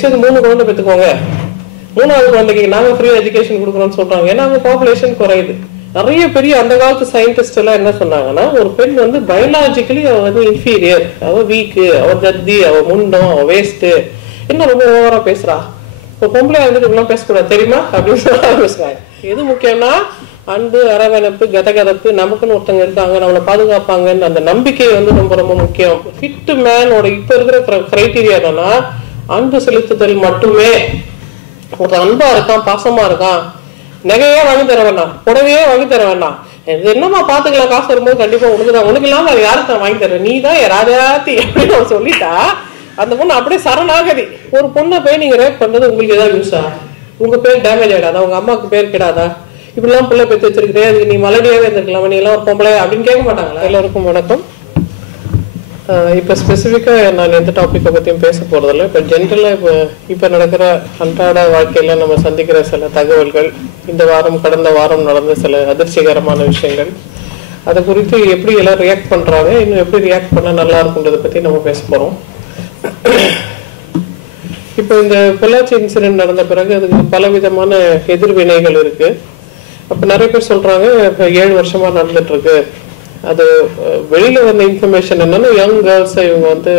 தயவுசெய்து 3 குழந்தை பெற்றுக்கோங்க, 3வது குழந்தைக்கு நாங்கள் ஃப்ரீ எஜுகேஷன் கொடுக்குறோம்னு சொல்றாங்க. ஏன்னா அவங்க பாப்புலேஷன் குறையுது. நிறைய பெரிய அந்த காலத்து சயின்டிஸ்ட் எல்லாம் என்ன சொன்னாங்கன்னா, ஒரு பெண் வந்து பயாலஜிக்கலி அவ வந்து இன்ஃபீரியர், அவ வீக்கு, அவ ஜத்தி, அவ முண்டம், அவ வேஸ்ட், என்ன ரொம்ப ஓவரா பேசுறா, இப்போ பொம்பளை வந்துட்டு இப்படிலாம் பேசக்கூடாது தெரியுமா அப்படின்னு சொல்ல பேசுறாங்க. எது முக்கியம்னா அன்பு, அரவணைப்பு, கதகதப்பு, நமக்குன்னு ஒருத்தங்க இருக்காங்க, நம்மளை பாதுகாப்பாங்கன்னு அந்த நம்பிக்கை வந்து ரொம்ப ரொம்ப முக்கியம். ஃபிட் மேனோட இப்ப இருக்கிற கிரைட்டீரியா என்னன்னா அன்பு செலுத்துதல் மட்டுமே. ஒரு அன்பா இருக்கான், பாசமா இருக்கான், நகையே வாங்கி தர வேண்டாம், புடவையே வாங்கி தர வேண்டாம், என்னமா பாத்துக்கலாம், காசு வரும்போது கண்டிப்பா உனக்குதான், உனக்கு இல்லாம யாருக்கு நான் வாங்கி தரேன், நீ தான் ராஜாத்தி அப்படின்னு அவன் சொல்லிட்டா அந்த பொண்ணு அப்படியே சரணாகதி. ஒரு பொண்ணை போய் நீங்க ரேப் பண்றது உங்களுக்கு ஏதாவது யூஸா? உங்க பேர் டேமேஜ் ஆயிடாதா? உங்க அம்மாவுக்கு பேர் கிடாதா? இப்படிலாம் பிள்ளை பெற்று வச்சிருக்கிறேன், அதுக்கு நீ மலடியாவே இருந்திருக்கலாம், நீ எல்லாம் ஒரு பொம்பளை அப்படின்னு கேட்க மாட்டாங்களா? எல்லாருக்கும் வணக்கம். இப்போ ஸ்பெசிஃபிக்காக நான் எந்த டாப்பிக்கை பற்றியும் பேச போகிறதில்ல. இப்போ ஜென்ரலாக இப்போ நடக்கிற அன்றாட வாழ்க்கையில் நம்ம சந்திக்கிற சில தகவல்கள், இந்த வாரம் கடந்த வாரம் நடந்த சில அதிர்ச்சிகரமான விஷயங்கள், அதை குறித்து எப்படி எல்லாம் ரியாக்ட் பண்ணுறாங்க, இன்னும் எப்படி ரியாக்ட் பண்ணால் நல்லா இருக்குன்றதை பற்றி நம்ம பேச போகிறோம். இப்போ இந்த பொள்ளாச்சி இன்சிடென்ட் நடந்த பிறகு அதுக்கு பலவிதமான எதிர்வினைகள் இருக்குது. அப்போ நிறைய பேர் சொல்கிறாங்க இப்போ 7 வருஷமாக நடந்துட்டுருக்கு. அது வெளியில் வந்த இன்ஃபர்மேஷன் என்னன்னா, யங் கேர்ள்ஸை இவங்க வந்து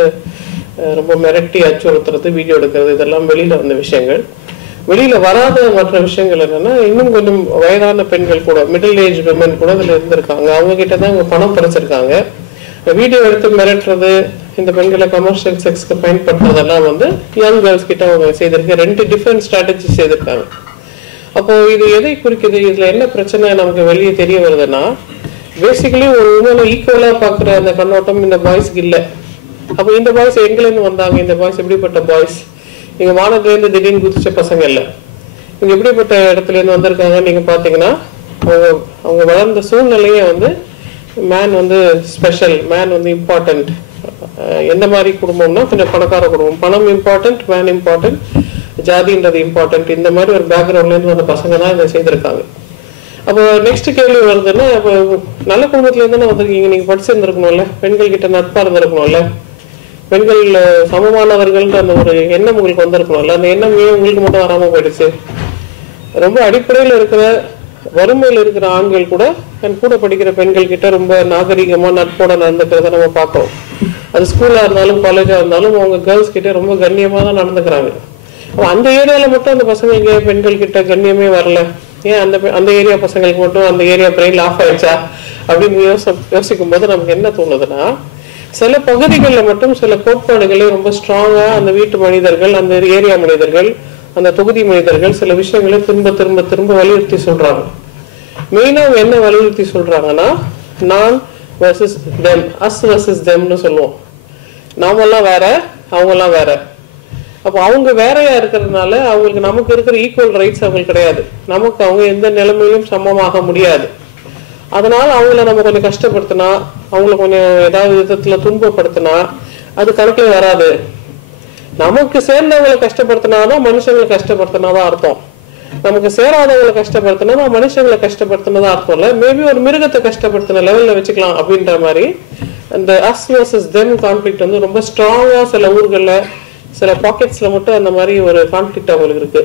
ரொம்ப மிரட்டி அச்சுறுத்துறது, வீடியோ எடுக்கிறது, இதெல்லாம் வெளியில் வந்த விஷயங்கள். வெளியில் வராத மற்ற விஷயங்கள் என்னென்னா, இன்னும் கொஞ்சம் வயதான பெண்கள் கூட, மிடில் ஏஜ் விமன் கூட இதில் இருந்திருக்காங்க. அவங்ககிட்ட தான் அவங்க பணம் பறிச்சிருக்காங்க. வீடியோ எடுத்து மிரட்டுறது, இந்த பெண்களை கமர்ஷியல் செக்ஸ்க்கு பயன்படுத்துறதெல்லாம் வந்து யங் கேர்ள்ஸ் கிட்ட அவங்க செய்திருக்கு. 2 டிஃப்ரெண்ட் ஸ்ட்ராட்டஜி செய்திருக்காங்க. அப்போ இது எதை குறிக்குது? இதுல என்ன பிரச்சனை நமக்கு வெளியே தெரிய வருதுன்னா, பேசிக்கலி ஒரு உமனை ஈக்குவலா பாக்குற அந்த கண்ணோட்டம் இந்த பாய்ஸ்க்கு இல்லை. அப்போ இந்த பாய்ஸ் எங்கிலேருந்து வந்தாங்க? இந்த பாய்ஸ் எப்படிப்பட்ட பாய்ஸ்? இங்க வானத்துலேருந்து திடீர்னு குதிச்ச பசங்க இல்லை. இங்க எப்படிப்பட்ட இடத்துல இருந்து வந்திருக்காங்க? நீங்க பாத்தீங்கன்னா அவங்க வளர்ந்த சூழ்நிலையே வந்து மேன் வந்து ஸ்பெஷல், மேன் வந்து இம்பார்ட்டன்ட். எந்த மாதிரி குடும்பம்னா கொஞ்சம் பணக்கார குடும்பம், பணம் இம்பார்ட்டன்ட், மேன் இம்பார்ட்டன்ட், ஜாதின்றது இம்பார்ட்டன்ட். இந்த மாதிரி ஒரு பேக்ரவுண்ட்ல இருந்து வந்த பசங்க தான் இதை செய்திருக்காங்க. அப்போ நெக்ஸ்ட் கேள்வி வருதுன்னா, இப்போ நல்ல குடும்பத்துல இருந்தானே வந்திருக்கீங்க, நீங்க படிச்சிருந்துருக்கணும்ல, பெண்கள் கிட்ட நட்பா இருந்திருக்கணும்ல, பெண்கள் சமமானவர்கள்ன்ற அந்த ஒரு எண்ணம் உங்களுக்கு வந்திருக்கணும்ல. அந்த எண்ணம் ஏன் உங்களுக்கு மட்டும் வராம போயிடுச்சு? ரொம்ப அடிப்படையில் இருக்கிற வறுமையில் இருக்கிற ஆண்கள் கூட தன் கூட படிக்கிற பெண்கள் கிட்ட ரொம்ப நாகரிகமா நட்போட நடந்துக்கிறத நம்ம பார்க்கிறோம். அது ஸ்கூலா இருந்தாலும் காலேஜா இருந்தாலும் அவங்க கேர்ள்ஸ் கிட்ட ரொம்ப கண்ணியமா தான் நடந்துக்கிறாங்க. அந்த ஏரியால மட்டும் அந்த பசங்களுக்கு பெண்கள் கிட்ட கண்ணியமே வரல, ஏன் அந்த ஏரியா பசங்களுக்கு மட்டும் அந்த ஏரியா பிரெயின் ஆஃப் ஆயிடுச்சா அப்படின்னு யோசிக்கும் போது நமக்கு என்ன தோணுதுன்னா, சில பகுதிகளில் மட்டும் சில கோட்பாடுகளே ரொம்ப ஸ்ட்ராங்கா அந்த வீட்டு மனிதர்கள், அந்த ஏரியா மனிதர்கள், அந்த தொகுதி மனிதர்கள் சில விஷயங்களை திரும்ப திரும்ப திரும்ப வலியுறுத்தி சொல்றாங்க. மெயினா அவங்க என்ன வலியுறுத்தி சொல்றாங்கன்னா, நான் வர்சஸ் தெம், அஸ் வர்சஸ் தெம்னு சொல்லுவோம். நாமெல்லாம் வேற, அவங்கெல்லாம் வேற. அப்போ அவங்க வேறையா இருக்கிறதுனால அவங்களுக்கு நமக்கு இருக்கிற ஈக்குவல் ரைட்ஸ் அவங்களுக்கு கிடையாது. நமக்கு அவங்க எந்த நிலைமையிலும் சமமாக முடியாது. அதனால அவங்கள நம்ம கொஞ்சம் கஷ்டப்படுத்தினா, அவங்கள கொஞ்சம் ஏதாவது விதத்துல துன்பப்படுத்தினா அது கணக்குல வராது. நமக்கு சேர்ந்தவங்களை கஷ்டப்படுத்தினாதான் மனுஷங்களை கஷ்டப்படுத்தினாதான் அர்த்தம். நமக்கு சேராதவங்களை கஷ்டப்படுத்தினா மனுஷங்களை கஷ்டப்படுத்தினதான் அர்த்தம் இல்லை. மேபி ஒரு மிருகத்தை கஷ்டப்படுத்தின லெவல்ல வச்சுக்கலாம் அப்படின்ற மாதிரி அந்த அஸ் வர்சஸ் தெம் கான்ஃபிளிக்ட் வந்து ரொம்ப ஸ்ட்ராங்கா சில ஊர்கள்ல சில பாக்கெட்ஸ்ல மட்டும் அந்த மாதிரி ஒரு கான்ஃபிளிக்ட் அவங்களுக்கு இருக்கு.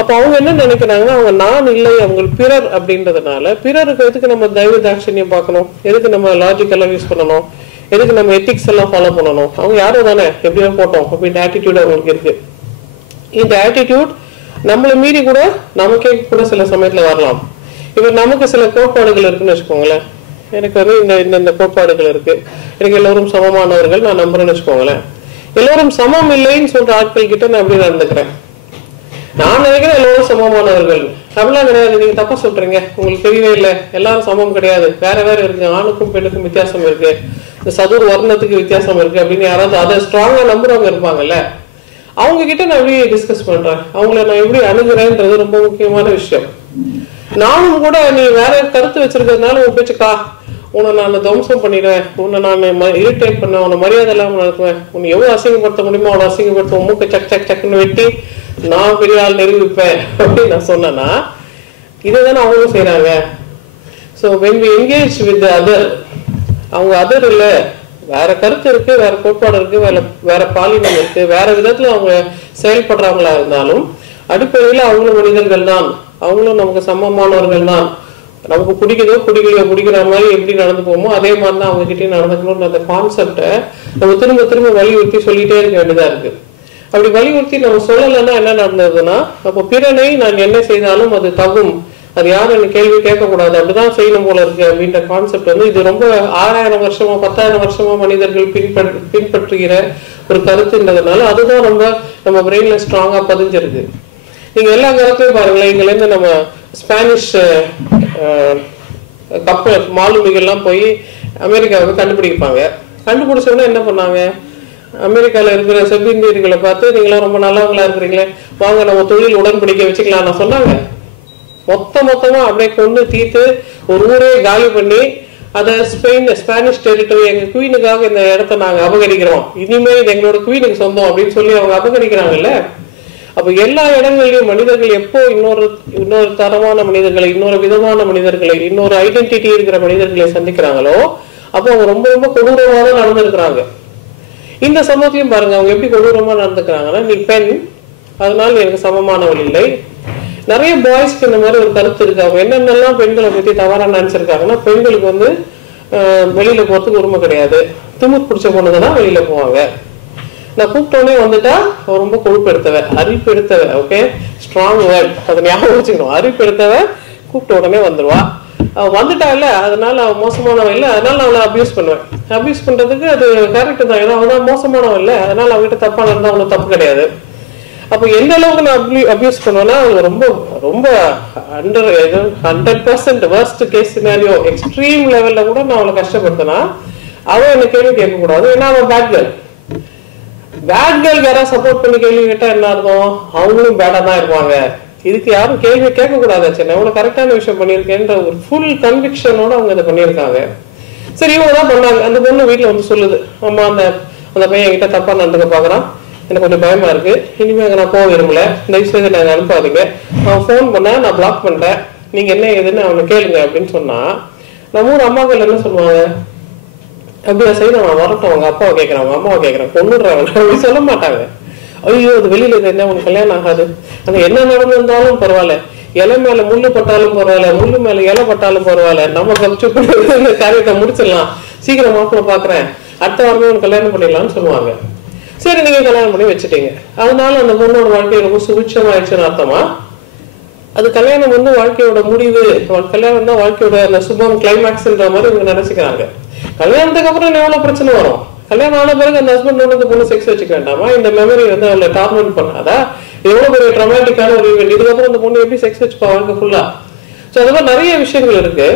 அப்ப அவங்க என்ன நினைக்கிறாங்கன்னா, அவங்க நான் இல்லை, அவங்க பிறர் அப்படின்றதுனால பிறருக்கு எதுக்கு நம்ம தயவு தாட்சண்யம் பார்க்கணும், எதுக்கு நம்ம லாஜிக் எல்லாம் யூஸ் பண்ணணும், எதுக்கு நம்ம எத்திக்ஸ் எல்லாம் ஃபாலோ பண்ணணும், அவங்க யாரும் தானே எப்படியோ போட்டோம் அப்படின்ற ஆட்டிடியூட் அவங்களுக்கு இருக்கு. இந்த ஆட்டிடியூட் நம்மளை மீறி கூட நமக்கே கூட சில சமயத்துல வரலாம். இப்ப நமக்கு சில கோட்பாடுகள் இருக்குன்னு வச்சுக்கோங்களேன். எனக்கு வந்து இந்த கோட்பாடுகள் இருக்கு, எனக்கு எல்லோரும் சமமானவர்கள் நான் நம்புறேன்னு வச்சுக்கோங்களேன். எல்லோரும் சமம் இல்லைன்னு சொல்ற ஆட்கள் கிட்ட நான் எப்படி நடந்துக்கிறேன்? நான் நினைக்கிறேன் எல்லோரும் சமமானவர்கள், அப்படிலாம் கிடையாது, நீங்க தப்பா சொல்றீங்க, உங்களுக்கு தெரியவே இல்லை, எல்லாரும் சமம் கிடையாது, வேற வேற இருக்கு, ஆணுக்கும் பெண்ணுக்கும் வித்தியாசம் இருக்கு, இந்த சதுர் வர்ணத்துக்கு வித்தியாசம் இருக்கு அப்படின்னு யாராவது அதை ஸ்ட்ராங்கா நம்புறவங்க இருப்பாங்கல்ல, அவங்க கிட்ட நான் எப்படி டிஸ்கஸ் பண்றேன், அவங்கள நான் எப்படி அணுகுறேன்றது ரொம்ப முக்கியமான விஷயம். நானும் கூட நீ வேற கருத்து வச்சிருக்கிறதுனால உன் பேச்சுக்கா உன்னை நான் துவம்சம் பண்ணிடுவேன், உன்னை நான் இரிட்டேட் பண்ண, உன்னை மரியாதை இல்லாமல் நடத்துவேன், உன்னை எவ்வளவு அசிங்கப்படுத்த முடியுமோ அவ்வளவு அசிங்கப்படுத்த, மூக்கை சக் சக் சக்குன்னு வெட்டி நான் பெரிய ஆள் நிரூபிப்பேன் அப்படின்னு நான் சொன்னேன்னா இதுதானே அவங்களும் செய்யறாங்க. So when we engage with the other, அவங்க அதர் இல்லை வேற கருத்து இருக்கு, வேற கோட்பாடு இருக்கு, வேற பாலினம் இருக்கு, வேற விதத்துல அவங்க செயல்படுறவங்களா இருந்தாலும் அடிப்படையில அவங்களும் மனிதர்கள் தான், அவங்களும் நமக்கு சமமானவர்கள் தான். நமக்கு பிடிக்குதோ பிடிக்கலையோ, பிடிக்கிற மாதிரி எப்படி நடந்துப்போமோ அதே மாதிரிதான் அவங்க கிட்டே நடந்துக்கணும்னு அந்த கான்செப்டை நம்ம திரும்ப திரும்ப வலியுறுத்தி சொல்லிட்டே இருக்க வேண்டியதா இருக்கு. அப்படி வலியுறுத்தி நம்ம சொல்லலைன்னா என்ன நடந்ததுன்னா, அப்போ பிறனை நான் என்ன செய்தாலும் அது தகும், அது யாரும் எனக்கு கேள்வி கேட்கக்கூடாது, அப்படிதான் செய்யணும் போல இருக்கு அப்படின்ற கான்செப்ட் வந்து இது ரொம்ப 6000 வருஷமா 10,000 வருஷமா மனிதர்கள் பின்பற்றுகிற ஒரு கருத்துன்றதுனால அதுதான் ரொம்ப நம்ம பிரெயின்ல ஸ்ட்ராங்கா பதிஞ்சிருக்கு. நீங்க எல்லா கருத்தையும் பாருங்களேன், இங்கல இருந்து நம்ம ஸ்பானிஷ் கப்பல் மாலுமிகள்லாம் போய் அமெரிக்காவுக்கு கண்டுபிடிப்பாங்க. கண்டுபிடிச்சோன்னா என்ன பண்ணாங்க, அமெரிக்கால இருக்கிற செவ்விந்தியர்களை பார்த்து நீங்களாம் ரொம்ப நல்லவங்களா இருக்கிறீங்களே, வாங்க நம்ம தொழில் உடன்படிக்கை வச்சுக்கலாம் சொன்னாங்க. மொத்தமா அப்படியே கொண்டு தீர்த்து ஒரு ஊரே காலி பண்ணி அதை ஸ்பானிஷ் டெரிட்டரி எங்க குவீனுக்காக இந்த இடத்த நாங்க அபகரிக்கிறோம், இனிமே இது எங்களோட குவீனுக்கு சொந்தம் அப்படின்னு சொல்லி அவங்க அபகரிக்கிறாங்கல்ல. அப்ப எல்லா இடங்கள்லயும் மனிதர்கள் எப்போ இன்னொரு தரமான மனிதர்களை, இன்னொரு விதமான மனிதர்களை, இன்னொரு ஐடென்டிட்டி இருக்கிற மனிதர்களை சந்திக்கிறாங்களோ அப்போ அவங்க ரொம்ப ரொம்ப கொடூரமா தான் நடந்திருக்கிறாங்க. இந்த சமூகத்தையும் பாருங்க, அவங்க எப்படி கொடூரமா நடந்துக்கிறாங்கன்னா, நீ பெண் அதனால எனக்கு சமமானவள் இல்லை. நிறைய பாய்ஸ்க்கு இந்த மாதிரி ஒரு கருத்து இருக்கு. அவங்க என்னென்னலாம் பெண்களை பத்தி தவறா நினைச்சிருக்காங்கன்னா, பெண்களுக்கு வந்து வெளியில போறதுக்கு உரிமை கிடையாது, திமிர் பிடிச்ச பொண்ணுங்க தான் வெளியில போவாங்க, நான் கூப்பிட்டோடனே வந்துட்டா ரொம்ப கொழுப்பெடுத்தவ, அரிப்பு எடுத்தவ, ஓகே ஸ்ட்ராங் வேர்ட், அதை ஞாபகம் வச்சுக்கணும். அரிப்பு எடுத்தவ கூப்பிட்ட உடனே வந்துடுவா, அவ வந்துட்டா இல்ல அதனால அவ மோசமானவன் இல்லை, அதனால நான் அவளை அபியூஸ் பண்ணுவேன். அபியூஸ் பண்றதுக்கு அது கரெக்ட் தான், ஏன்னா அவன் தான் மோசமானவன் இல்லை, அதனால அவங்ககிட்ட தப்பா இருந்தா அவனுக்கு தப்பு கிடையாது. அப்போ எந்த அளவுக்கு நான் அபியூஸ் பண்ணுவேன்னா, அது ரொம்ப ரொம்ப 100% வர்ஸ்ட் கேஸ் சினாரியோ, எக்ஸ்ட்ரீம் லெவல்ல கூட நான் அவளை கஷ்டப்படுத்தினா அவன் என்ன கேள்வி கேட்கக்கூடாது, ஏன்னா அவன் பேட் கேர்ள். பேட் கேர்ள் யாராவது சப்போர்ட் பண்ணி கேள்வி கேட்டா என்ன அர்த்தம், அவங்களும் பேடா தான் இருப்பாங்க. இதுக்கு யாரும் கேள்வி கேட்க கூடாது, சரி எவ்வளவு கரெக்டான விஷயம் பண்ணியிருக்கேன்ற ஒரு ஃபுல் கன்விக்ஷனோட அவங்க இதை பண்ணியிருக்காங்க. சரி இவங்க தான் பண்ணாங்க. அந்த பொண்ணு வீட்டுல வந்து சொல்லுது, அம்மா அந்த பையன் என்கிட்ட தப்பா நடந்துக்க பாக்குறான், எனக்கு கொஞ்சம் பயமா இருக்கு, இனிமே நான் போக விரும்பல, தயவு செய்து நான் அனுப்பாதீங்க, அவன் போன் பண்ண நான் பிளாக் பண்றேன், நீங்க என்ன ஏதுன்னு அவனை கேளுங்க அப்படின்னு சொன்னா நம்ம ஊர் அம்மாக்கள் என்ன சொல்லுவாங்க, அப்படியா சரி நான் வரட்டும், அவங்க அப்பாவை கேட்கறேன், அவங்க அம்மாவை கேட்கறேன், கொண்டுடுறாங்க அப்படி சொல்ல மாட்டாங்க. ஐயோ அது வெளியில என்ன உனக்கு கல்யாணம் ஆகாது, அது என்ன நடந்திருந்தாலும் பரவாயில்ல, இலை மேல முள்ளு பட்டாலும் பரவாயில்ல, முள்ளு மேல இலை பட்டாலும் பரவாயில்ல, நம்ம கப்சு இந்த காரியத்தை முடிச்சிடலாம், சீக்கிரம் மாப்பிள்ள பாக்குறேன், அடுத்த வாரமே உனக்கு கல்யாணம் பண்ணிடலாம்னு சொல்லுவாங்க. சரி நீங்க கல்யாணம் பண்ணி வச்சுட்டீங்க, அதனால அந்த பொண்ணோட வாழ்க்கை ரொம்ப சுபிட்சமாயிடுச்சுன்னு அர்த்தமா? அது கல்யாணம் வந்து வாழ்க்கையோட முடிவு, கல்யாணம் தான் வாழ்க்கையோட அந்த சுபம் கிளைமேக்ஸ்ன்ற மாதிரி இவங்க நினைச்சுக்கிறாங்க. கல்யாணத்துக்கு அப்புறம் எவ்வளவு பிரச்சனை வரும், கல்யாணம் ஆன பிறகு அந்த ஹஸ்பண்ட் வந்து பொண்ணு செக்ஸ் வச்சுக்க வேண்டாமா, இந்த மெமரி வந்து அவளை டார்மெண்ட் பண்ணாதா, எவ்வளவு பெரிய ட்ராமாட்டிக்கான ஒரு ஈவெண்ட், இதுக்கப்புறம் அந்த பொண்ணு எப்படி செக்ஸ் வச்சுப்பா வாழ்க்கை ஃபுல்லா. ஸோ அது மாதிரி நிறைய விஷயங்கள் இருக்கு.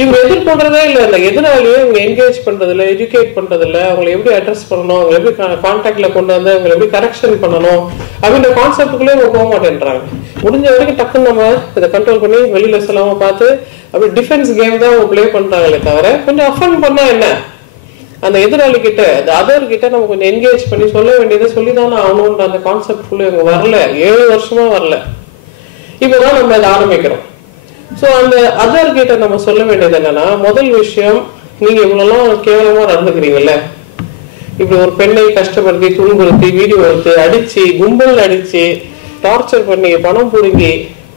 இவங்க எதிர்கொள்றதே இல்லை, அந்த எதிராளியே இவங்க என்கேஜ் பண்றது இல்லை, எஜுகேட் பண்றது இல்லை, அவங்களை எப்படி அட்ரஸ் பண்ணணும், அவங்க எப்படி கான்டாக்ட்ல கொண்டு வந்து அவங்களை எப்படி கரெக்ஷன் பண்ணணும் அப்படின்ற கான்செப்டுக்குள்ளே அவங்க போக மாட்டேன்றாங்க. முடிஞ்ச வரைக்கும் டக்குன்னு நம்ம இதை கண்ட்ரோல் பண்ணி வெளியில சொல்லாம பார்த்து அப்படி டிஃபென்ஸ் கேம் தான் அவங்க பிளே பண்றாங்களே தவிர, கொஞ்சம் அஃபன் பண்ணா என்ன, அந்த எதிராளி கிட்ட அந்த அதர் கிட்ட நம்ம கொஞ்சம் என்கேஜ் பண்ணி சொல்ல வேண்டியதை சொல்லிதானே ஆகணும்ன்ற அந்த கான்செப்ட் குள்ள இவங்க வரல, 7 வருஷமா வரல, இப்பதான் நம்ம அதை ஆரம்பிக்கிறோம். சோ அந்த அதர் கிட்ட நம்ம சொல்ல வேண்டியது என்னன்னா, முதல் விஷயம், நீங்க இவ்வளவு கேவலமா நடந்துக்கிறீங்கல்ல, இப்படி ஒரு பெண்ணை கஷ்டப்படுத்தி துன்புறுத்தி வீடியோ எடுத்து அடிச்சு கும்பல் அடிச்சு டார்ச்சர் பண்ணி பணம் புடுங்கி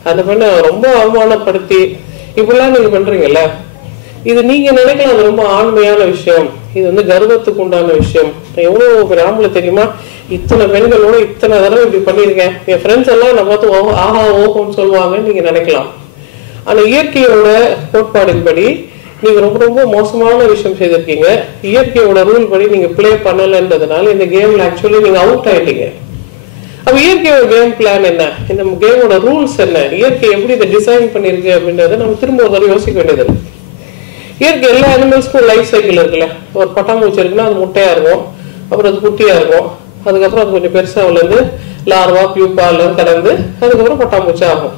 அந்த பெண்ணை ரொம்ப அவமானப்படுத்தி இப்படிலாம் நீங்க பண்றீங்கல்ல, இது நீங்க நினைக்கலாம் அது ரொம்ப ஆண்மையான விஷயம், இது வந்து கர்வத்துக்கு உண்டான விஷயம், எவ்வளவு பெரிய ஆம்பளை தெரியுமா, இத்தனை பெண்களோட இத்தனை தடவை இப்படி பண்ணியிருக்கேன், என் ஃப்ரெண்ட்ஸ் எல்லாம் நான் பார்த்து ஆஹா ஓஹோன்னு சொல்லுவாங்கன்னு நீங்க நினைக்கலாம். ஆனா இயற்கையோட கோட்பாடின்படி நீங்க ரொம்ப ரொம்ப மோசமான விஷயம் செய்திருக்கீங்க, இயற்கையோட ரூல் படி நீங்க பிளே பண்ணலன்றதுனால இந்த கேம்ல ஆக்சுவலி நீங்க அவுட் ஆயிட்டீங்க. அப்ப இயற்கையோட கேம் பிளான் என்ன, இந்த கேமோட ரூல்ஸ் என்ன, இயற்கை எப்படி இதை டிசைன் பண்ணிருக்கு அப்படின்றத நம்ம திரும்ப ஒரு தடவை யோசிக்க வேண்டியது இருக்கு. இயற்கை எல்லா அனிமல்ஸ்க்கும் லைஃப் சைக்கிள் இருக்குல்ல, ஒரு பட்டாம்பூச்சி இருக்குன்னா அது முட்டையா இருக்கும், அப்புறம் அது குட்டியா இருக்கும், அதுக்கப்புறம் அது கொஞ்சம் பெருசா வளர்ந்து லார்வா பியூப்பா எல்லாம் கடந்து அதுக்கப்புறம் பட்டாம்பூச்சி ஆகும்,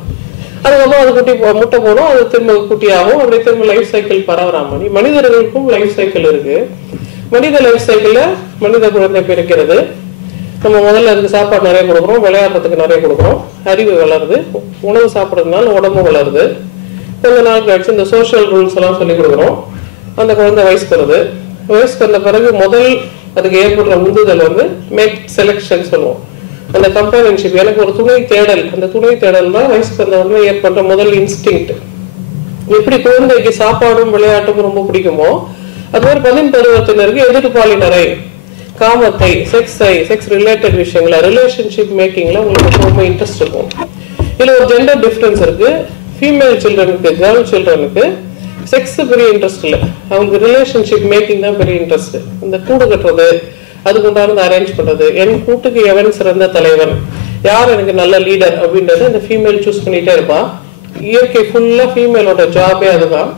அதுக்கப்புறம் அது குட்டி முட்டை போடும், அது திரும்ப குட்டியாகும், அப்படியே திரும்ப லைஃப் சைக்கிள் பரவறா மாதிரி மனிதர்களுக்கும் லைஃப் சைக்கிள் இருக்கு. மனித லைஃப் சைக்கிள்ல மனித குழந்தை பிறக்கிறது, நம்ம முதல்ல அதுக்கு சாப்பாடு நிறைய கொடுக்குறோம், விளையாடுறதுக்கு நிறைய கொடுக்குறோம், அறிவு வளருது, உணவு சாப்பிட்றதுனால உடம்பு வளருது, கொஞ்ச நாள் கழிச்சு இந்த சோசியல் ரூல்ஸ் எல்லாம் சொல்லி கொடுக்குறோம், அந்த குழந்தை வயசு பெறுது, வயசுக்கு வந்த பிறகு முதல் அதுக்கு ஏற்படுற உந்துதல் வந்து மேட் செலெக்ஷன் சொல்லுவோம். அந்த கம்பேனியன்ஷிப், எனக்கு ஒரு துணை தேடல், அந்த துணை தேடல் தான் வயசுக்கு வந்த உடனே ஏற்படுற முதல் இன்ஸ்டிங்க்ட். எப்படி குழந்தைக்கு சாப்பாடும் விளையாட்டும் ரொம்ப பிடிக்குமோ அது மாதிரி 10 பருவத்தினருக்கு எதிர்பாலினரை, காமத்தை, செக்ஸ் ரிலேட்டட் விஷயங்கள, ரிலேஷன்ஷிப் மேக்கிங்ல உங்களுக்கு ரொம்ப இன்ட்ரெஸ்ட் இருக்கும். இதுல ஒரு ஜெண்டர் டிஃபரன்ஸ் இருக்கு. ஃபீமேல் சில்ட்ரனுக்கு, கேர்ள் சில்ட்ரனுக்கு செக்ஸ் பெரிய இன்ட்ரெஸ்ட் இல்லை, அவங்களுக்கு ரிலேஷன்ஷிப் மேக்கிங் தான் பெரிய இன்ட்ரெஸ்ட். இந்த கூடு கட்டுறது, அதுக்கு உண்டானது அரேஞ்ச் பண்றது, என் கூட்டுக்கு எவன் சிறந்த தலைவன், யார் எனக்கு நல்ல லீடர் அப்படின்றது இந்த ஃபீமேல் சூஸ் பண்ணிட்டே இருப்பா. இயற்கை ஃபுல்லா ஃபீமேலோட ஜாபே அதுதான்.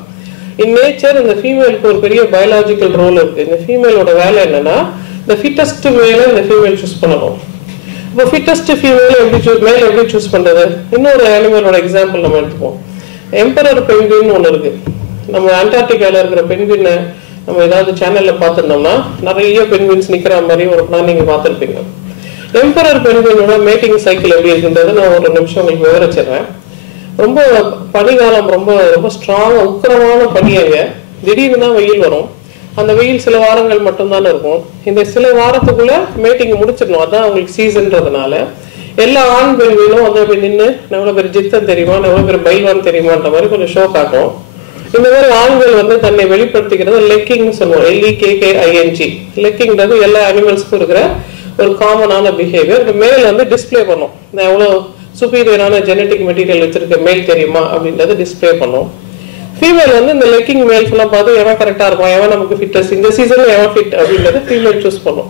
இன் நேச்சர் இந்த ஃபீமேலுக்கு ஒரு பெரிய பயாலஜிக்கல் ரோல் இருக்கு. இந்த ஃபீமேலோட வேலை என்னன்னா இந்த ஃபிட்டஸ்ட் மேல இந்த ஃபீமேல் சூஸ் பண்ணணும். இப்போ ஃபிட்டஸ்ட் ஃபீமேல் எப்படி சூஸ் பண்றது? இன்னொரு அனிமலோட எக்ஸாம்பிள் நம்ம எடுத்துப்போம். எம்பரர் பென்குயின் ஒன்று இருக்கு. நம்ம அண்டார்டிகால இருக்கிற பென்குயினை நம்ம ஏதாவது சேனல்ல பார்த்துருந்தோம்னா நிறைய பென்குயின்ஸ் நிக்கிற மாதிரி ஒரு பிளான் நீங்க பார்த்துருப்பீங்க. எம்பரர் பென்குயினோட மேட்டிங் சைக்கிள் எப்படி இருக்குன்றதை நான் ஒரு நிமிஷம் உங்களுக்கு விவரிச்சிடுறேன். ரொம்ப பனிகாலம், ரொம்ப ரொம்ப ஸ்ட்ராங்கா உக்கிரமான பனியங்க, திடீர்னு தான் வெயில் வரும். அந்த வெயில் சில வாரங்கள் மட்டும்தானே இருக்கும். இந்த சில வாரத்துக்குள்ள மேட்டிங் முடிச்சிடணும், அதான் அவங்களுக்கு சீசன்றதுனால எல்லா ஆண் பெண்களும் வந்து அப்படி நின்று எவ்வளவு பேர் ஜித்தன் தெரியுமா, எவ்வளவு பேர் பைல்வான் தெரியுமான்ற மாதிரி கொஞ்சம் ஷோ காட்டும். இந்த மாதிரி ஆண்கள் வந்து தன்னை வெளிப்படுத்திக்கிறது லெக்கிங் சொல்லுவோம், LEKKING. லெக்கிங்கிறது எல்லா அனிமல்ஸ்க்கும் இருக்கிற ஒரு காமனான பிஹேவியர். இந்த மேல் வந்து டிஸ்பிளே பண்ணும், நான் எவ்வளவு சுப்பீரியரான ஜெனட்டிக் மெட்டீரியல் வச்சிருக்க மேல் தெரியுமா அப்படின்றது டிஸ்பிளே பண்ணும். ஃபீமேல் வந்து இந்த லெக்கிங் மேல்ஸ் எல்லாம் பார்த்து எவன் கரெக்டா இருக்கும், எவன் நமக்கு ஃபிட்டஸ்ட், இந்த சீசன்ல எவன் ஃபிட் அப்படின்றது ஃபீமேல் சூஸ் பண்ணும்.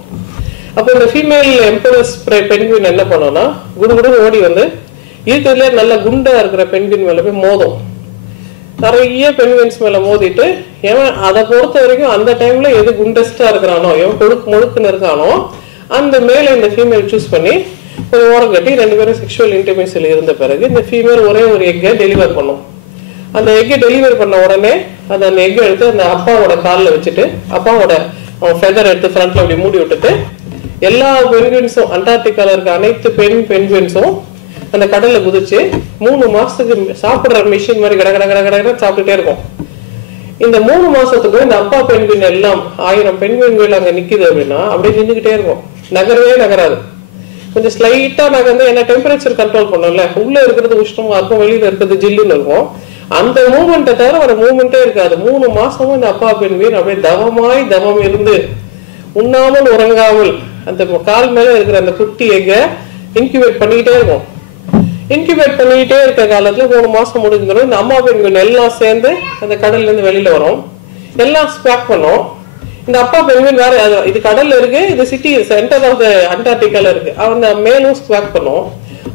அப்போ இந்த ஃபீமேல் எம்பரஸ் பென்குயின் என்ன பண்ணும்னா குடுகுடு ஓடி வந்து இருக்கிறதுல நல்ல குண்டா இருக்கிற பென்குயின் மேல போய் மோதும். நிறைய பென்குயின்ஸ் மேல மோதிட்டு எவன் அதை பொறுத்த வரைக்கும் அந்த டைம்ல எது குண்டஸ்டா இருக்கிறானோ, எவன் முழுக்குன்னு இருக்கானோ அந்த மேல இந்த ஃபீமேல் சூஸ் பண்ணி ஒரு ஓரம் கட்டி 2 பேரும் செக்ஷுவல் இன்டிமேசியில் இருந்த பிறகு இந்த ஃபீமேல் ஒரே ஒரு எக்கை டெலிவர் பண்ணும். அந்த எக்கை டெலிவர் பண்ண உடனே அந்த எக்கை எடுத்து அந்த அப்பாவோட காலில் வச்சுட்டு அப்பாவோட ஃபெதர் எடுத்து ஃப்ரண்ட்ல அப்படி மூடி விட்டுட்டு எல்லா பென்குயின்ஸும், அண்டார்டிகால இருக்க அனைத்து பென்குயின்ஸும் அந்த கடல்ல குதிச்சு 3 மாசத்துக்கு சாப்பிடுற மிஷின் மாதிரி கட கட கட கட சாப்பிட்டுட்டே இருக்கும். இந்த 3 மாசத்துக்கு இந்த அப்பா பென்குயின் எல்லாம் 1000 பென்குயின்கள் அங்க நிக்குது அப்படின்னா அப்படியே நின்றுகிட்டே இருக்கும், நகரவே நகராது. கொஞ்சம் ஸ்லைட்டா நகர்ந்து என்ன டெம்பரேச்சர் கண்ட்ரோல் பண்ணோம்ல, உள்ள இருக்கிறது உஷ்ணமா இருக்கும், வெளியில இருக்கிறது ஜில்லுன்னு இருக்கும். அந்த மூமெண்ட்டை தவிர ஒரு மூமெண்டே இருக்காது. 3 மாசமும் இந்த அப்பா பென்குயின் அப்படியே தவம் இருந்து உண்ணாமல் உறங்காமல் அந்த கால் மேல இருக்கிற அந்த குட்டி எக்க இன்குபேட் பண்ணிக்கிட்டே இருக்கும். இன்குபேட் பண்ணிக்கிட்டே இருக்க காலத்துல 3 மாசம் முடிஞ்சிடும். இந்த அம்மா பென்குயின் எல்லாம் சேர்ந்து அந்த கடல்ல இருந்து வெளியில வரும், எல்லாம் ஸ்குவாக் பண்ணும். இந்த அப்பா பென்குயின் வேற, இது கடல்ல இருக்கு, இது சிட்டி சென்டர் ஆஃப் த அண்டார்டிகால இருக்கு, அந்த மேலும் ஸ்குவாக் பண்ணும்.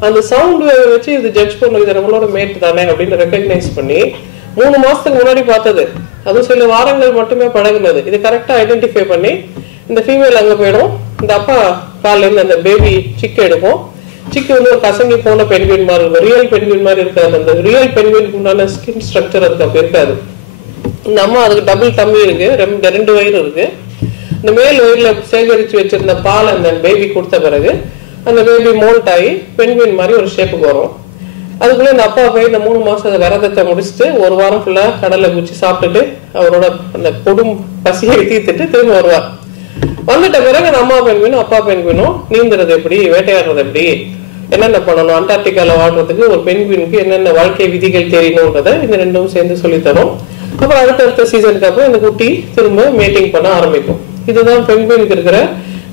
அந்த சவுண்ட் வச்சு இது ஜட்ஜ் பண்ணும், இது நம்மளோட மேட் தானே அப்படின்னு ரெக்கக்னைஸ் பண்ணி 3 மாசத்துக்கு முன்னாடி பார்த்தது, அதுவும் சில வாரங்கள் மட்டுமே பழகுனது, இது கரெக்டா ஐடென்டிஃபை பண்ணி இந்த ஃபீமேல் அங்க போயிடும். இந்த அப்பா காலில இருந்து அந்த பேபி சிக்கு எடுக்கும். சிக்கு வந்து ஒரு கசங்கி போன பென்குயின் மாதிரி இருக்கும், ரியல் பென்குயின் மாதிரி இருக்காது. அந்த ரியல் பென்குயினுக்கு உண்டான ஸ்கின் ஸ்ட்ரக்சர் அதுக்கு அப்ப இருக்காது. இந்த அம்மா அதுக்கு டபுள் டம்மி இருக்கு, 2 வயிறு இருக்கு. இந்த மேல் வயிறுல சேகரிச்சு வச்சிருந்த பால் அந்த பேபி கொடுத்த பிறகு அந்த பேபி மோல்ட் ஆகி பென்குயின் மாதிரி ஒரு ஷேப்புக்கு வரும். அதுக்குள்ள இந்த அப்பா போய் இந்த 3 மாசம் விரதத்தை முடிச்சுட்டு 1 வாரம் ஃபுல்லா கடலை குச்சி சாப்பிட்டுட்டு அவரோட அந்த கொடும் பசியை தீர்த்துட்டு திரும்ப வருவார். வந்துட்ட பிறகு அந்த அம்மா பென்குயினும் அப்பா பென்குயினும் நீந்துறது எப்படி, வேட்டையாடுறது எப்படி, என்னென்ன பண்ணணும், அண்டார்டிகால வாழ்றதுக்கு ஒரு பென்குயினுக்கு என்னென்ன வாழ்க்கை விதிகள் தெரியணும்ன்றதை இந்த 2ம் சேர்ந்து சொல்லித்தரும். அப்புறம் அடுத்த சீசனுக்கு அப்புறம் இந்த குட்டி திரும்ப மேட்டிங் பண்ண ஆரம்பிக்கும். இதுதான் பென்குயினுக்கு இருக்கிற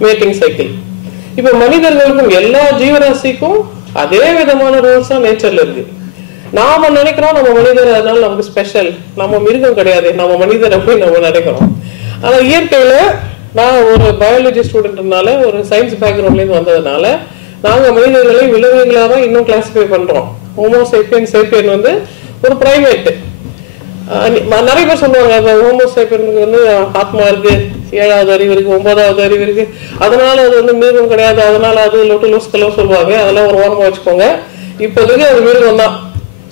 மேட்டிங் சைக்கிள். இப்ப மனிதர்களுக்கும் எல்லா ஜீவராசிக்கும் அதே விதமான ரூல்ஸ் தான் நேச்சர்ல இருக்கு. நாம நினைக்கிறோம் நம்ம மனிதர் அதனால நமக்கு ஸ்பெஷல், நம்ம மிருகம் கிடையாது, நம்ம மனிதர் அப்படின்னு நம்ம நினைக்கிறோம். ஆனா இயற்கையில நான் ஒரு பயாலஜி ஸ்டூடெண்ட்னால ஒரு சயின்ஸ் பேக்ரவுண்ட்ல இருந்து வந்ததுனால நாங்க மனிதர்களை விலங்குகளா தான் இன்னும் கிளாசிஃபை பண்றோம். ஹோமோசேப்பியன் வந்து ஒரு பிரைமேட். நிறைய பேர் சொல்லுவாங்க ஹோமோசேப்பியனுக்கு வந்து ஆத்மா இருக்கு, 7வது அறிவு இருக்கு, 9வது அறிவு இருக்கு, அதனால அது வந்து மிருகம் கிடையாது, அதனால அது லொட்டு லூஸ்கெல்லாம் சொல்லுவாங்க. அதெல்லாம் ஒரு ஓரமா வச்சுக்கோங்க. இப்போதைக்கு அது மிருகம் தான்.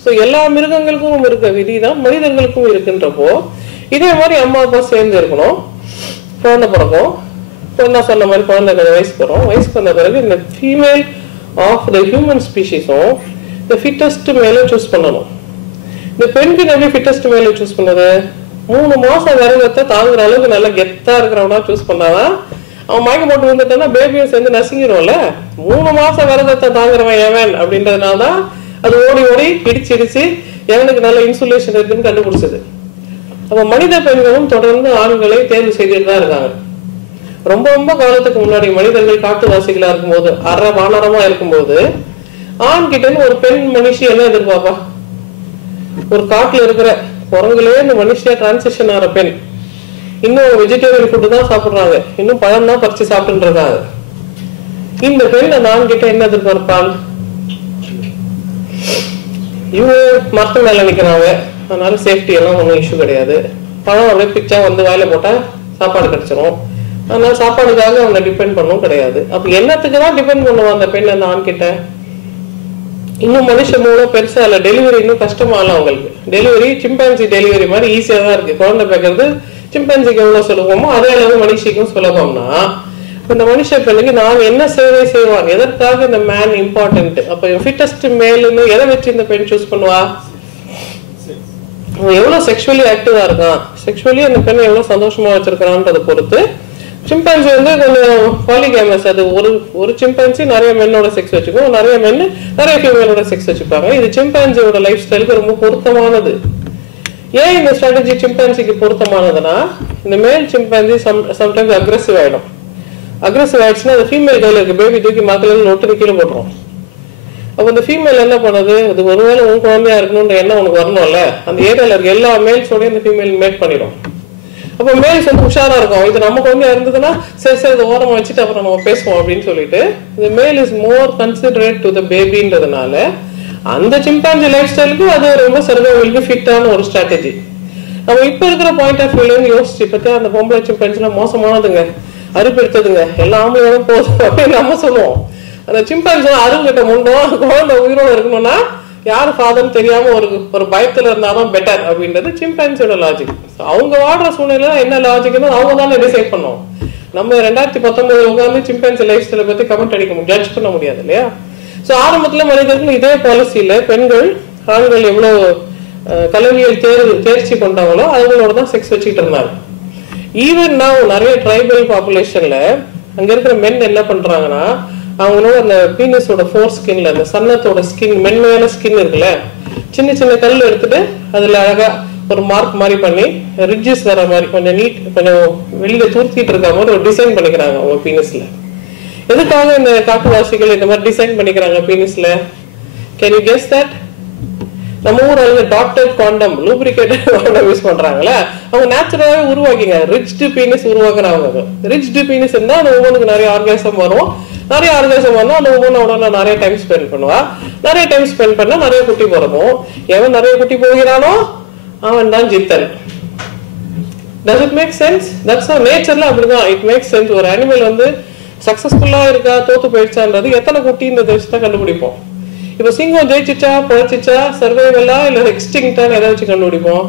ஸோ எல்லா மிருகங்களுக்கும் இருக்க விதிதான் மனிதர்களுக்கும் இருக்குன்றப்போ இதே மாதிரி அம்மா அப்பா சேர்ந்து இருக்கணும். குழந்தை பிறக்கும், குழந்தை சொன்ன மாதிரி குழந்தை வயசுக்கு வரும். வயசுக்கு வந்த பிறகு இந்த ஃபீமேல் ஆஃப் த ஹியூமன் ஸ்பீஷிஸும் இந்த ஃபிட்டஸ்ட் மேலே சூஸ் பண்ணணும். இந்த பெண்குயின் எப்படி ஃபிட்டஸ்ட் மேலே சூஸ் பண்ணது, 3 மாசம் விரதத்தை தாங்குற அளவுக்கு நல்ல கெத்தா இருக்கிறவனா சூஸ் பண்ணாதான். அவன் மயக்கம் போட்டு வந்துட்டான்னா பேபியும் சேர்ந்து நசுங்கிடும்ல. 3 மாசம் விரதத்தை தாங்குறவன் எவன் அப்படின்றதுனாலதான் அது ஓடி ஓடி இடிச்சு எவனுக்கு நல்ல இன்சுலேஷன் இருக்குன்னு கண்டுபிடிச்சது. அப்ப மனித பெண்களும் தொடர்ந்து ஆண்களை தேர்வு செய்துட்டு தான் இருக்காங்க. ரொம்ப ரொம்ப காலத்துக்கு முன்னாடி மனிதர்கள் காட்டுவாசிகளா இருக்கும்போது, வானரமா இருக்கும்போது, ஆண் கிட்ட ஒரு பெண் மனுஷி என்ன எதிர்பார்ப்பா? ஒரு காட்டுல இருக்கிற குரங்குலே இந்த மனுஷியா டிரான்சிஷன் ஆகிற பெண் இன்னும் வெஜிடேரியன் ஃபுட்டு தான் சாப்பிடுறாங்க, இன்னும் பழம் தான் பறிச்சு சாப்பிட்டு இருக்காங்க. இந்த பெண் அந்த ஆண் கிட்ட என்ன எதிர்பார்ப்பாள்? இவங்க மரத்து மேல நிக்கிறாங்க, அதனால சேஃப்டி எல்லாம் ஒன்றும் இஷ்யூ கிடையாது. பழம் அப்படியே பிச்சா வந்து வேலை போட்டா சாப்பாடு கிடைச்சிரும், அதனால சாப்பாடுக்காக அவங்க டிபெண்ட் பண்ணவும் கிடையாது. அப்ப என்னத்துக்குதான் டிபெண்ட் பண்ணுவான் அந்த பெண் அந்த ஆண் கிட்ட? இன்னும் மனுஷ மூலம் பெருசா இல்ல, டெலிவரி இன்னும் கஷ்டமா இல்ல அவங்களுக்கு. டெலிவரி சிம்பான்சி டெலிவரி மாதிரி ஈஸியா தான் இருக்கு. குழந்தை பேக்கிறது சிம்பான்சிக்கு எவ்வளவு சுலபமோ அதே அளவு மனுஷிக்கும் சுலபம்னா, இந்த மனுஷ பெண்ணுக்கு நான் என்ன சேவை செய்வான், எதற்காக இந்த மேன் இம்பார்ட்டன்ட்? அப்ப ஃபிட்டஸ்ட் மேல்னு எதை வச்சு இந்த பெண் சூஸ் பண்ணுவா? எவ்வளவு செக்ஷுவலி ஆக்டிவா இருக்கான், செக்ஷுவலி அந்த பெண் எவ்வளவு சந்தோஷமா வச்சிருக்கான்றதை பொறுத்து. சிம்பான்சி வந்து கொஞ்சம் பாலிகேமஸ். அது ஒரு சிம்பான்சி நிறைய மென்னோட செக்ஸ் வச்சுக்கும், நிறைய மென்னு நிறைய ஃபீமேலோட செக்ஸ் வச்சுப்பாங்க. இது சிம்பான்சியோட லைஃப் ஸ்டைலுக்கு ரொம்ப பொருத்தமானது. ஏன் இந்த ஸ்ட்ராட்டஜி சிம்பான்சிக்கு பொருத்தமானதுன்னா, இந்த மேல் சிம்பான்சி சம்டைம்ஸ் அக்ரெசிவ் ஆயிடும். அக்ரெசிவ் ஆயிடுச்சுன்னா அந்த ஃபீமேல் கையில இருக்கு பேபி தூக்கி மக்கள் நொட்டு கீழே போட்டுரும். அப்ப இந்த ஃபீமேல் என்ன பண்ணுது, அது ஒருவேளை உன் குழந்தையா இருக்கணும்ன்ற எண்ணம் உனக்கு வரணும்ல, அந்த ஏரியால இருக்க எல்லா மேல்ஸோடய இந்த ஃபீமேல் மேட் பண்ணிடும். அப்ப மேல்ஸ் வந்து உஷாரா இருக்கும், இது நம்ம குழந்தையா இருந்ததுன்னா சரி சரி இதை ஓரமா வச்சுட்டு அப்புறம் நம்ம பேசுவோம் அப்படின்னு சொல்லிட்டு. இந்த male is more considerate to the பேபின்றதுனால அந்த சிம்பான்சி லைஃப் ஸ்டைலுக்கு அது ரொம்ப சர்வைவலுக்கு ஃபிட்டான ஒரு ஸ்ட்ராட்டஜி. நம்ம இப்ப இருக்கிற பாயிண்ட் ஆஃப் வியூல இருந்து யோசிச்சு பார்த்தா அந்த பொம்பளை சிம்பான்சிலாம் மோசமானதுங்க, அறுப்பெடுத்ததுங்க, எல்லா ஆம்பளையோட போதும் அப்படின்னு நம்ம சொல்லுவோம். அந்த சிம்பான்சி அருவு கிட்ட முண்டோம், குழந்தை உயிரோட இருக்கணும்னா யாரு ஃபாதர்னு தெரியாம ஒரு பயத்துல இருந்தாலும் பெட்டர் அப்படின்றது சிம்பான்சியோட லாஜிக். அவங்க வாடுற சூழ்நிலை என்ன லாஜிக்னு அவங்க தானே டிசைட் பண்ணோம். நம்ம 2019 உட்காந்து சிம்பான்சி லைஃப் ஸ்டைலை பத்தி கமெண்ட் அடிக்க முடியும், ஜட்ஜ் பண்ண முடியாது இல்லையா? சோ ஆரம்பத்துல மனிதர்கள் இதே பாலிசியில பெண்கள் ஆண்கள் எவ்வளவு கல்வியில் தேர்ச்சி கொண்டாங்களோ அவங்களோட தான் செக்ஸ் வச்சுட்டு இருந்தாங்க. ஈவன் நான் நிறைய ட்ரைபல் பாப்புலேஷன்ல அங்க இருக்கிற மென் என்ன பண்றாங்கன்னா, அவங்களோட அந்த பீனஸோட ஃபோர் ஸ்கின்ல அந்த சன்னத்தோட ஸ்கின் மென்மையான ஸ்கின் இருக்குல்ல, சின்ன சின்ன கல் எடுத்துட்டு அதுல அழகா ஒரு மார்க் மாதிரி பண்ணி ரிட்ஜஸ் வர மாதிரி கொஞ்சம் நீட் கொஞ்சம் வெளியில தூர்த்திட்டு இருக்க மாதிரி ஒரு டிசைன் பண்ணிக்கிறாங்க அவங்க பீனஸ்ல. எதுக்காக இந்த காட்டுவாசிகள் இந்த மாதிரி டிசைன் பண்ணிக்கிறாங்க பீனஸ்ல? Can you guess that? நம்ம ஊர் டாக்டர் காண்டம் லூப்ரிகேட்டட் காண்டம் யூஸ் பண்றாங்களே, அவங்க நேச்சுரலாவே உருவாக்கிங்க ரிச்டு பீனிஸ் உருவாக்குறாங்க. ரிச்டு பீனிஸ் இருந்தா அந்த ஒவ்வொன்றுக்கு நிறைய ஆர்காசம் வரும், நிறைய ஆர்காசம் வந்தா அந்த ஒவ்வொன்னோட நிறைய டைம் ஸ்பெண்ட் பண்ணுவா, நிறைய டைம் ஸ்பெண்ட் பண்ணா நிறைய குட்டி பிறக்கும். எவன் நிறைய குட்டி போகிறானோ அவன் தான் Jitan. Does it make sense? That's how நேச்சர்ல அப்படிதான் it makes sense. ஒரு அனிமல் வந்து சக்சஸ்ஃபுல்லா இருக்கா தோத்து போயிடுச்சான்றது எத்தனை குட்டின்றதை வச்சுதான் கண்டுபிடிப்போம். இப்ப சிங்கம் ஜெயிச்சிச்சா பழச்சிச்சா சர்வைவலா இல்ல எக்ஸ்டிங்டான்னு எதை வச்சு கண்டுபிடிப்போம்?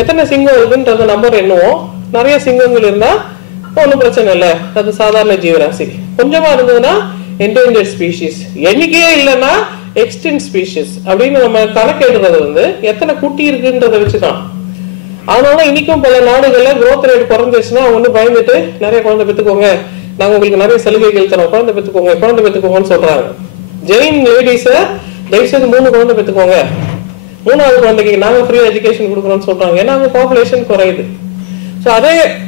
எத்தனை சிங்கம் இருக்குன்றத நம்பர் எண்ணுவோம். நிறைய சிங்கங்கள் இருந்தா ஒன்னும் பிரச்சனை இல்லை, அது சாதாரண ஜீவராசி. கொஞ்சமா இருந்ததுன்னா என்டேஞ்சர்ட் ஸ்பீஷிஸ், எண்ணிக்கையே இல்லைன்னா எக்ஸ்டிங்க்ட் ஸ்பீஷிஸ் அப்படின்னு நம்ம கணக்கெடுறது வந்து எத்தனை குட்டி இருக்குன்றதை வச்சுதான். அதனால இன்னைக்கும் பல நாடுகள்ல growth rate குறைஞ்சிச்சுன்னா ஒண்ணு பயந்துட்டு நிறைய குழந்தை பெத்துக்கோங்க, நாங்க உங்களுக்கு நிறைய சலுகைகள் தரோம், குழந்தை பெத்துக்கோங்கன்னு சொல்றாங்க. ஜெயின் லேடிஸ தயவுசெய்து 3 குழந்தை பெத்துக்கோங்க, 3வது குழந்தைக்கு நாங்க ஃப்ரீ எஜுகேஷன் கொடுக்குறோம்னு சொல்றாங்க. ஏன்னா அவங்க பாப்புலேஷன் குறையுது. ஸோ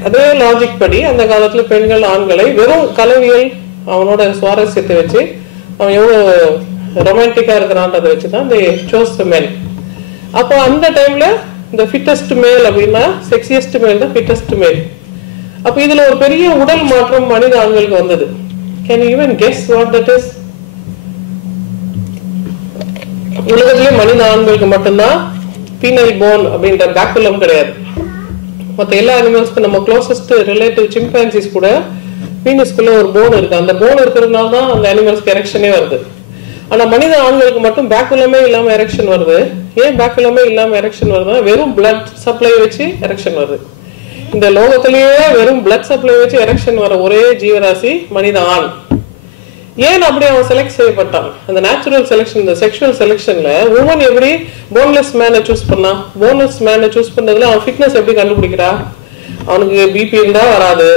அதே லாஜிக் படி அந்த காலத்துல பெண்கள் ஆண்களை வெறும் கலவியல் அவனோட சுவாரஸ்யத்தை வச்சு அவன் எவ்வளவு ரொமான்டிக்கா இருக்கிறான்றதை வச்சுதான் இந்த சோஸ் மேல். அப்போ அந்த டைம்ல இந்த ஃபிட்டஸ்ட் மேல் அப்படின்னா செக்ஸியஸ்ட் மேல் தான் ஃபிட்டஸ்ட் மேல். அப்ப இதுல ஒரு பெரிய உடல் மாற்றம் மனித ஆண்களுக்கு வந்தது. Can you even guess what that is? உலகத்திலே மனித ஆண்களுக்கு மட்டும்தான் பீனல் போன் அப்படின்ற பேக்குலம் கிடையாது. மற்ற எல்லா அனிமல்ஸ்க்கும் நம்ம க்ளோசஸ்ட் ரிலேட்டிவ் சிம்பான்சிஸ் கூட பீனஸ்குள்ள ஒரு போன் இருக்கு. அந்த போன் இருக்கிறதுனால தான் அந்த அனிமல்ஸ்க்கு எரெக்ஷனே வருது. ஆனா மனித ஆண்களுக்கு மட்டும் பேக்குலமே இல்லாம எரெக்ஷன் வருது. ஏன் பேக்குலமே இல்லாம எரெக்ஷன் வருதுன்னா வெறும் பிளட் சப்ளை வச்சு எரெக்ஷன் வருது. இந்த லோகத்திலேயே வெறும் பிளட் சப்ளை வச்சு எரெக்ஷன் வர ஒரே ஜீவராசி மனித ஆண். ஏன் அப்படி அவன் செலக்ட் செய்யப்பட்டான்? அந்த நேச்சுரல் செலெக்ஷன், இந்த செக்ஷுவல் செலெக்ஷன்ல உமன் எப்படி போன்லெஸ் மேனை சூஸ் பண்ணா? போன்லெஸ் மேனை சூஸ் பண்ணதுல அவன் ஃபிட்னஸ் எப்படி கண்டுபிடிக்கிறா? அவனுக்கு பிபி இருந்தா வராது,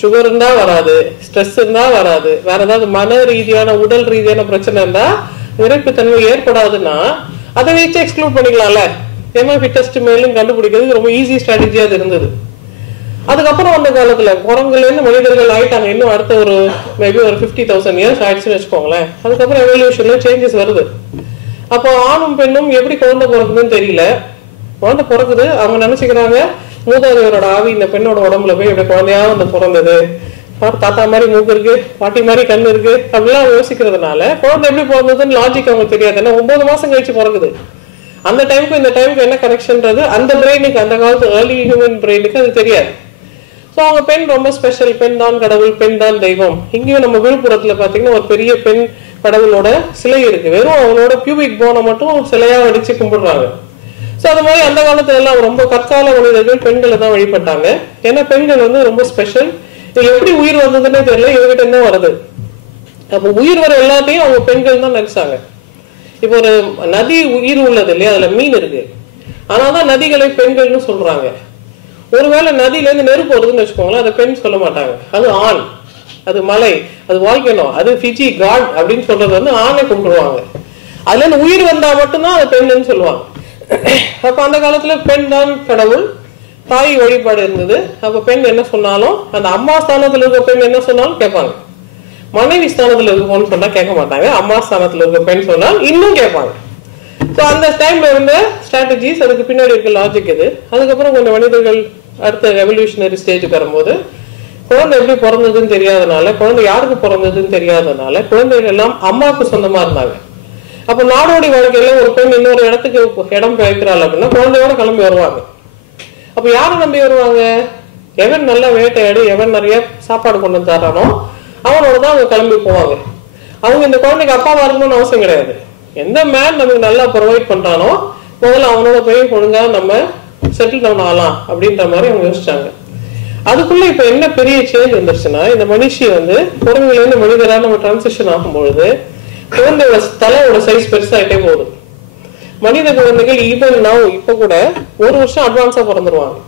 சுகர் இருந்தா வராது, ஸ்ட்ரெஸ் இருந்தா வராது, வேற ஏதாவது மன ரீதியான உடல் ரீதியான பிரச்சனை இருந்தா விரைப்புத்தன்மை ஏற்படாதுன்னா அதை வச்சு எக்ஸ்க்ளூட் பண்ணிக்கலாம்ல. ஏமா ஃபிட்டஸ்ட் மேலும் கண்டுபிடிக்கிறது ரொம்ப ஈஸி ஸ்ட்ராட்டஜியா அது இருந்தது. அதுக்கப்புறம் அந்த காலத்துல குரங்குல இருந்து மனிதர்கள் ஆயிட்டாங்க. இன்னும் அடுத்த ஒரு மேபி ஒரு 50,000 years ஆயிடுச்சுன்னு வச்சுக்கோங்களேன். அதுக்கப்புறம் எவல்யூஷன்ல சேஞ்சஸ் வருது. அப்போ ஆணும் பெண்ணும் எப்படி குழந்தை பிறக்குதுன்னு தெரியல. குழந்தை பிறக்குது, அவங்க நினைச்சுக்கிறாங்க மூதாதையரோட ஆவி இந்த பெண்ணோட உடம்புல போய் எப்படி குழந்தையா வந்து பிறந்தது, தாத்தா மாதிரி மூக்கு இருக்கு, பாட்டி மாதிரி கண்ணு இருக்கு அப்படிலாம் யோசிக்கிறதுனால குழந்தை எப்படி பிறந்ததுன்னு லாஜிக் அவங்களுக்கு தெரியாது. ஏன்னா 9 மாசம் கழிச்சு பிறகுது. அந்த டைமுக்கு இந்த டைமுக்கு என்ன கனெக்ஷன்றது அந்த பிரெயினுக்கு, அந்த காலத்து ஏர்லி ஹியூமன் பிரெயினுக்கு அது தெரியாது. ஸோ அவங்க பெண் ரொம்ப ஸ்பெஷல், பெண் தான் கடவுள், பெண் தான் தெய்வம். இங்கேயும் நம்ம விழுப்புரத்துல பாத்தீங்கன்னா ஒரு பெரிய பெண் கடவுளோட சிலை இருக்கு. வெறும் அவங்களோட பியூபிக் போனை மட்டும் சிலையா வடிச்சு கும்பிடுறாங்க. ஸோ அது மாதிரி அந்த காலத்துல எல்லாம் ரொம்ப கற்கால மனிதர்கள் பெண்களை தான் வழிபட்டாங்க. ஏன்னா பெண்கள் வந்து ரொம்ப ஸ்பெஷல். இது எப்படி உயிர் வந்ததுன்னே தெரியல, இவர்கிட்ட தான் வருது. அப்போ உயிர் வர எல்லாத்தையும் அவங்க பெண்கள் தான் நினைச்சாங்க. இப்போ ஒரு நதி உயிர் உள்ளது இல்லையா, அதுல மீன் இருக்கு, ஆனாதான் நதிகளை பெண்கள்னு சொல்றாங்க. ஒருவேளை நதியில இருந்து நெருப்பு வருதுன்னு வச்சுக்கோங்களேன், அதை பெண் சொல்ல மாட்டாங்க, அது ஆண், அது மலை, அது வால்கனோ, அது ஃபிஜி காட் அப்படின்னு சொல்றது வந்து ஆணை கும்பிடுவாங்க. அதுல இருந்து உயிர் வந்தா மட்டும்தான் அது பெண்ணுன்னு சொல்லுவாங்க. அப்ப அந்த காலத்துல பெண் தான் கடவுள், தாய் வழிபாடு இருந்தது. அப்ப பெண் என்ன சொன்னாலும், அந்த அம்மா ஸ்தானத்துல இருக்க பெண் என்ன சொன்னாலும் கேட்பாங்க. மனைவி ஸ்தானத்துல இருக்கோன்னு சொன்னா கேட்க மாட்டாங்க. அம்மா ஸ்தானத்துல இருக்க பெண் சொன்னால் இன்னும் கேட்பாங்க. ஸோ அந்த டைம்ல இருந்த ஸ்ட்ராட்டஜிஸ், அதுக்கு பின்னாடி இருக்க லாஜிக் இது. அதுக்கப்புறம் கொஞ்சம் மனிதர்கள் அடுத்த ரெவல்யூஷனரி ஸ்டேஜுக்கு வரும்போது குழந்தை எப்படி பிறந்ததுன்னு தெரியாதனால, குழந்தை யாருக்கு பிறந்ததுன்னு தெரியாதனால குழந்தைகள் எல்லாம் அம்மாவுக்கு சொந்தமா இருந்தாங்க. அப்ப நாடோடி வாழ்க்கையில ஒரு பெண் இன்னொரு இடத்துக்கு இடம் பெயர்க்கிறாள் அப்படின்னா குழந்தையோட கிளம்பி வருவாங்க. அப்ப யாரை நம்பி வருவாங்க? எவன் நல்லா வேட்டையாடி எவன் நிறைய சாப்பாடு கொண்டு தரானோ அவனோட தான் அவங்க கிளம்பி போவாங்க. அவங்க இந்த குழந்தைக்கு அப்பாவா இருக்கணும்னு அவசியம் கிடையாது. எந்த மேன் நமக்கு நல்லா ப்ரொவைட் பண்றானோ முதல்ல அவனோட போய் ஒழுங்கா நம்ம செட்டில் டவுன் ஆகலாம் அப்படின்ற மாதிரி அவங்க யோசிச்சாங்க. அதுக்குள்ள இப்ப என்ன பெரிய சேஞ்ச் வந்துருச்சுன்னா, இந்த மனுஷி வந்து குரங்குல இருந்து மனிதரா நம்ம டிரான்சிஷன் ஆகும்பொழுது குழந்தையோட தலையோட சைஸ் பெருசாயிட்டே போகுது. மனித குழந்தைகள் ஈவன் நவ் இப்ப கூட 1 வருஷம் அட்வான்ஸா பிறந்துருவாங்க.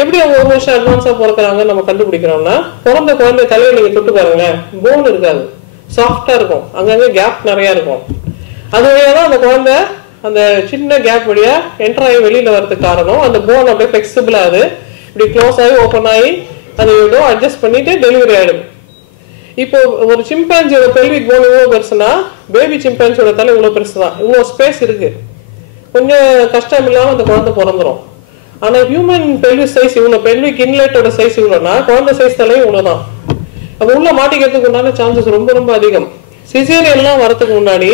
எப்படி அவங்க 1 வருஷம் அட்வான்ஸா பிறக்கிறாங்கன்னு நம்ம கண்டுபிடிக்கிறோம்னா, பிறந்த குழந்தை தலையை நீங்க தொட்டு பாருங்களேன், போன் இருக்காது, சாஃப்டா இருக்கும், அங்கங்க கேப் நிறைய இருக்கும். அது வழியாதான் அந்த குழந்தை அந்த சின்ன கேப் வழியா என்டர் ஆகி வெளியில வர்றதுக்கு காரணம் அந்த போன் அப்படியே ஃபிளெக்சிபிளா அது இப்படி க்ளோஸ் ஆகி ஓப்பன் ஆகி அது ஏதோ அட்ஜஸ்ட் பண்ணிட்டு டெலிவரி ஆயிடும். இப்போ ஒரு சிம்பான்சியோட பெல்விக் போன் இவ்வளவு பெருசுனா பேபி சிம்பான்சியோட தலை இவ்வளவு பெருசுதான். இவ்வளவு ஸ்பேஸ் இருக்கு, கொஞ்சம் கஷ்டம் இல்லாம அந்த குழந்தை பிறந்துரும். ஆனா ஹியூமன் பெல்விக் சைஸ் இவ்வளவு, பெல்விக் இன்லெட்டோட சைஸ் இவ்வளவுனா குழந்தை சைஸ் தலையும் இவ்வளவுதான். அப்ப உள்ள மாட்டிக்கிறதுக்கு உண்டான சான்சஸ் ரொம்ப ரொம்ப அதிகம். சிசேரியன் எல்லாம் வரதுக்கு முன்னாடி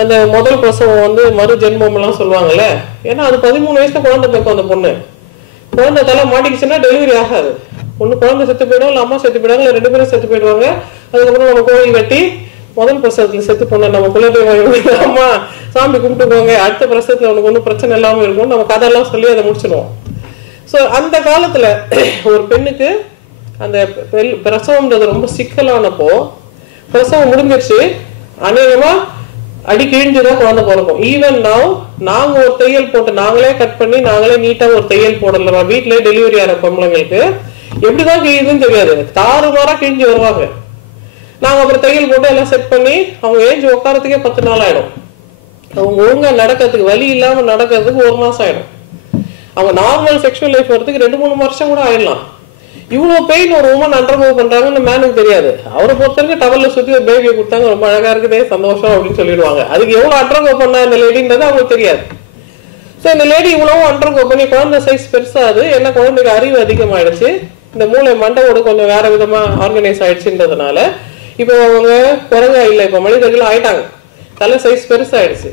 அந்த முதல் பிரசவம் வந்து மறு ஜென்மம் எல்லாம் சொல்லுவாங்கல்ல, ஏன்னா அது 13 வயசுல குழந்தை பிறக்கும். அந்த பொண்ணு குழந்தை தலை மாட்டிக்கிச்சுன்னா டெலிவரி ஆகாது. ஒண்ணு குழந்தை செத்து போயிடும், இல்ல அம்மா செத்து போயிடுவாங்க, இல்ல 2 பேரும் செத்து போயிடுவாங்க. அதுக்கப்புறம் நம்ம கோழி வெட்டி முதல் பிரசவத்துல செத்து போன நம்ம குலதெய்வம் அம்மா சாமி கும்பிட்டுக்கோங்க, அடுத்த பிரசவத்துல உனக்கு ஒன்றும் பிரச்சனை இல்லாம இருக்கும், நம்ம கதையெல்லாம் சொல்லி அதை முடிச்சிடுவோம். ஸோ அந்த காலத்துல ஒரு பெண்ணுக்கு அந்த பிரசவம்ன்றது ரொம்ப சிக்கலானப்போ பிரசவம் முடிஞ்சிருச்சு, அநேகமா அடி கிழிஞ்சுதான் குழந்தை பிறக்கும். ஈவன் நவ் நாங்க ஒரு தையல் போட்டு நாங்களே கட் பண்ணி நாங்களே நீட்டா ஒரு தையல் போடல, வீட்டுல டெலிவரி ஆகிற பொம்பளைங்களுக்கு எப்படிதான் கிழியுதுன்னு தெரியாது, தாறுமாறா கிழிஞ்சு வருவாங்க. நாங்க அப்புறம் தையல் போட்டு எல்லாம் செட் பண்ணி அவங்க ஏஞ்சி உட்காரத்துக்கே 10 நாள் ஆயிடும். அவங்க ஒழுங்கா நடக்கிறதுக்கு, வலி இல்லாம நடக்கிறதுக்கு 1 மாசம் ஆயிடும். அவங்க நார்மல் செக்ஷுவல் லைஃப் வரதுக்கு 2-3 வருஷம் கூட ஆயிடலாம். இவ்வளவு பெயின் ஒரு உமன் அண்டர்கோ பண்றாங்கன்னு மேனுக்கு தெரியாது. அவரை பொறுத்தவரைக்கும் டவல்ல சுத்தி ஒரு பேபியை கொடுத்தாங்க, ரொம்ப அழகா இருக்குதே சந்தோஷம் அப்படின்னு சொல்லிடுவாங்க. அதுக்கு எவ்வளவு அண்டர்கோ பண்ணா இந்த லேடின்றது அவங்களுக்கு தெரியாது. சோ இந்த லேடி இவ்வளவு அண்டர்கோ பண்ணி குழந்தை சைஸ் பெருசாது, என்ன குழந்தைக்கு அறிவு அதிகமாயிடுச்சு, இந்த மூளை மண்டவோட கொஞ்சம் வேற விதமா ஆர்கனைஸ் ஆயிடுச்சுன்றதுனால இப்போ அவங்க குரங்கா இல்லை, இப்ப மனிதர்கள் ஆயிட்டாங்க, தலை சைஸ் பெருசாயிடுச்சு.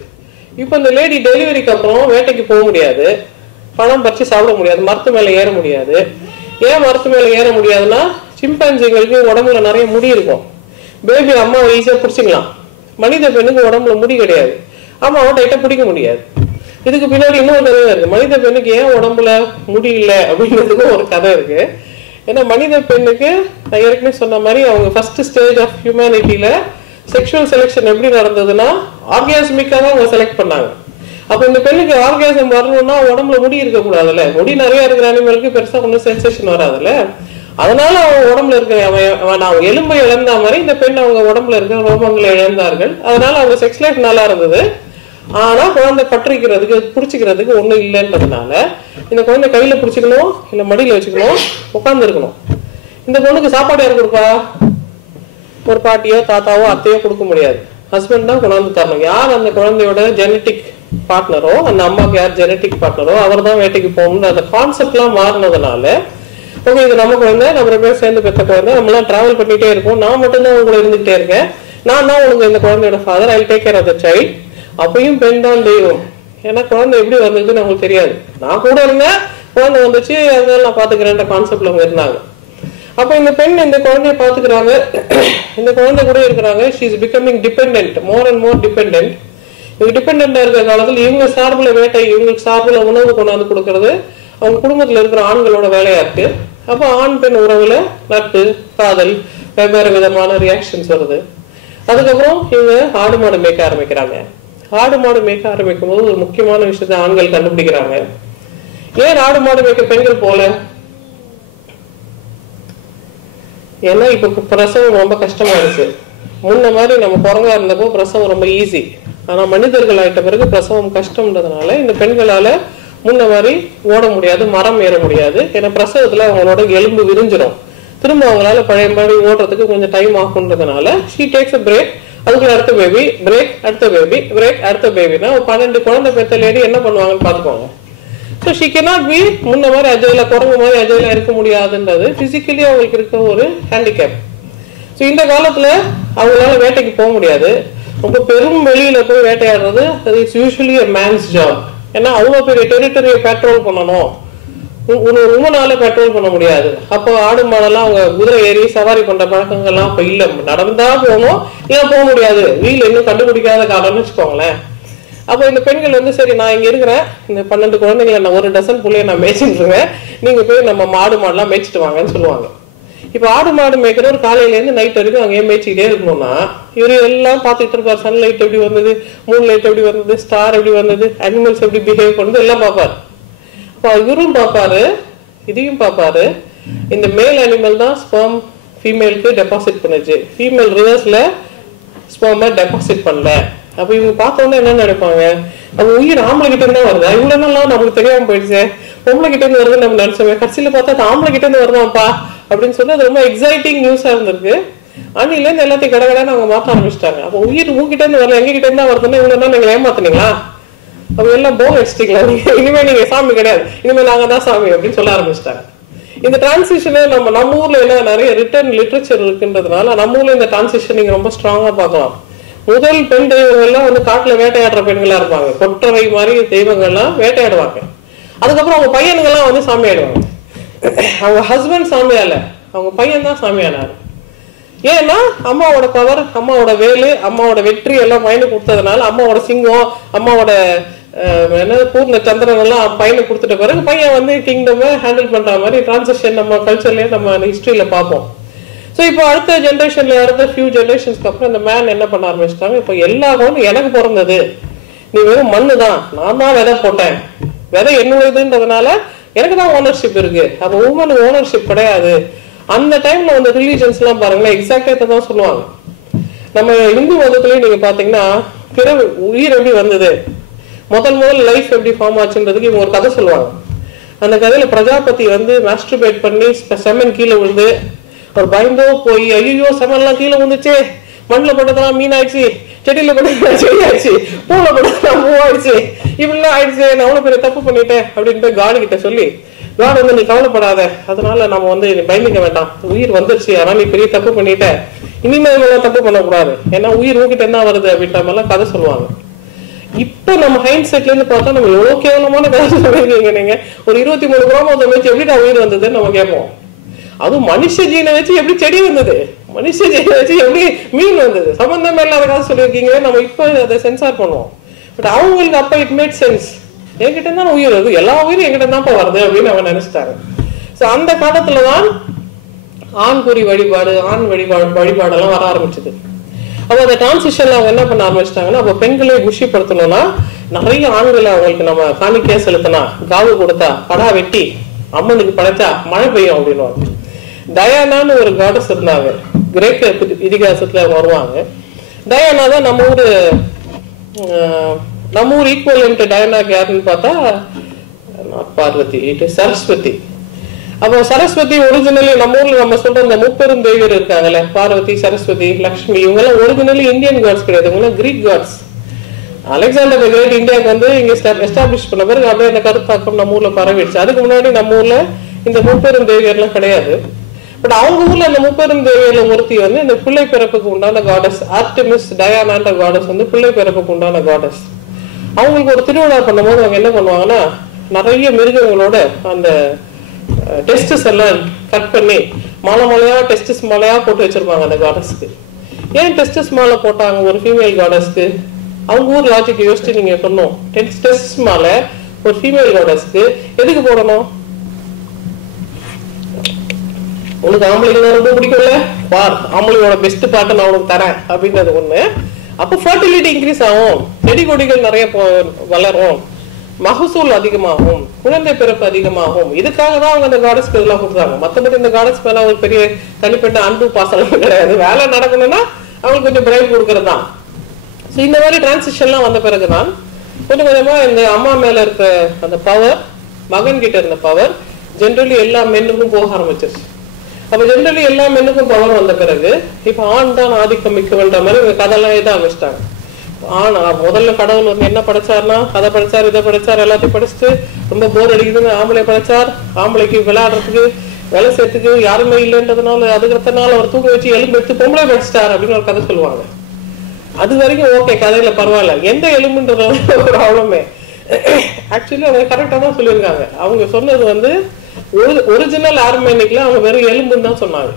இப்போ இந்த லேடி டெலிவரிக்கு அப்புறம் வேட்டைக்கு போக முடியாது, பழம் பறிச்சு சாப்பிட முடியாது, மரத்து மேல ஏற முடியாது. ஏன் மரத்து மேல ஏற முடியாதுன்னா சிம்பான்சிங்களுக்கு உடம்புல நிறைய முடி இருக்கும். பேபி அம்மாவை ஈஸியா பிடிச்சிக்கலாம், மனித பெண்ணுக்கு உடம்புல முடி கிடையாது, அம்மாவை டைட்டா பிடிக்க முடியாது. இதுக்கு பின்னாடி இன்னொரு கதை இருக்கு. மனித பெண்ணுக்கு ஏன் உடம்புல முடி இல்லை அப்படின்றதுக்கும் ஒரு கதை இருக்கு. ஏன்னா மனித பெண்ணுக்கு நான் ஏற்கனவே சொன்ன மாதிரி அவங்க ஃபர்ஸ்ட் ஸ்டேஜ் ஆஃப் ஹியூமனிட்டியில செக்ஷுவல் செலெக்ஷன் எப்படி நடந்ததுன்னா ஆர்காஸ்மிக்காக தான் அவங்க செலக்ட் பண்ணாங்க. அப்ப இந்த பெண்ணுக்கு ஆர்காசம் வரணும்னா உடம்புல முடி இருக்கக்கூடாதுல்ல, முடி நிறைய இருக்கிற அனிமலுக்கு பெருசா ஒன்றும் சென்சேஷன் வராதுல்ல. அதனால அவங்க உடம்புல இருக்கிற அவங்க எலும்பை இழந்த மாதிரி இந்த பெண் அவங்க உடம்புல இருக்கிற ரோமங்களை இழந்தார்கள். அதனால அவங்க செக்ஸ் லைஃப் நல்லா இருந்தது. ஆனா குழந்தை பற்றிக்கிறதுக்கு பிடிச்சிக்கிறதுக்கு ஒண்ணும் இல்லைன்றதுனால இந்த குழந்தை கையில பிடிச்சிக்கணும், இல்ல மடியில வச்சுக்கணும், உட்கார்ந்து இருக்கணும். இந்த பொண்ணுக்கு சாப்பாடு யாரு கொடுப்பா? ஒரு பாட்டியோ தாத்தாவோ அத்தையோ கொடுக்க முடியாது, ஹஸ்பண்ட் தான் கொண்டாந்து தரணும். யார் அந்த குழந்தையோட ஜெனட்டிக் பார்ட்னரோ, அந்த அம்மாவுக்கு யார் ஜெனட்டிக் பார்ட்னரோ அவர் தான் வேட்டைக்கு போகணும். அந்த கான்செப்ட் எல்லாம் மாறினதுனால ஓகே இது நம்ம குழந்தை, நம்ம 2 பேரும் சேர்ந்து பெற்ற குழந்தை, நம்மளாம் டிராவல் பண்ணிட்டே இருக்கோம், நான் மட்டும்தான் உங்களை இருந்துகிட்டே இருக்கேன், நான் தான் உங்களுக்கு இந்த குழந்தையோட father, I take care of the child. அப்பயும் பெண் தான் தெய்வம். ஏன்னா குழந்தை எப்படி வந்ததுன்னு அவங்களுக்கு தெரியாது. நான் கூட இருந்தேன், குழந்தை வந்துச்சு, அதனால நான் பாத்துக்கிறேன்ற கான்செப்ட்ல அவங்க இருந்தாங்க. அப்ப இந்த பெண் இந்த குழந்தைய பாத்துக்கிறாங்க, இந்த குழந்தை கூட இருக்கிறாங்க. She is becoming dependent, more and more dependent. இவங்க டிபெண்டா இருக்கிற காலத்துல இவங்க சார்புல வேட்டை, இவங்களுக்கு சார்புல உணவு கொண்டாந்து கொடுக்கறது அவங்க குடும்பத்துல இருக்கிற ஆண்களோட வேலையா இருக்கு. அப்ப ஆண் பெண் உறவுல நட்பு, காதல், வெவ்வேறு விதமான ரியாக்ஷன்ஸ் வருது. அதுக்கப்புறம் இவங்க ஆடு மாடு மேய்க்க ஆரம்பிக்கிறாங்க. ஆடு மாடு மேய்க்க ஆரம்பிக்கும் போது ஒரு முக்கியமான விஷயத்த ஆண்கள் கண்டுபிடிக்கிறாங்க. ஏன் ஆடு மாடு மேய்க்க பெண்கள் போல? ஏன்னா இப்ப பிரசவம் ரொம்ப கஷ்டமா இருக்கு. முன்ன மாதிரி நம்ம குரங்கா இருந்தப்போ பிரசவம் ரொம்ப ஈஸி. ஆனா மனிதர்கள் ஆயிட்ட பிறகு பிரசவம் கஷ்டம்ன்றதுனால இந்த பெண்களால முன்ன மாதிரி ஓட முடியாது, மரம் ஏற முடியாது. ஏன்னா பிரசவத்துல அவங்களோட எலும்பு விரிஞ்சிடும். திரும்ப அவங்களால பழைய மாதிரி ஓடுறதுக்கு கொஞ்சம் டைம் ஆகுன்றதுனால ஷீ டேக்ஸ் அ பிரேக். அதுக்குள்ள அடுத்த பேபி, பிரேக், அடுத்த பேபி, பிரேக், அடுத்த பேபினா 12 குழந்தை பெத்த லேடி என்ன பண்ணுவாங்கன்னு பாத்துக்கோங்க. ஸோ ஷி கேனாட் பி முன்ன மாதிரி அஜயில, குரங்கு மாதிரி அஜயில இருக்க முடியாதுன்றது பிசிக்கலி அவங்களுக்கு இருக்க ஒரு ஹேண்டிகேப். ஸோ இந்த காலத்துல அவங்களால வேட்டைக்கு போக முடியாது. ரொம்ப பெரும் வெளியில போய் வேட்டையாடுறது it's usually a man's job. ஏன்னா அவ்வளவு பெரிய டெரிட்டரியை பெட்ரோல் பண்ணணும், ஒரு உமனால பெட்ரோல் பண்ண முடியாது. அப்போ ஆடு மாடெல்லாம் அவங்க குதிரை ஏறி சவாரி பண்ற பழக்கங்கள்லாம் இப்ப இல்ல. நடந்தா போகணும், ஏன் போக முடியாது, வீல் இன்னும் கண்டுபிடிக்காத காலம்னு வச்சுக்கோங்களேன். அப்போ இந்த பெண்கள் வந்து சரி நான் இங்க இருக்கிறேன், இந்த 12 குழந்தைங்களை நான் 1 டசன் புள்ளைய நான் மேய்ச்சிட்டு இருக்கேன், நீங்க போய் நம்ம மாடு மாடுலாம் மேய்ச்சிட்டு வாங்கன்னு சொல்லுவாங்க. இப்ப ஆடு மாடு மேய்க்கிறவர் காலையில இருந்து நைட் வரைக்கும் அங்கேயே மேய்ச்சிக்கிட்டே இருக்கணும்னா இவரு எல்லாம் பார்த்துட்டு இருப்பார். சன்லைட் எப்படி வந்தது, மூன் லைட் எப்படி வந்தது, ஸ்டார் எப்படி வந்தது, அனிமல்ஸ் எப்படி பிஹேவ் பண்ணுது எல்லாம் பார்ப்பாரு. அப்ப இவரும் பார்ப்பாரு, இதையும் பார்ப்பாரு. இந்த மேல் அனிமல் தான் ஸ்பெர்ம் ஃபீமேலுக்கு டெபாசிட் பண்ணுச்சு, ஃபீமேல் ரிவர்ஸ்ல ஸ்பெர்மை டெபாசிட் பண்ணல. அப்ப இவங்க பார்த்தோன்னா என்ன நினைப்பாங்க, அது உயிர் ஆம்பளை கிட்ட இருந்தா வருதா, இவ்வளவு நாள் நம்மளுக்கு தெரியாம போயிடுச்சு, பொம்பளை கிட்ட இருந்து வருதுன்னு நம்ம நினைச்சோமே, கடைசியில பார்த்தா அது ஆம்பளை கிட்ட இருந்து வருதான்ப்பா அப்படின்னு சொல்லி அது ரொம்ப எக்ஸைட்டிங் நியூஸா இருந்திருக்கு. அன்னில இருந்து எல்லாத்தையும் கடகடன்னு அவங்க மாத்த ஆரம்பிச்சிட்டாங்க. அப்ப உயிர் உங்ககிட்ட இருந்து வரல, எங்க கிட்ட இருந்தா வருதுன்னா இவ்வளவு நாள் நீங்க ஏமாத்தினீங்களா, அப்ப எல்லாம் போக வச்சுட்டீங்களா, இனிமே நீங்க சாமி கிடையாது, இனிமே நாங்க தான் சாமி அப்படின்னு சொல்ல ஆரம்பிச்சிட்டாங்க. இந்த டிரான்சிஷனை நம்ம ஊர்ல எல்லாம் நிறைய ரிட்டர்ன் லிட்ரேச்சர் இருக்குன்றதுனால நம்ம ஊர்ல இந்த டிரான்சிஷன் நீங்க ரொம்ப ஸ்ட்ராங்கா பார்க்கலாம். முதல் பெண் தெய்வங்கள்லாம் வந்து காட்டுல வேட்டையாடுற பெண்களா இருப்பாங்க, கொற்றவை மாதிரி தெய்வங்கள்லாம் வேட்டையாடுவாங்க. அதுக்கப்புறம் அவங்க பையனுங்கெல்லாம் வந்து சாமி ஆயிடுவாங்க. அவங்க ஹஸ்பண்ட் சாமியால, அவங்க பையன் தான் சாமியானாரு. ஏன்னா அம்மாவோட பவர், அம்மாவோட வேலு, அம்மாவோட வெற்றி எல்லாம் பையனுக்கு கொடுத்ததுனால அம்மாவோட சிங்கம், அம்மாவோட என்ன பூர்ண சந்திரன் எல்லாம் பையனுக்கு கொடுத்துட்ட பிறகு பையன் வந்து கிங்டம் ஹேண்டில் பண்ற மாதிரி டிரான்சிஷன் நம்ம கல்ச்சர்லயே நம்ம ஹிஸ்டரியில பார்ப்போம். ஸோ இப்போ அடுத்த ஜென்ரேஷன்ல அடுத்த ஃபியூ ஜென்ரேஷன்ஸ்க்கு அப்புறம் இந்த மேன் என்ன பண்ண ஆரம்பிச்சிட்டாங்க, இப்போ எல்லா குழந்தையும் எனக்கு பிறந்தது, நீ வெறும் மண்ணு தான், நான் தான் விதை போட்டேன், விதை என்னுடையதுன்றதுனால எனக்கு தான் ஓனர்ஷிப் இருக்கு, அப்போ உமனுக்கு ஓனர்ஷிப் கிடையாது. அந்த டைம்ல வந்து ரிலீஜன்ஸ் எல்லாம் பாருங்களேன் எக்ஸாக்டா தான் சொல்லுவாங்க. நம்ம இந்து மதத்துலயும் நீங்க பாத்தீங்கன்னா பிறகு உயிர் எப்படி வந்தது, முதல் லைஃப் எப்படி ஃபார்ம் ஆச்சுன்றதுக்கு இவங்க ஒரு கதை சொல்லுவாங்க. அந்த கதையில பிரஜாபதி வந்து மாஸ்டர்பேட் பண்ணி செமன் கீழே விழுந்து ஒரு பயந்தோ போய் ஐயோ செமன்லாம் கீழே விழுந்துச்சு, மண்ணில் பட்டதெல்லாம் மீன் ஆயிடுச்சு, செடியில பட்டதெல்லாம் செடி ஆயிடுச்சு, பூல பட்டதெல்லாம் பூ ஆயிடுச்சு, இப்படிலாம் ஆயிடுச்சு, நான் அவ்வளவு பெரிய தப்பு பண்ணிட்டேன் அப்படின்னு போய் காடு கிட்ட சொல்லி, காடு வந்து நீ கவலைப்படாத, அதனால நம்ம வந்து பயந்துக்க வேண்டாம், உயிர் வந்துருச்சு, ஆனா நீ பெரிய தப்பு பண்ணிட்ட, இனிமேல் தப்பு பண்ணக்கூடாது, ஏன்னா உயிர் உங்ககிட்ட என்ன வருது அப்படின்ற மாதிரிலாம் கதை சொல்லுவாங்க. இப்ப நம்ம ஹைண்ட் செட்ல இருந்து பார்த்தா நம்ம எவ்வளவு கேவலமான கதை சொல்லிருக்கீங்க. நீங்க ஒரு 23 குரோமோசோம் வச்சு எப்படிடா உயிர் வந்ததுன்னு நம்ம கேட்போம். அதுவும் மனுஷ ஜீனை வச்சு எப்படி செடி வந்தது, மனுஷ ஜீனை வச்சு எப்படி மீன் வந்தது, சம்பந்தமே இல்லாத கதை சொல்லியிருக்கீங்க. நம்ம இப்ப அதை சென்சார் பண்ணுவோம். பட் அவங்களுக்கு அப்ப இட் மேட் சென்ஸ், என்கிட்ட தான் உயிர் வருது, எல்லா உயிரும் என்கிட்ட தான் வருது அப்படின்னு அவங்க நினைச்சிட்டாங்க. சோ அந்த காலத்துலதான் ஆண்குறி வழிபாடு, ஆண் வழிபாடெல்லாம் வர ஆரம்பிச்சது. அப்போ அந்த டிரான்சிஷன்ல அவங்க என்ன பண்ண ஆரம்பிச்சிட்டாங்கன்னா, அப்போ பெண்களை குஷிப்படுத்தணும்னா நிறைய ஆண்களை அவங்களுக்கு நம்ம காணிக்கையா செலுத்தினா, காவு கொடுத்தா, படா வெட்டி அம்மனுக்கு படைச்சா மழை பெய்யும் அப்படின்னு. டயானான்னு ஒரு காடஸ் இருந்தாங்க, கிரேக்க இதிகாசத்துல வருவாங்க. டயானா தான் நம்ம ஊர் ஈக்குவலன்ட் டயானாக்கு யாருன்னு பார்த்தா பார்வதி, சரஸ்வதி. அப்போ சரஸ்வதி ஒரிஜினலி நம்ம ஊர்ல நம்ம சொல்ற இந்த முப்பெரும் தேவியர் இருக்காங்கல்ல, பார்வதி, சரஸ்வதி, லக்ஷ்மி, இவங்க எல்லாம் ஒரிஜினலி இந்தியன் காட்ஸ் கிடையாது, இவங்க Greek gods. Alexander the great இந்தியாவுக்கு வந்து இங்க எஸ்டாப்ளிஷ் பண்ண பிறகு அப்படியே அந்த கருத்தாக்கம் நம்ம ஊர்ல பரவிடுச்சு. அதுக்கு முன்னாடி நம்ம ஊர்ல இந்த முப்பெரும் தேவியர்லாம் கிடையாது. பட் அவங்க ஊர்ல அந்த முப்பெரும் தேவியர்ல ஒருத்தி வந்து இந்த பிள்ளை பிறப்புக்கு உண்டான காடஸ், ஆர்டெமிஸ் டயானான்ற காடஸ் வந்து பிள்ளை பிறப்புக்கு உண்டான காடஸ். அவங்களுக்கு ஒரு திருவிழா பண்ணும்போது அவங்க என்ன பண்ணுவாங்கன்னா, நிறைய மிருகங்களோட அந்த டெஸ்டஸ் எல்லாம் கட் பண்ணி மாலை மாலையா டெஸ்டஸ் மாலையா போட்டு வச்சிருப்பாங்க அந்த காடஸ்க்கு. ஏன் டெஸ்டஸ் மாலை போட்டாங்க ஒரு ஃபீமேல் காடஸ்க்கு? அவங்க ஊர் லாஜிக் யோசிச்சு நீங்க சொன்னோம், டெஸ்டஸ் மாலை ஒரு ஃபீமேல் காடஸ்க்கு எதுக்கு போடணும்? உனக்கு ஆம்பளைக்கு ரொம்ப பிடிக்கும்ல, பார் ஆம்பளையோட பெஸ்ட் பாட்டை நான் உனக்கு தரேன் அப்படின்றது ஒண்ணு. அப்போ ஃபர்டிலிட்டி இன்க்ரீஸ் ஆகும், செடி கொடிகள் நிறைய வளரும், மகசூல் அதிகமாகும், குழந்தை பிறப்பு அதிகமாகும். இதுக்காக தான் அவங்க அந்த காடஸ்க்கு இதெல்லாம் கொடுத்தாங்க. மற்றபடி இந்த காடஸ் மேல ஒரு பெரிய தனிப்பட்ட அன்பு பாசனம் கிடையாது. வேலை நடக்கணும்னா அவங்களுக்கு கொஞ்சம் பிரைப் கொடுக்கறது தான். ஸோ இந்த மாதிரி டிரான்சிஷன்லாம் வந்த பிறகுதான் கொஞ்சம் கொஞ்சமா இந்த அம்மா மேல இருக்க அந்த பவர், மகன் கிட்ட இருந்த பவர் ஜென்ரலி எல்லா மென்னுக்கும் போக ஆரம்பிச்சிருச்சு. அப்ப ஜென்ரலி எல்லா மென்னுக்கும் பவர் வந்த பிறகு இப்ப ஆண் தான் ஆதிக்கம் மிக்கவன்ற மாதிரி இவங்க கதையெல்லாம் எழுத ஆரம்பிச்சிட்டாங்க. ஆனா முதல்ல கடவுள் வந்து என்ன படைச்சார்னா, அதை படைச்சார், இதை படைச்சார், எல்லாத்தையும் படிச்சுட்டு ரொம்ப போர் அடிக்குதுன்னு ஆம்பளை படைச்சார். ஆம்பளைக்கு விளையாடுறதுக்கு வேலை செய்யறதுக்கு யாருமே இல்லைன்றதுனால அதுக்கிறதுனால அவர் தூங்க வச்சு எலும்பு எடுத்து பொம்பளை படிச்சிட்டார் அப்படின்னு ஒரு கதை சொல்லுவாங்க. அது வரைக்கும் ஓகே, கதையில பரவாயில்ல. எந்த எலும்புன்றது ஒரு ப்ராப்ளமே. ஆக்சுவலி அவங்க கரெக்டா தான் சொல்லியிருக்காங்க. அவங்க சொன்னது வந்து ஒரிஜினல் ஆர்மேனிக்ல அவங்க வெறும் எலும்புன்னு தான் சொன்னாங்க.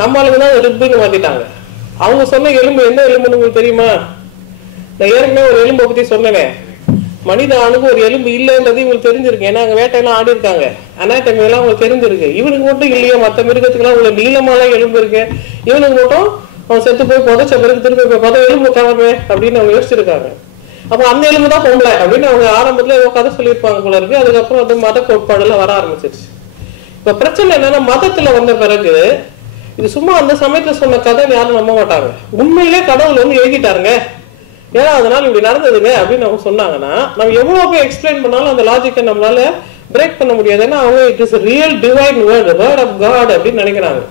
நம்ம ஆளுங்க தான் ரிப்புன்னு மாத்திட்டாங்க. அவங்க சொன்ன எலும்பு எந்த எலும்புன்னு உங்களுக்கு தெரியுமா? நான் ஏற்கனவே ஒரு எலும்பை பத்தி சொன்னேன். மனித ஆணுக்கு ஒரு எலும்பு இல்லைன்றது இவங்களுக்கு தெரிஞ்சிருக்கு. ஏன்னா அங்க வேட்டையெல்லாம் ஆடி இருக்காங்க, அனாட்டமி எல்லாம் அவங்களுக்கு தெரிஞ்சிருக்கு. இவனுக்கு மட்டும் இல்லையா? மற்ற மிருகத்துக்குலாம் உங்களுக்கு நீளமாலாம் எலும்பு இருக்கு, இவனுக்கு மட்டும் அவன் செத்து போய் புதைச்ச பிறகு திருப்பி போய் புதை எலும்பு காணவே அப்படின்னு அவங்க யோசிச்சிருக்காங்க. அப்போ அந்த எலும்பு தான் பொம்பளை அப்படின்னு அவங்க ஆரம்பத்துல ஏதோ கதை சொல்லியிருப்பாங்க போல இருக்கு. அதுக்கப்புறம் அது மத கோட்பாடு எல்லாம் வர ஆரம்பிச்சிருச்சு. இப்ப பிரச்சனை என்னன்னா, மதத்துல வந்த பிறகு இது சும்மா அந்த சமயத்துல சொன்ன கதை யாரும் நம்ப மாட்டாங்க. உண்மையிலே கடவுள் வந்து எழுதிட்டாருங்க, ஏன்னா அதனால இப்படி நடந்ததுங்க அப்படின்னு அவங்க சொன்னாங்கன்னா நம்ம எவ்வளவு போய் எக்ஸ்பிளைன் பண்ணாலும் அந்த லாஜிக்கை நம்மளால பிரேக் பண்ண முடியாது. ஏன்னா அவங்க it is real divine word, word of God அப்படின்னு நினைக்கிறாங்க.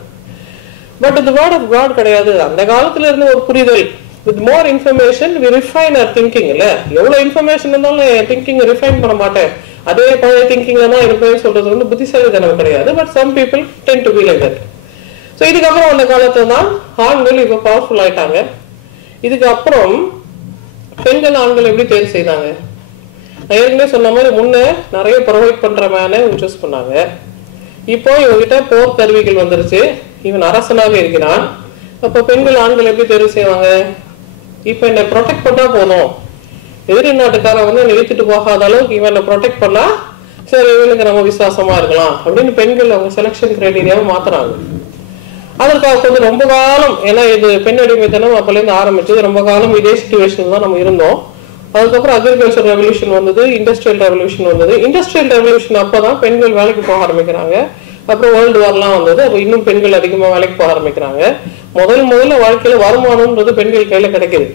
பட் இந்த வேர்ட் ஆஃப் காட் கிடையாது. அந்த காலத்துல இருந்து ஒரு புரிதல், with more information we refine our thinking. இல்ல எவ்வளவு இன்ஃபர்மேஷன் இருந்தாலும் என் திங்கிங் ரிஃபைன் பண்ண மாட்டேன், அதே பழைய திங்கிங்ல தான் இருப்பேன்னு சொல்றது வந்து புத்திசாலித்தனம் கிடையாது. But some people tend to be like that. So இதுக்கப்புறம் அந்த காலத்துல தான் ஆண்கள் இப்போ பவர்ஃபுல் ஆயிட்டாங்க. இதுக்கப்புறம் பெண்கள் ஆண்கள் எப்படி தேர்வு செய்தாங்க? ஏற்கனவே சொன்ன மாதிரி முன்ன நிறைய ப்ரொவைட் பண்ற மேனை சூஸ் பண்ணாங்க. இப்போ இவங்கிட்ட போர் கருவிகள் வந்துருச்சு, இவன் அரசனாக இருக்கிறான். அப்போ பெண்கள் ஆண்கள் எப்படி தேர்வு செய்வாங்க? இப்ப என்ன ப்ரொடெக்ட் பண்ணா போதும், எதிரி நாட்டுக்காரன் வந்து நிறுத்திட்டு போகாத அளவுக்கு இவனை ப்ரொடெக்ட் பண்ணா சரி இவனுக்கு நம்ம விசுவாசமா இருக்கலாம் அப்படின்னு பெண்கள் அவங்க செலக்ஷன் கிரைட்டீரியாவை மாத்துறாங்க. அதற்காக கொஞ்சம் ரொம்ப காலம், ஏன்னா இது பெண் அடிமைத்தனம் அப்பல இருந்து ஆரம்பிச்சது, ரொம்ப காலம் இதே சிச்சுவேஷன் தான் நம்ம இருந்தோம். அதுக்கப்புறம் அக்ரிகல்ச்சர் ரெவல்யூஷன் வந்தது, இண்டஸ்ட்ரியல் ரெவல்யூஷன் வந்தது. இண்டஸ்ட்ரியல் ரெவல்யூஷன் அப்பதான் பெண்கள் வேலைக்கு போக ஆரம்பிக்கிறாங்க. அப்புறம் வேர்ல்டு வார்லாம் வந்தது, அப்போ இன்னும் பெண்கள் அதிகமா வேலைக்கு போக ஆரம்பிக்கிறாங்க. முதல்ல வாழ்க்கையில வருமானம்ன்றது பெண்கள் கையில கிடைக்குது.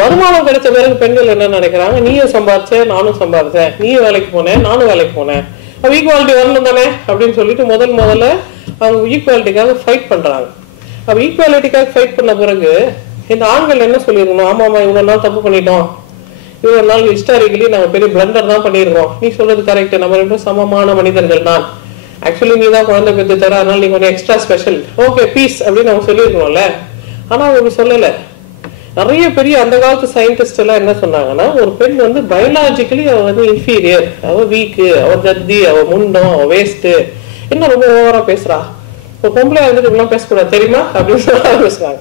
வருமானம் கிடைச்ச பிறகு பெண்கள் என்ன நினைக்கிறாங்க, நீயும் சம்பாதிச்ச நானும் சம்பாதிச்சேன், நீயும் வேலைக்கு போனேன் நானும் வேலைக்கு போனேன், அப்ப ஈக்குவாலிட்டி வரணும் தானே அப்படின்னு சொல்லிட்டு முதல்ல அவங்க ஈக்குவாலிட்டிக்காக ஃபைட் பண்றாங்க. அப்ப ஈக்குவாலிட்டிக்காக ஃபைட் பண்ண பிறகு இந்த ஆண்கள் என்ன சொல்லிருக்கணும், ஆமாமா இவ்வளவு நாள் தப்பு பண்ணிட்டோம், இவ்வளவு நாள் ஹிஸ்டாரிக்கலி நம்ம பெரிய பிளண்டர் தான் பண்ணிருக்கோம், நீ சொல்றது கரெக்ட், நம்ம ரெண்டும் சமமான மனிதர்கள் தான், ஆக்சுவலி நீ தான் குழந்தை பெற்று தர, அதனால நீ கொஞ்சம் எக்ஸ்ட்ரா ஸ்பெஷல், ஓகே பீஸ் அப்படின்னு அவங்க சொல்லியிருக்கணும்ல. ஆனா அவங்க சொல்லல. நிறைய பெரிய அந்த காலத்து சயின்டிஸ்ட் எல்லாம் என்ன சொன்னாங்கன்னா, ஒரு பெண் வந்து பயாலஜிக்கலி அவ வந்து இன்ஃபீரியர், அவ வீக்கு, அவ ஜத்தி, அவ முண்டம், அவ வேஸ்ட், இன்னும் ரொம்ப ஓவரா பேசுறா, இப்போ பொம்பளை வந்துட்டு இப்படிலாம் பேசக்கூடாது தெரியுமா அப்படின்னு சொல்ல ஆரம்பிச்சாங்க.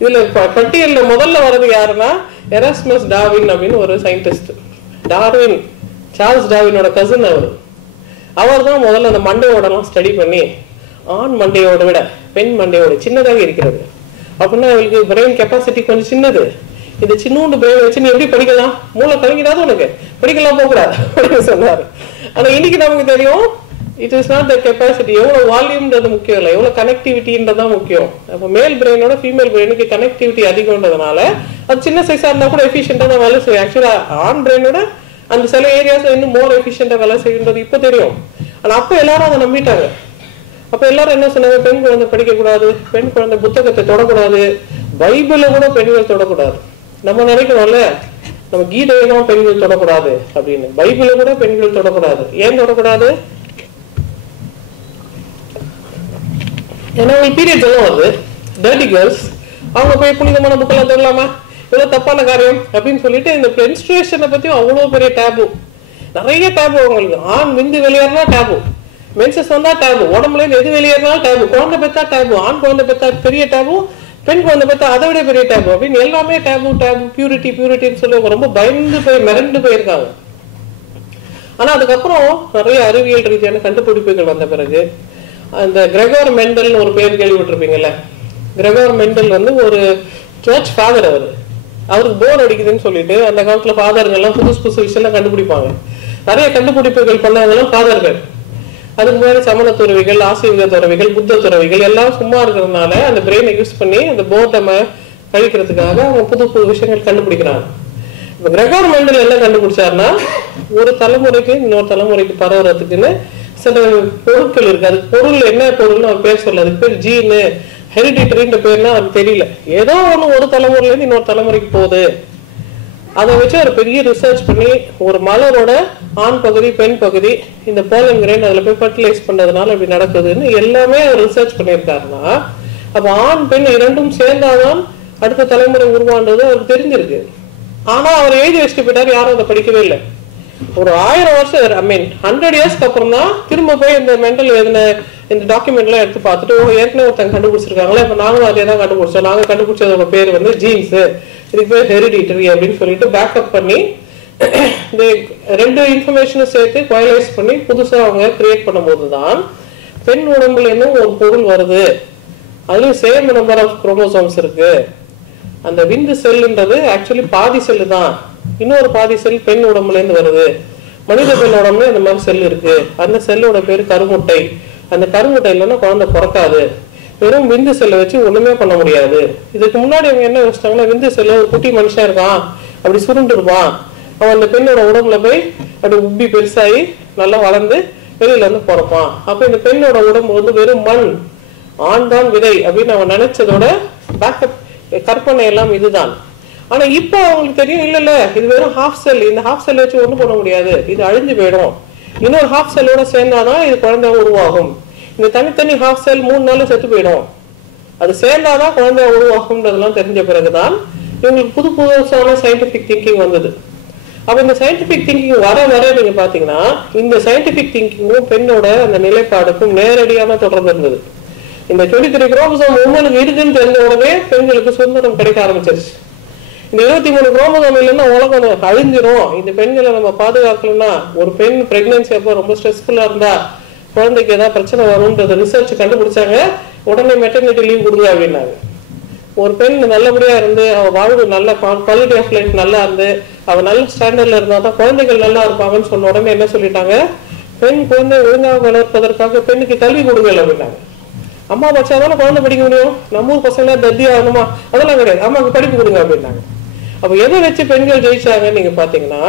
இதுல பட்டியல்ல முதல்ல வர்றது யாருன்னா எராஸ்மஸ் டார்வின் அப்படின்னு ஒரு சயின்டிஸ்ட். டார்வின் சார்ல்ஸ் டார்வினோட கசின் அவர் தான் முதல்ல அந்த மண்டையோட எல்லாம் ஸ்டடி பண்ணி ஆண் மண்டையோட விட பெண் மண்டையோட சின்னதாக இருக்கிறது. அப்படின்னா அவளுக்கு பிரெயின் கெப்பாசிட்டி கொஞ்சம் சின்னது. இது சின்னூண்டு பிரெயின் வச்சு நீ எப்படி படிக்கலாம்? மூளை கலங்கிடாது உனக்கு, படிக்கலாம் போகக்கூடாது அப்படின்னு சொன்னாரு. ஆனா இன்னைக்கு நமக்கு தெரியும் it is not the capacity. எவ்வளவு வால்யூம்ன்றது முக்கியம் இல்லை, எவ்வளவு கனெக்டிவிட்டின்றதான் முக்கியம். அப்போ மேல் பிரெயினோட ஃபீமேல் பிரெயினுக்கு கனெக்டிவிட்டி அதிகம்ன்றதுனால அது சின்ன சைஸா இருந்தா கூட எஃபிஷியண்டா தான் வேலை செய்யும். ஆக்சுவலா ஆண் பிரெயினோட அந்த சில ஏரியாஸ்ல இன்னும் மோர் எஃபிஷியண்டா வேலை செய்யுன்றது இப்ப தெரியும். ஆனா அப்ப எல்லாரும் அதை நம்பிட்டாங்க. அப்ப எல்லாரும் என்ன சொன்னாங்க, பெண் குழந்தை படிக்க கூடாது, பெண் குழந்தை புத்தகத்தை தொடக்கூடாது, பைபிள கூட பெண்கள் தொடக்கூடாது. நம்ம நினைக்கிறோம்ல நம்ம கீதையெல்லாம் பெண்கள் தொடக்கூடாது அப்படின்னு, பைபிள கூட பெண்கள் தொடக்கூடாது. ஏன் தொடக்கூடாது? ஏன்னா பீரியட்ஸ் எல்லாம் வருது, டர்ட்டி கேர்ள்ஸ், அவங்க போய் புனிதமான புக்கெல்லாம் தொடலாமா, இவ்வளவு தப்பான காரியம் அப்படின்னு சொல்லிட்டு இந்த மென்ஸ்ட்ரேஷனை பத்தியும் அவ்வளவு பெரிய டேபு, நிறைய டேபு அவங்களுக்கு. ஆண் விந்து வெளியேறினா டேபு, மென்சஸ் வந்தா டேபு, உடம்புல இருந்து எது வெளியேறினாலும் டேபு, குழந்தை பெற்றா டேபு, ஆண் குழந்தை பெற்றா பெரிய டேபு, பெண் குழந்தை பெற்றா அதை விட பெரிய டேபு அப்படின்னு எல்லாமே டேபு டேபு பியூரிட்டி பியூரிட்டின்னு சொல்லி ரொம்ப பயந்து போய் மிரண்டு போயிருக்காங்க. ஆனா அதுக்கப்புறம் நிறைய அறிவியல் ரீதியான கண்டுபிடிப்புகள் வந்த பிறகு அந்த கிரெகர் மெண்டல் ஒரு பேர் கேள்விப்பட்டிருப்பீங்கல்ல. கிரெகர் மெண்டல் வந்து ஒரு சர்ச் ஃபாதர். அவருக்கு போர் அடிக்குதுன்னு சொல்லிட்டு அந்த காலத்துல ஃபாதர்கள் புதுசு புதுசு விஷயம் கண்டுபிடிப்பாங்க. நிறைய கண்டுபிடிப்புகள் பண்ணவங்கலாம் ஃபாதர்கள். அதுக்கு முன்னாடி சமண துறவிகள், ஆசீர்வாத துறவிகள், புத்த துறவிகள் எல்லாம் சும்மா இருக்கிறதுனால அந்த பிரெயினை யூஸ் பண்ணி அந்த போர்டமை கழிக்கிறதுக்காக அவங்க புது புது விஷயங்கள் கண்டுபிடிக்கிறாங்க. இப்ப கிரெகர் மெண்டல் என்ன கண்டுபிடிச்சாருன்னா, ஒரு தலைமுறைக்கு இன்னொரு தலைமுறைக்கு பரவுறதுக்குன்னு சில பொருட்கள் இருக்கு. அதுக்கு பொருள் என்ன பொருள்னு அவர் பேர் சொல்ல, அதுக்கு பேர் ஜீனு, ஹெரிடிட்டரின்ற பேர்னா அவருக்கு தெரியல. ஏதோ ஒண்ணு ஒரு தலைமுறையில இருந்து இன்னொரு தலைமுறைக்கு போகுது. அதை வச்சு ஒரு பெரிய ரிசர்ச் பண்ணி ஒரு மலரோட ஆண் பகுதி பெண் பகுதி இந்த போலன் கிரெயின் அதுல போய் ஃபர்டிலைஸ் பண்றதுனால இப்படி நடக்குதுன்னு எல்லாமே அவர் ரிசர்ச் பண்ணியிருக்காருன்னா, அப்ப ஆண் பெண் இரண்டும் சேர்ந்தாதான் அடுத்த தலைமுறை உருவான்றது அவருக்கு தெரிஞ்சிருக்கு. ஆனா அவர் எழுதி வச்சுட்டு போயிட்டாரு, யாரும் அதை படிக்கவே இல்லை. ஒரு 1000 வருஷம் 100 இயர்ஸ்க்கு அப்புறம் தான் திரும்ப போய் இந்த மெண்டல் எழுதின இந்த டாக்குமெண்ட் எல்லாம் எடுத்து பார்த்துட்டு ஏற்கனவே ஒருத்தங்க கண்டுபிடிச்சிருக்காங்களா, இப்ப நாங்களும் அதே தான் கண்டுபிடிச்சோம், நாங்க கண்டுபிடிச்சதோட பேர் வந்து ஜீன்ஸ், இதுக்கு பேர் ஹெரிடிட்டரி அப்படின்னு சொல்லிட்டு பேக்கப் பண்ணி இந்த 2 இன்ஃபர்மேஷனும் சேர்த்து கோயலைஸ் பண்ணி புதுசா அவங்க கிரியேட் பண்ணும்போது தான் பெண் உடம்புல இன்னும் ஒரு பொருள் வருது, அதுலயும் சேம் நம்பர் ஆஃப் குரோமோசோம்ஸ் இருக்கு. அந்த விந்து செல்லுன்றது ஆக்சுவலி பாதி செல்லு தான், இன்னொரு பாதி செல் பெண் உடம்புல இருந்து வருது. மனித பெண் உடம்புல இந்த மாதிரி செல் இருக்கு. அந்த செல்லோட பேரு கருமுட்டை. அந்த கருமுட்டை இல்லைன்னா குழந்தை பிறக்காது. வெறும் விந்து செல்லை வச்சு ஒண்ணுமே பண்ண முடியாது. இதுக்கு முன்னாடி அவங்க என்ன வச்சிட்டாங்கன்னா, விந்து செல்ல ஒரு குட்டி மனுஷன் இருக்கான், அப்படி சுருண்டு இருப்பான், அவன் அந்த பெண்ணோட உடம்புல போய் அப்படி உப்பி பெருசாகி நல்லா வளர்ந்து வெளியில இருந்து பிறப்பான். அப்ப இந்த பெண்ணோட உடம்பு வந்து வெறும் மண், ஆண் தான் விதை அப்படின்னு அவன் நினைச்சதோட பேக்கப் கற்பனை எல்லாம் இதுதான். ஆனா இப்ப அவங்களுக்கு தெரியும், இல்ல இல்ல இது வெறும் ஹாஃப் செல், இந்த ஹாஃப் செல் வச்சு ஒண்ணும் பண்ண முடியாது, இது அழிஞ்சு போயிடும், இன்னொரு ஹாஃப் செல்லோட சேர்ந்தாதான் இது குழந்தை உருவாகும். இந்த தனித்தனி ஹாஃப் செல் 3 நாள்ல செத்து போயிடும், அது சேர்ந்தாதான் குழந்தை உருவாகும்ன்றதெல்லாம் தெரிஞ்ச பிறகுதான் இவங்களுக்கு புது புதுசான சயின்டிபிக் திங்கிங் வந்தது. அப்ப இந்த சயின்டிபிக் திங்கிங் வர வர நீங்க பாத்தீங்கன்னா இந்த சயின்டிபிக் திங்கிங்கும் பெண்ணோட அந்த நிலைப்பாடுக்கும் நேரடியான தொடர்பு இருந்தது. இந்த 23 குரோமோசோம் உமனுக்கு இருக்குன்னு தெரிஞ்ச உடனே பெண்களுக்கு சுதந்திரம் கிடைக்க ஆரம்பிச்சிருச்சு. இந்த 23 குரோமோசோம் இல்லைன்னா உலகம் அழிஞ்சிரும், இந்த பெண்களை நம்ம பாதுகாக்கலன்னா, ஒரு பெண் பிரெக்னன்சி அப்போ ரொம்ப ஸ்ட்ரெஸ்ஃபுல்லா இருந்தா குழந்தைக்கு ஏதாவது பிரச்சனை வரும்ன்றது ரிசர்ச் கண்டுபிடிச்சாங்க. உடனே மெட்டர்னிட்டி லீவ் கொடுங்க அப்படின்னாங்க. ஒரு பெண் நல்லபடியா இருந்து அவ வாழ்வு நல்ல குவாலிட்டி ஆஃப் லைஃப் நல்லா இருந்து அவ நல்ல ஸ்டாண்டர்ட்ல இருந்தா தான் குழந்தைகள் நல்லா இருப்பாங்கன்னு சொன்ன உடனே என்ன சொல்லிட்டாங்க, பெண் குழந்தை ஒழுங்காக வளர்ப்பதற்காக பெண்ணுக்கு கல்வி கொடுங்கள் அப்படின்னாங்க. அம்மா பச்சாதானே குழந்தை படிக்க முடியும், நம்ம ஊர் பசங்க தத்தி ஆகணுமா, அதெல்லாம் கிடையாது, அம்மாவுக்கு படிப்பு கொடுங்க அப்படின்னாங்க. அப்ப எதை வச்சு பெண்கள் ஜெயிச்சாங்கன்னு நீங்க பாத்தீங்கன்னா,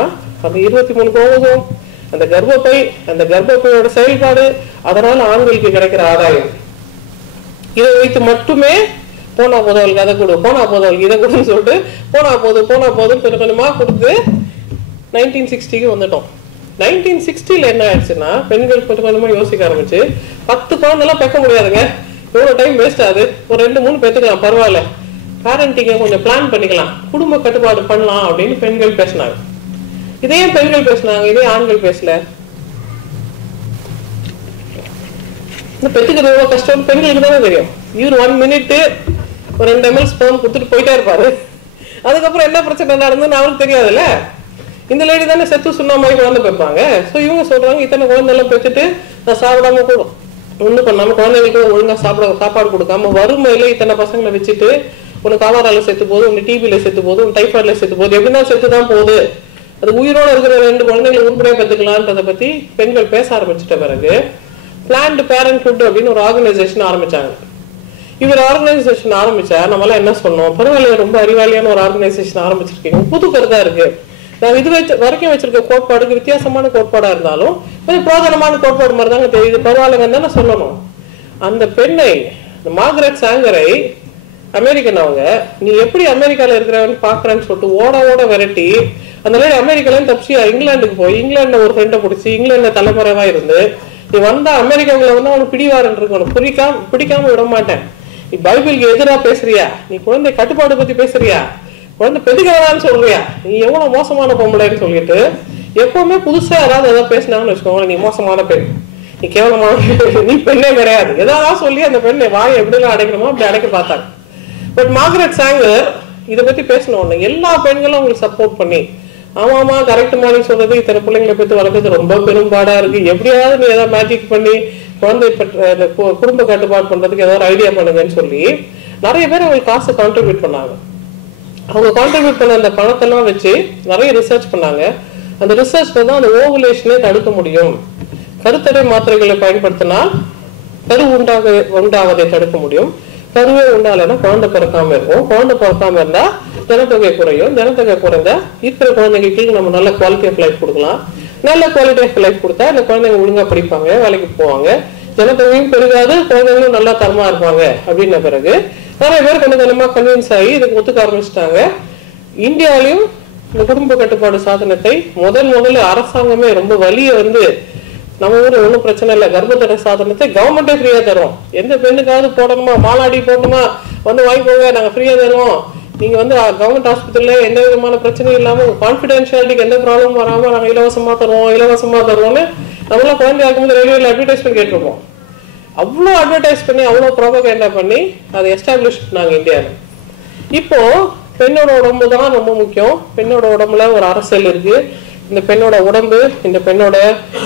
அந்த 23 குரோமோசோம், அந்த கர்ப்பப்பை, அந்த கர்ப்பப்பையோட செயல்பாடு, அதனால ஆண்களுக்கு கிடைக்கிற ஆதாயம், இதை வைத்து மட்டுமே போனா போதவர்களுக்கு அதை கொடு, போனா போதவர்களுக்கு இதை கொடுன்னு சொல்லிட்டு போனா போதும் கொஞ்சம் கொஞ்சமா கொடுத்து 1960க்கு வந்துட்டோம். 1960ல என்ன ஆயிடுச்சுன்னா, பெண்கள் கொஞ்சம் கொஞ்சமா யோசிக்க ஆரம்பிச்சு 10 குழந்தைலாம் பெக்க முடியாதுங்க, எவ்வளவு டைம் வேஸ்ட் ஆகுது, ஒரு 2-3 பெற்றுக்கலாம், பரவாயில்ல, பேரண்டிங்க கொஞ்சம் பிளான் பண்ணிக்கலாம், குடும்ப கட்டுப்பாடு பண்ணலாம் அப்படின்னு பெண்கள் பேசினாங்க. இதே பெண்கள் பேசினாங்க, இதே ஆண்கள் பேசல. இந்த பெற்றுக்கிறது எவ்வளவு கஷ்டம் பெண்களுக்கு தானே தெரியும். இவர் 1 மினிட் ஒரு 2 ml ஸ்பெர்ம் கொடுத்துட்டு போயிட்டே இருப்பாரு, அதுக்கப்புறம் என்ன பிரச்சனை நடந்ததுன்னு அவருக்கு தெரியாதுல்ல. இந்த லேடி தானே செத்து சுண்ணா மாதிரி குழந்தை பெற்பாங்க. ஸோ இவங்க சொல்றாங்க, இத்தனை குழந்தை எல்லாம் பெற்றுட்டு நான் சாப்பிடாம கூடும் ஒன்றும் பண்ணாமல் குழந்தைங்களுக்கு ஒழுங்காக சாப்பாடு கொடுக்காம வறுமையில இத்தனை பசங்களை வச்சுட்டு ஒன்று காவாரால செத்து போகுது, ஒன்று டிபியில் செத்து போகுது, ஒன்று டைஃபாய்டில் செத்து போகுது, எப்படின்னா செத்து தான் போகுது. அது உயிரோடு இருக்கிற 2 குழந்தைகளை உருப்படியாக பெற்றுக்கலான்றதை பற்றி பெண்கள் பேச ஆரம்பிச்சிட்ட பிறகு பிளான்டு பேரண்ட்ஹுட் அப்படின்னு ஒரு ஆர்கனைசேஷன் ஆரம்பிச்சாங்க. இவர் ஆர்கனைசேஷன் ஆரம்பிச்சா நம்மளாம் என்ன சொன்னோம், பரவாயில்ல ரொம்ப அறிவாளியான ஒரு ஆர்கனைசேஷன் ஆரம்பிச்சிருக்கீங்க, புது கருத்தா இருக்கு. நாங்கள் இது வரைக்கும் வச்சிருக்க கோட்பாடுக்கு வித்தியாசமான கோட்பாடா இருந்தாலும் கொஞ்சம் பிரோஜனமான கோட்பாடு மாதிரி தாங்க தெரியுது, பரவாயில்லங்க தானே சொல்லணும். அந்த பெண்ணை மார்கரெட் சாங்கரை அமெரிக்கன் அவங்க நீ எப்படி அமெரிக்கால இருக்கிறவன்னு பாக்குறேன்னு சொல்லிட்டு ஓட விரட்டி அந்த மாதிரி அமெரிக்கால தப்பிச்சு இங்கிலாந்துக்கு போய் இங்கிலாந்துல ஒரு ஃப்ரெண்டை பிடிச்சி இங்கிலாந்துல தலைமுறைவா இருந்து நீ வந்தா அமெரிக்காவுல வந்து அவனுக்கு பிடிவாரன் இருக்கு, உனக்கு பிடிக்காம விட மாட்டேன். நீ பைபிளுக்கு எதிரா பேசுறியா, நீ குழந்தை கட்டுப்பாடு பத்தி பேசுறியா, குழந்தை பெதுக்கிறான்னு சொல்றியா, நீ எவ்வளவு மோசமான பொம்பளைன்னு சொல்லிட்டு எப்பவுமே புதுசா யாராவது ஏதாவது பேசினாங்கன்னு வச்சுக்கோங்க, நீ மோசமான பெண், நீ கேவலமான நீ பெண்ணே கிடையாது, ஏதாவது சொல்லி அந்த பெண்ணை வாயை எப்படிலாம் அடைக்கணுமோ அப்படி அடைக்க பார்த்தாங்க. பட் மார்கரெட் சாங்கர் இதை பத்தி பேசின உடனே எல்லா பெண்களும் அவங்களுக்கு சப்போர்ட் பண்ணி ஆமாமா கரெக்ட் மாதிரி சொல்றது, இத்தனை பிள்ளைங்களை பத்தி வளர்க்கறது ரொம்ப பெரும்பாடா இருக்கு, எப்படியாவது நீ ஏதாவது மேஜிக் பண்ணி குழந்தை குடும்ப கட்டுப்பாடு பண்றதுக்கு ஏதாவது ஐடியா பண்ணுங்கன்னு சொல்லி நிறைய பேர் அவங்களுக்கு காசு கான்ட்ரிபியூட் பண்ணாங்க. அவங்க கான்ட்ரிபியூட் பண்ண அந்த பணத்தெல்லாம் வச்சு நிறைய ரிசர்ச் பண்ணாங்க. அந்த ரிசர்ச்ல தான் அந்த ஓவுலேஷனே தடுக்க முடியும், கருத்தடை மாத்திரைகளை பயன்படுத்தினால் கரு உண்டாவதை தடுக்க முடியும், கருவே உண்டாலன்னா குழந்தை பிறக்காம இருக்கும், குழந்தை பிறக்காம இருந்தா ஜனத்தொகை குறையும், ஜனத்தொகை குறைந்தா இருக்கிற குழந்தைங்களுக்கு நம்ம நல்ல குவாலிட்டி ஆஃப் லைஃப் கொடுக்கலாம், நல்ல குவாலிட்டி ஆஃப் லைஃப் கொடுத்தா இந்த குழந்தைங்க ஒழுங்கா படிப்பாங்க, வேலைக்கு போவாங்க, ஜனத்தொகையும் பெருகாது, குழந்தைங்களும் நல்லா தரமா இருப்பாங்க. அப்படின்ன பிறகு நிறைய பேர் கொஞ்சம் கொஞ்சமா கன்வின்ஸ் ஆகி இதுக்கு ஒத்துக்க ஆரம்பிச்சிட்டாங்க. இந்தியாவிலையும் இந்த குடும்ப கட்டுப்பாடு சாதனத்தை முதல்ல அரசாங்கமே ரொம்ப வலிய வந்து நம்ம ஊர்ல ஒன்றும் பிரச்சனை இல்லை, கர்ப்பத்தடை சாதனத்தை கவர்மெண்டே ஃப்ரீயா தரும், எந்த பெண்ணுக்காவது போடணுமா மாலாடி போடணுமா வந்து வாங்கிக்கோங்க நாங்க ஃப்ரீயா தருவோம், நீங்க வந்து கவர்மெண்ட் ஹாஸ்பிட்டல்ல எந்த விதமான பிரச்சனையும் இல்லாம கான்பிடென்ஷியாலிட்டிக்கு எந்த ப்ராப்ளம் வராம நாங்க இலவசமா தருவோம்னு நம்மளாம் குழந்தை இருக்கும்போது ரேடியோல அட்வர்டைஸ்மெண்ட் கேட்டிருப்போம். அவ்வளோ அட்வர்டைஸ் பண்ணி அவ்வளோ ப்ரோபகேண்டா பண்ணி அதை எஸ்டாப்ளிஷ் பண்ணாங்க இந்தியாவில். இப்போ பெண்ணோட உடம்பு தான் ரொம்ப முக்கியம், பெண்ணோட உடம்புல ஒரு அரசியல் இருக்கு, இந்த பெண்ணோட உடம்பு, இந்த பெண்ணோட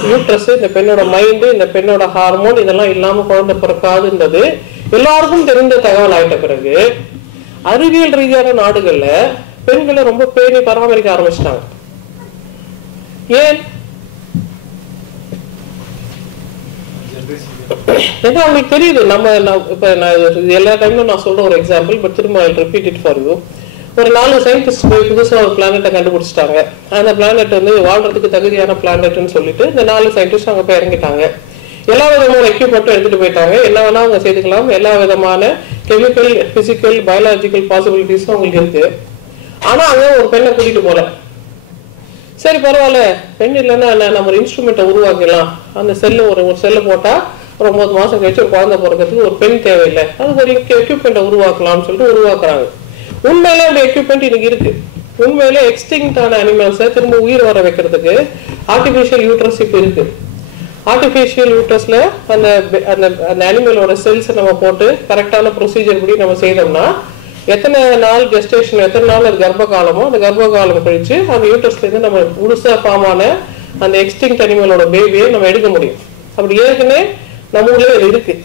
யூட்ரஸ், இந்த பெண்ணோட மைண்டு, இந்த பெண்ணோட ஹார்மோன் இதெல்லாம் இல்லாம குழந்தை பிறக்காதுன்றது எல்லாருக்கும் தெரிந்த தகவல் ஆயிட்ட பிறகு அறிவியல் ரீதியான நாடுகள்ல பெண்களை ரொம்ப பேணி பராமரிக்க ஆரம்பிச்சிட்டாங்க. ஏன்? ஏன்னா அவங்களுக்கு தெரியுது. இப்ப எல்லா டைம்லும் நான் சொல்ற ஒரு எக்ஸாம்பிள், பட் திரும்ப I repeat it for you. ஒரு 4 சயின்டிஸ்ட் போய் புதுசா ஒரு பிளானட்டை கண்டுபிடிச்சிட்டாங்க. அந்த பிளானட் வந்து வாழ்றதுக்கு தகுதியான பிளானட்னு சொல்லிட்டு இந்த 4 சயின்டிஸ்ட் அங்க போய் இறங்கிட்டாங்க. எல்லா விதமான எக்யூப்மெண்ட்டும் எடுத்துட்டு போயிட்டாங்க, என்ன வேணா அவங்க செய்துக்கலாம், எல்லா விதமான கெமிக்கல், பிசிக்கல், பயாலஜிக்கல் பாசிபிலிட்டிஸும் அவங்களுக்கு இருக்கு. ஆனா அங்க ஒரு பெண்ணை கூட்டிட்டு போல. சரி பரவாயில்ல, பெண் இல்லைன்னா நம்ம ஒரு இன்ஸ்ட்ருமெண்ட்டை உருவாக்கலாம், அந்த ஒரு செல்லை போட்டா ஒரு 9 மாசம் கழிச்சு ஒரு குழந்தை பிறக்கிறதுக்கு ஒரு பெண் தேவையில்லை, அதுக்கு ஒரு எக்யூப்மெண்ட்டை உருவாக்கலாம்னு சொல்லிட்டு உருவாக்குறாங்க. உண்மையில அந்த எக்யூப்மெண்ட் இன்னைக்கு இருக்கு. உண்மையில எக்ஸ்டிங்க்ட் ஆன அனிமல்ஸை திரும்ப உயிர் வர வைக்கிறதுக்கு ஆர்டிபிஷியல் யூட்ரஸ் இப்ப இருக்கு. ஆர்டிபிஷியல் யூட்ரஸ்ல அந்த அனிமலோட செல்ஸ் நம்ம போட்டு கரெக்டான ப்ரொசீஜர் படி நம்ம செய்தோம்னா எத்தனை நாள் கெஸ்டேஷன், எத்தனை நாள் அது கர்ப்ப காலமோ அந்த கர்ப்ப காலம் கழிச்சு அந்த யூட்ரஸ்ல இருந்து நம்ம முழுசா ஃபார்ம் ஆன அந்த எக்ஸ்டிங்க்ட் அனிமலோட பேபியை நம்ம எடுக்க முடியும். அப்படி ஏற்கனவே நம்ம ஊர்ல இருக்கு.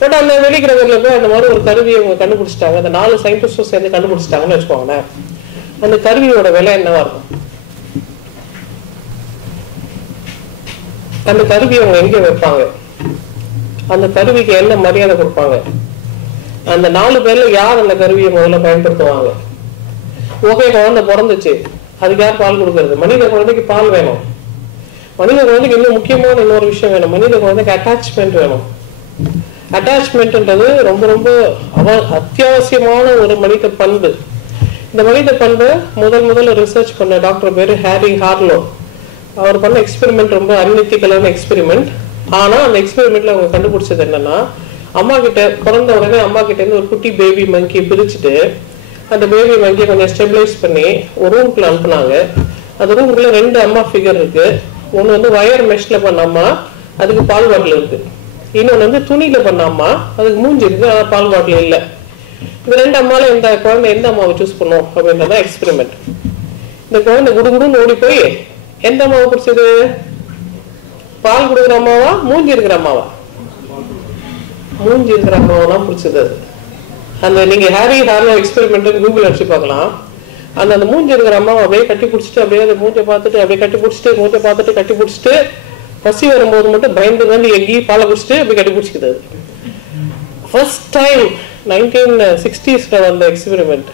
பட் அந்த வெளிக்கிரகத்துல போய் அந்த மாதிரி ஒரு கருவியை அவங்க கண்டுபிடிச்சிட்டாங்க. அந்த 4 சயின்டிஸ்டும் சேர்ந்து கண்டுபிடிச்சிட்டாங்கன்னு வச்சுக்கோங்களேன். அந்த கருவியோட விலை என்னவா இருக்கும்? அந்த கருவியை அவங்க எங்க வைப்பாங்க? அந்த கருவிக்கு என்ன மரியாதை கொடுப்பாங்க? அந்த 4 பேர்ல யார் அந்த கருவியை முதல்ல பயன்படுத்துவாங்க? ஓகே, குழந்தை பிறந்துச்சு, அதுக்கு யார் பால் கொடுக்கறது? மனித குழந்தைக்கு பால் வேணும். மனித குழந்தைக்கு இன்னும் முக்கியமான இன்னொரு விஷயம் வேணும், மனித குழந்தைக்கு அட்டாச்மெண்ட் வேணும். அட்டாச்மெண்ட்ன்றது ரொம்ப ரொம்ப அத்தியாவசியமான ஒரு மனித பண்பு. இந்த மனித பண்பை முதல்ல ரிசர்ச் பண்ண டாக்டர் பேரு ஹாரி ஹார்லோ. அவர் பண்ண எக்ஸ்பெரிமெண்ட் ரொம்ப அன்எத்திக்கலான எக்ஸ்பெரிமெண்ட். ஆனா அந்த எக்ஸ்பெரிமெண்ட்ல அவங்க கண்டுபிடிச்சது என்னன்னா, அம்மா கிட்ட பிறந்த உடனே அம்மா கிட்ட இருந்து ஒரு குட்டி பேபி மங்கியை பிரிச்சுட்டு அந்த பேபி மங்கியை கொஞ்சம் ஸ்டெபிலைஸ் பண்ணி ஒரு ரூம்குள்ள அனுப்புனாங்க. அந்த ரூம்குள்ள 2 அம்மா ஃபிகர் இருக்கு. ஒண்ணு வந்து வயர் மெஷ்ல பண்ண அம்மா, அதுக்கு பால் பாட்டில் இருக்கு. இன்னொன்னு வந்து துணியில பண்ண அம்மா, அதுக்கு மூஞ்சி இருக்கு, ஆனா பால் பாட்டில் இல்லை. இந்த 2 அம்மால இந்த குழந்தை எந்த அம்மாவை சூஸ் பண்ணும் அப்படின்றத எக்ஸ்பெரிமெண்ட். இந்த குழந்தை குடுகுடுன்னு ஓடி போய் எந்த அம்மாவை பிடிச்சது? பால் கொடுக்குற அம்மாவா, மூஞ்சி இருக்கிற அம்மாவா? மூஞ்சி இருக்கிற அம்மாவெல்லாம் பிடிச்சது. அந்த நீங்க ஹாரி ஹார்லோ எக்ஸ்பெரிமெண்ட் கூகுள் அடிச்சு பார்க்கலாம். அந்த மூஞ்சி இருக்கிற அம்மாவை அப்படியே கட்டி பிடிச்சிட்டு அப்படியே அந்த மூஞ்சை பார்த்துட்டு அப்படியே கட்டி பிடிச்சிட்டு மூஞ்சை பார்த்துட்டு கட்டி பிடிச்சிட்டு பசி வரும்போது மட்டும் பயந்து வந்து எங்கி பாலை குடிச்சிட்டு அப்படி கட்டி பிடிச்சிக்குது. ஃபர்ஸ்ட் டைம் 1960s வந்த எக்ஸ்பெரிமெண்ட்.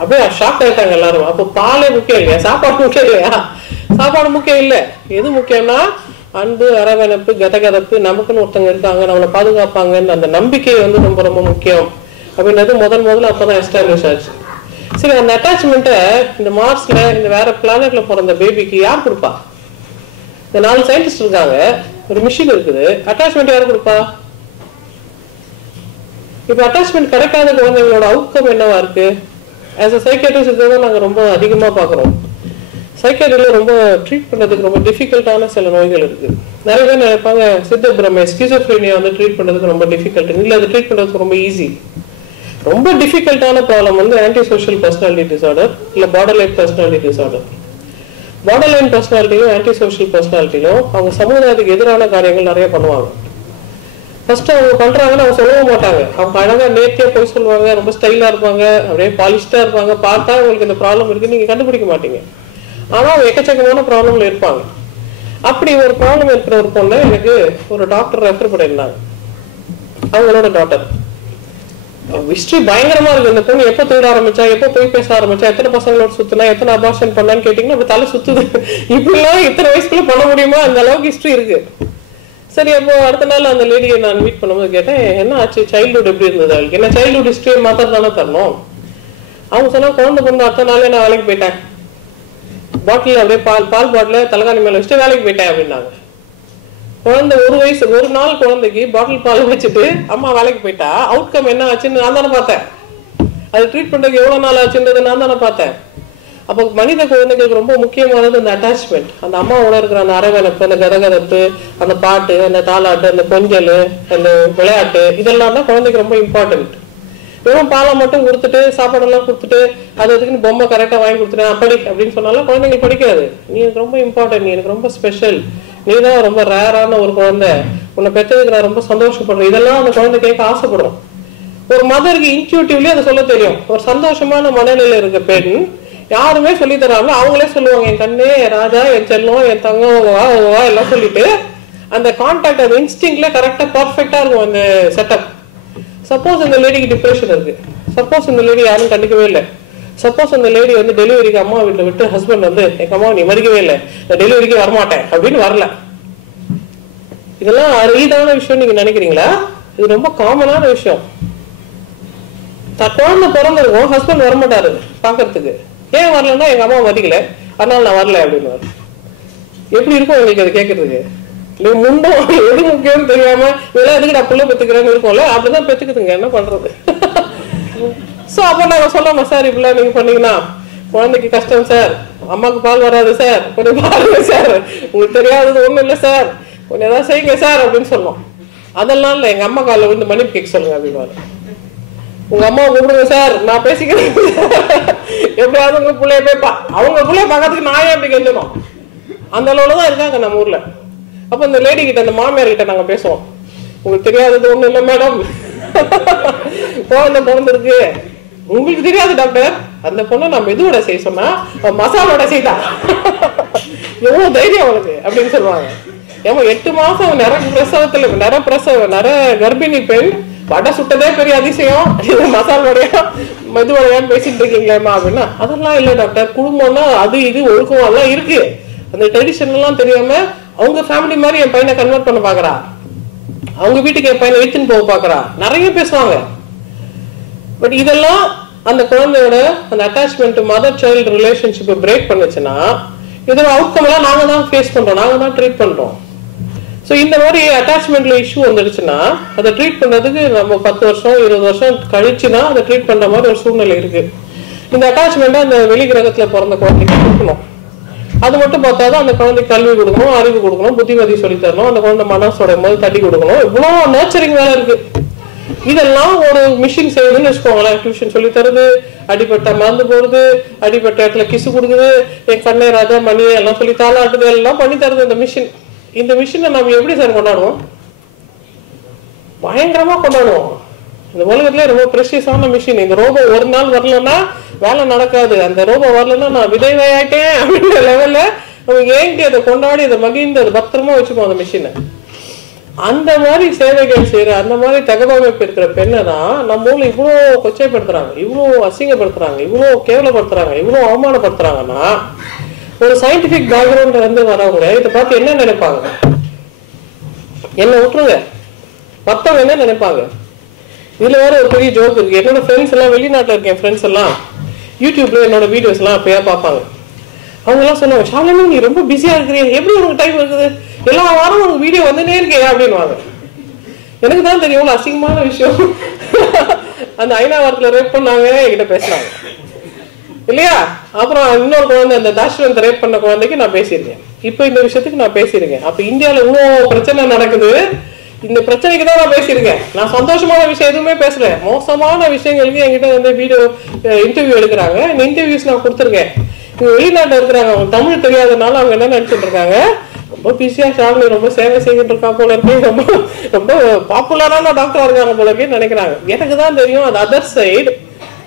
அப்படியே ஷாக் ஆயிட்டாங்க எல்லாரும். அப்போ பாலே முக்கியம் இல்லையா, சாப்பாடு முக்கியம் இல்லையா? சாப்பாடு முக்கியம் இல்லை. எது முக்கியம்னா அன்பு, அரவணைப்பு, கதகதப்பு, நமக்குன்னு ஒருத்தவங்க இருக்காங்க, நம்மளை பாதுகாப்பாங்கன்னு அந்த நம்பிக்கை வந்து ரொம்ப ரொம்ப முக்கியம் அப்படின்றது முதல்ல அப்பதான் எஸ்டாப்ளிஷ் ஆச்சு. சரி, அந்த அட்டாச்மெண்ட்டை இந்த மார்ஸ்ல இந்த வேற பிளானட்ல பிறந்த பேபிக்கு யார் கொடுப்பா? இந்த 4 சயின்டிஸ்ட் இருக்காங்க, ஒரு மிஷின் இருக்குது, அட்டாச்மெண்ட் யார் கொடுப்பா? இப்ப அட்டாச்மெண்ட் கிடைக்காத குழந்தைங்களோட அவுட்கம் என்னவா இருக்கு? ஆஸ் அ சைக்கியாட்ரிஸ்ட் இதுதான் நாங்க ரொம்ப அதிகமா பாக்குறோம். சைக்கியாட்ரியில ரொம்ப ட்ரீட் பண்றதுக்கு ரொம்ப டிஃபிகல்ட்டான சில நோய்கள் இருக்கு. நிறைய பேர் நினைப்பாங்க சித்த பிரமை ஸ்கிசோஃப்ரெனியா வந்து ட்ரீட் பண்றதுக்கு ரொம்ப டிஃபிகல்ட். இல்ல, அது ட்ரீட் பண்றதுக்கு ரொம்ப ஈஸி. ரொம்ப டிஃபிகல்ட்டான ப்ராப்ளம் வந்து ஆன்டி சோஷியல் பர்சனாலிட்டி டிசார்டர் இல்ல பார்டர்லைன் பர்சனாலிட்டி டிசார்டர். பார்டர்லைன் பர்சனாலிட்டியும் ஆன்டி சோஷியல் பர்சனாலிட்டியும் அவங்க சமுதாயத்துக்கு எதிரான காரியங்கள் நிறைய பண்ணுவாங்க. ஃபர்ஸ்ட் அவங்க பண்றாங்கன்னு அவங்க சொல்லவும் மாட்டாங்க. அவங்க அழகா நேர்த்தியா போய் சொல்லுவாங்க, ரொம்ப ஸ்டைலா இருப்பாங்க, அப்படியே பாலிஷ்டா இருப்பாங்க. பார்த்தா உங்களுக்கு இந்த ப்ராப்ளம் இருக்கு நீங்க கண்டுபிடிக்க மாட்டீங்க. ஆனா அவங்க எக்கச்சக்கமான ப்ராப்ளம்ல இருப்பாங்க. அப்படி ஒரு ப்ராப்ளம் இருக்கிற ஒரு பொண்ணை எனக்கு ஒரு டாக்டர் ரெஃபர் பண்ணியிருந்தாங்க. அவங்களோட டாக்டர் ஹிஸ்டரி பயங்கரமா இருக்கு. இந்த பொண்ணு எப்போ தேட ஆரம்பிச்சா, எப்போ போய் பேச ஆரம்பிச்சா, எத்தனை பசங்களோட சுத்தினா, எத்தனை அபார்ஷன் பண்ணான்னு கேட்டீங்கன்னா அப்படி தலை சுத்துது. இப்படிலாம் இத்தனை வயசுக்குள்ள பண்ண முடியுமா? அந்த அளவுக்கு ஹிஸ்டரி இருக்கு. சரி, அப்போ அடுத்த நாள் அந்த லேடியை நான் மீட் பண்ணும்போது கேட்டேன், என்ன ஆச்சு, சைல்டுஹுட் எப்படி இருந்தது அவளுக்கு? என்ன சைல்டுஹுட் ஹிஸ்டரியை மாத்திரம் தானே தரணும். அவங்க சொன்னா குழந்தை பொண்ணு அடுத்த நாளே நான் வேலைக்கு போயிட்டேன், பாட்டில் அப்படியே பால் பாட்டில தலைகாணி மேல வச்சுட்டு வேலைக்கு போயிட்டேன் அப்படின்னாங்க. குழந்தை ஒரு நாள் குழந்தைக்கு பாட்டில் பால் வச்சுட்டு அம்மா வேலைக்கு போயிட்டா அவுட்கம் என்ன ஆச்சுன்னு நான் தானே பார்த்தேன். அது ட்ரீட் பண்றதுக்கு எவ்வளவு நாள் ஆச்சுன்றது நான் தானே பார்த்தேன். அப்போ மனித குழந்தைகளுக்கு ரொம்ப முக்கியமானது அந்த அட்டாச்மெண்ட், அந்த அம்மாவோட இருக்கிற அந்த அரவணைப்பு, அந்த கதகதப்பு, அந்த பாட்டு, அந்த தாலாட்டு, அந்த கொஞ்சல், அந்த விளையாட்டு, இதெல்லாம் தான் குழந்தைக்கு ரொம்ப இம்பார்ட்டன்ட். வெறும் பாலை மட்டும் கொடுத்துட்டு சாப்பாடெல்லாம் கொடுத்துட்டு அது அதுக்குன்னு பொம்மை கரெக்டா வாங்கி கொடுத்துட்டேன் படி அப்படின்னு சொன்னாலும் குழந்தைங்க படிக்காது. நீ எனக்கு ரொம்ப இம்பார்ட்டன்ட், நீ எனக்கு ரொம்ப ஸ்பெஷல், நீ தான் ரொம்ப ரேரான ஒரு குழந்தை, உன்னை பெற்றதுக்கு நான் ரொம்ப சந்தோஷப்படுறேன், இதெல்லாம் அந்த குழந்தை கேட்க ஆசைப்படும். ஒரு மதருக்கு இன்ட்யூட்டிவ்லி அதை சொல்ல தெரியும். ஒரு சந்தோஷமான மனநிலை இருக்க பெண் யாருமே சொல்லி தராம அவங்களே சொல்லுவாங்க, என் கண்ணே, ராஜா, என் செல்லம், என் தங்கம், வா எல்லாம் சொல்லிட்டு அந்த கான்டாக்ட், அந்த இன்ஸ்டிங்க்ல கரெக்டா பர்ஃபெக்டா இருக்கும் அந்த செட்டப். சப்போஸ் இந்த லேடிக்கு டிப்ரெஷன் இருக்கு, சப்போஸ் இந்த லேடி யாரும் கண்டுக்கவே இல்லை, சப்போஸ் அந்த லேடி வந்து டெலிவரிக்கு அம்மா வீட்டுல விட்டு ஹஸ்பண்ட் வந்து எங்க அம்மா நீ மதிக்கவே இல்லை, நான் டெலிவரிக்கு வரமாட்டேன் அப்படின்னு வரல. இதெல்லாம் அரிதான விஷயம் நீங்க நினைக்கிறீங்களா? இது ரொம்ப காமனான விஷயம். குழந்தை பிறந்திருக்கும், ஹஸ்பண்ட் வரமாட்டாரு பாக்குறதுக்கு. ஏன் வரலன்னா எங்க அம்மா மதிக்கல அதனால நான் வரல அப்படின்னு. எப்படி இருக்கும் உங்களுக்கு அது கேட்கறதுக்கு? முண்டும் எது முக்கியம்னு தெரியாம இதெல்லாம் எதுக்கு நான் புள்ள பெத்துக்கிறேன்னு இருக்கும்ல, அப்படிதான் பெத்துக்குதுங்க, என்ன பண்றது? சோ அப்ப நாங்க சொல்லலாமா, சார் இப்படிலாம் நீங்க பண்ணீங்கன்னா குழந்தைக்கு கஷ்டம் சார், அம்மாவுக்கு பால் வராது சார், கொஞ்சம் பாருங்க சார், உங்களுக்கு தெரியாதது ஒண்ணும் இல்லை சார், கொஞ்சம் ஏதாவது செய்யுங்க சார் அப்படின்னு சொல்லணும். அதெல்லாம் இல்லை, எங்க அம்மா காலில் விழுந்து மன்னிப்பு கேட்க சொல்லுங்க அப்படின்னு. உங்க அம்மா கூப்பிடுங்க சார், நான் பேசிக்கிறேன், எப்படியாவது உங்க பிள்ளைய போய் அவங்க பிள்ளைய பார்க்கறதுக்கு நான் ஏன் அப்படி கெஞ்சணும்? அந்த அளவுல தான் இருக்காங்க நம்ம ஊர்ல. அப்ப இந்த லேடி கிட்ட, அந்த மாமியார் கிட்ட நாங்க பேசுவோம், உங்களுக்கு தெரியாதது ஒண்ணும் இல்லை மேடம், குழந்தை பிறந்திருக்கு, உங்களுக்கு தெரியாது டாக்டர், அந்த பொண்ணை நான் மெதுவோட செய்ய சொன்னா மசாலோட செய்தா, எவ்வளவு தைரியம் அவளுக்கு அப்படின்னு சொல்லுவாங்க. ஏமா 8 மாசம் நிற கர்ப்பிணி பெண் வடை சுட்டதே பெரிய அதிசயம், இது மசால் வடையா மெதுவடையான்னு பேசிட்டு இருக்கீங்களேம்மா அப்படின்னா, அதெல்லாம் இல்லை டாக்டர், குடும்பம்னா அது இது ஒழுக்கம் எல்லாம் இருக்கு, அந்த ட்ரெடிஷன் எல்லாம் தெரியாம அவங்க ஃபேமிலி மாதிரி என் பையனை கன்வெர்ட் பண்ண பாக்குறா, அவங்க வீட்டுக்கு என் பையனை இழுத்துன்னு போக பாக்குறா, நிறைய பேசுவாங்க. பட் இதெல்லாம் அந்த குழந்தையோட அந்த அட்டாச்மெண்ட், மதர் சைல்டு ரிலேஷன்ஷிப்பை பிரேக் பண்ணுச்சுன்னா இதோட அவுட்கம் எல்லாம் நாங்க தான் ஃபேஸ் பண்றோம், நாங்க தான் ட்ரீட் பண்றோம். ஸோ இந்த மாதிரி அட்டாச்மெண்ட்ல இஷ்யூ வந்துடுச்சுன்னா அதை ட்ரீட் பண்றதுக்கு நம்ம 10 வருஷம் 20 வருஷம் கழிச்சுதான் அதை ட்ரீட் பண்ற மாதிரி ஒரு சூழ்நிலை இருக்கு. இந்த அட்டாச்மெண்ட்டை அந்த வெளி கிரகத்துல பிறந்த குழந்தைக்கு கொடுக்கணும். அது மட்டும் பார்த்தாதான் அந்த குழந்தைக்கு கல்வி கொடுக்கணும், அறிவு கொடுக்கணும், புத்திமதி சொல்லி தரணும், அந்த குழந்தை மனசோட போது தட்டி கொடுக்கணும், இவ்வளவு நர்ச்சரிங் வேலை இருக்கு. இதெல்லாம் ஒரு மிஷின் செய்யுதுன்னு வச்சுக்கோங்களேன். டியூஷன் சொல்லி தருது, அடிப்பட்ட மறந்து போடுது, அடிப்பட்ட இடத்துல கிசு கொடுக்குது, என் கண்ணே ராஜா மணி எல்லாம் சொல்லி தாளாட்டுது, எல்லாம் பண்ணி தருது இந்த மிஷின். இந்த மிஷினை நம்ம எப்படி சார் கொண்டாடுவோம்? பயங்கரமா கொண்டாடுவோம். இந்த உலகத்துல ரொம்ப ப்ரெஷியஸான மிஷின். இந்த ரோபோ ஒரு நாள் வரலன்னா வேலை நடக்காது. அந்த ரோபோ வரலன்னா நான் விதைவாயிட்டேன் அப்படின்ற லெவல்ல நம்ம ஏங்கி அதை கொண்டாடி அதை மகிழ்ந்து அதை பத்திரமா வச்சுப்போம் அந்த மிஷினை. அந்த மாதிரி சேவைகள் செய்யற அந்த மாதிரி தகவமைப்பு இருக்கிற பெண்ணை தான் நம்ம ஊர்ல இவ்வளவு கொச்சைப்படுத்துறாங்க, இவ்வளவு அசிங்கப்படுத்துறாங்க, இவ்வளவு கேவலப்படுத்துறாங்க, இவ்வளவு அவமானப்படுத்துறாங்கன்னா ஒரு சயின்டிபிக் பேக்ரவுண்ட் வந்து வரவங்க இதை பார்த்து என்ன நினைப்பாங்க? என்ன விட்டுருங்க, மத்தவங்க என்ன நினைப்பாங்க? இதுல வேற ஒரு பெரிய ஜோக் இருக்கு. என்னோட ஃப்ரெண்ட்ஸ் எல்லாம் வெளிநாட்டுல இருக்கேன் ஃப்ரெண்ட்ஸ் எல்லாம் யூடியூப்ல என்னோட வீடியோஸ் எல்லாம் அப்பயா பார்ப்பாங்க. அவங்க எல்லாம் சொல்லுவாங்க, ஷாலினி நீ ரொம்ப பிஸியா இருக்கிறீ, எப்படி உனக்கு டைம் இருக்குது, எல்லா வாரம் உனக்கு வீடியோ வந்துட்டே இருக்கே அப்படின்வாங்க. எனக்கு தான் தெரியும் அசிங்கமான விஷயம். அந்த ஐநாவரத்துல ரேப் பண்ணாங்க, என்கிட்ட பேசினாங்க இல்லையா? அப்புறம் இன்னொரு குழந்தை அந்த தாஷ்வந்த் ரேப் பண்ண குழந்தைக்கு நான் பேசியிருக்கேன். இப்ப இந்த விஷயத்துக்கு நான் பேசியிருக்கேன். அப்ப இந்தியாவில இவ்வளவு பிரச்சனை நடக்குது, இந்த பிரச்சனைக்கு தான் நான் பேசியிருக்கேன். நான் சந்தோஷமான விஷயம் எதுவுமே பேசல. மோசமான விஷயங்களுக்கு என்கிட்ட வந்து வீடியோ இன்டர்வியூ எடுக்கிறாங்க. இந்த இன்டர்வியூஸ் நான் கொடுத்துருக்கேன். இவங்க வெளிநாட்டுல இருக்கிறாங்க, அவங்க தமிழ் தெரியாதனால அவங்க என்ன நினைச்சிட்டு இருக்காங்க, ரொம்ப பிஸியா ஷாலினி ரொம்ப சேவை செய்துட்டு இருக்கா போல இருக்கு, ரொம்ப ரொம்ப பாப்புலரான டாக்டரா இருக்காங்க போல இருக்குன்னு நினைக்கிறாங்க. எனக்கு தான் தெரியும் அது அதர் சைடு